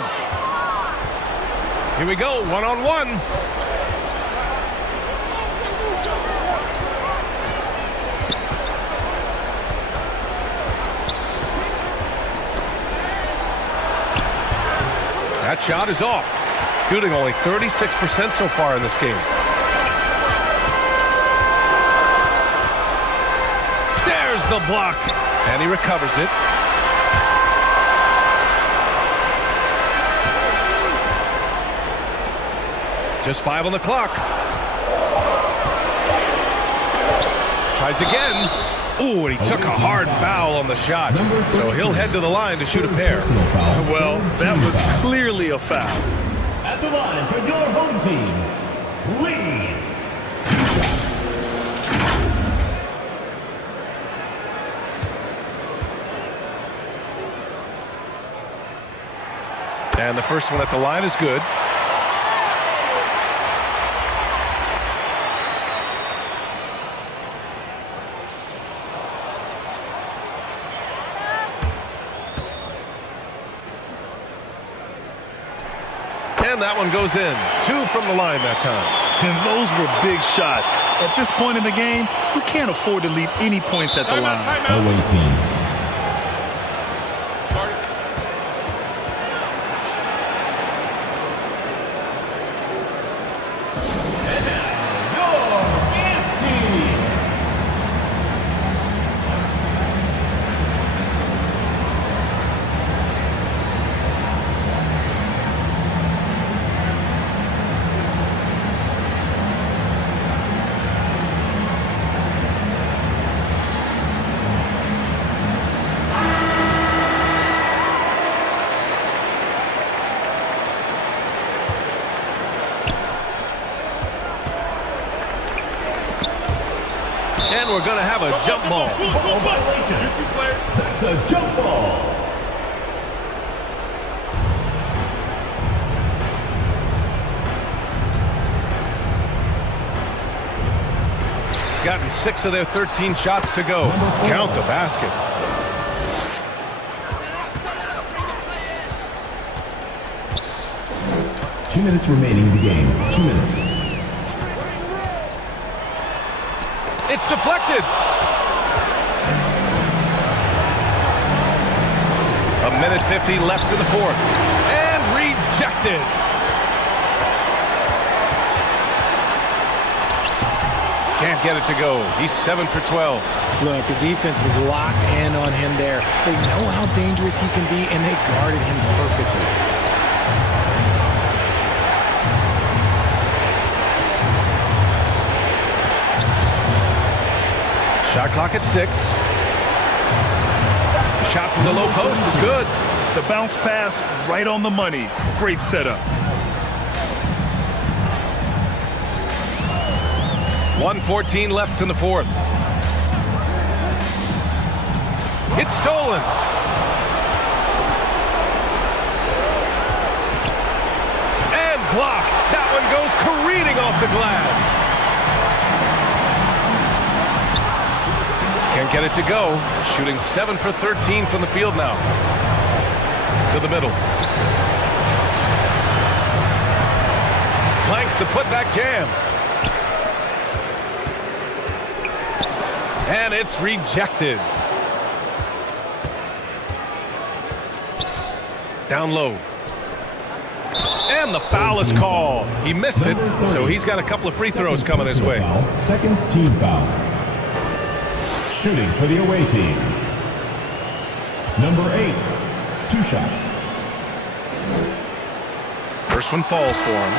Here we go, one-on-one. That shot is off. Shooting only 36% so far in this game. There's the block. And he recovers it. Just 5 on the clock. Tries again. Ooh, and he took a hard foul on the shot. So he'll head to the line to shoot a pair. Well, that was clearly a foul. At the line for your home team, Lee. 2 shots. And the first one at the line is good. And that one goes in. 2 from the line that time. And those were big shots. At this point in the game, you can't afford to leave any points at the line. Away team. And we're going to have a jump ball. Ball violation. That's a jump ball. Gotten 6 of their 13 shots to go. Count the basket. Two minutes remaining in the game. 2 minutes. It's deflected. A minute 50 left in the fourth. And rejected. Can't get it to go. He's 7 for 12. Look, the defense was locked in on him there. They know how dangerous he can be, and they guarded him perfectly. Shot clock at 6. The shot from the low post is good. The bounce pass right on the money. Great setup. 1:14 left in the fourth. It's stolen. And blocked. That one goes careening off the glass. Can't get it to go. Shooting 7 for 13 from the field now. To the middle. Clanks the putback jam. And it's rejected. Down low. And the foul is called. He missed it, so he's got a couple of free throws coming his way. Second team foul. Shooting for the away team. Number 8. 2 shots. First one falls for him.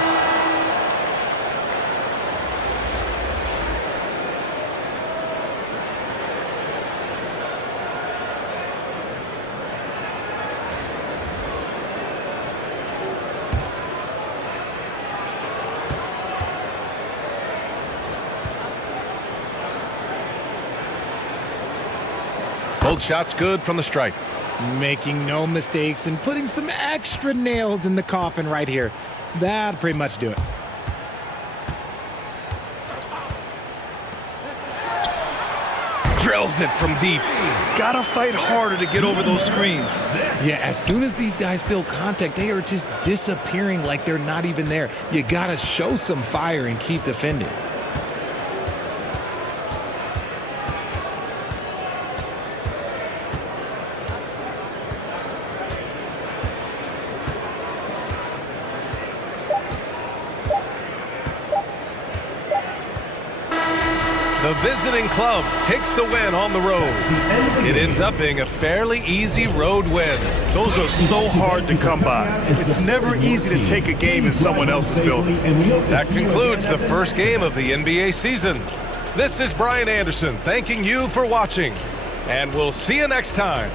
Both shots good from the stripe. Making no mistakes and putting some extra nails in the coffin right here. That'd pretty much do it. Drills it from deep. Gotta fight harder to get over those screens. Yeah, as soon as these guys feel contact, they are just disappearing like they're not even there. You gotta show some fire and keep defending. The visiting club takes the win on the road. It ends up being a fairly easy road win. Those are so hard to come by. It's never easy to take a game in someone else's building. That concludes the first game of the NBA season. This is Brian Anderson thanking you for watching, and we'll see you next time.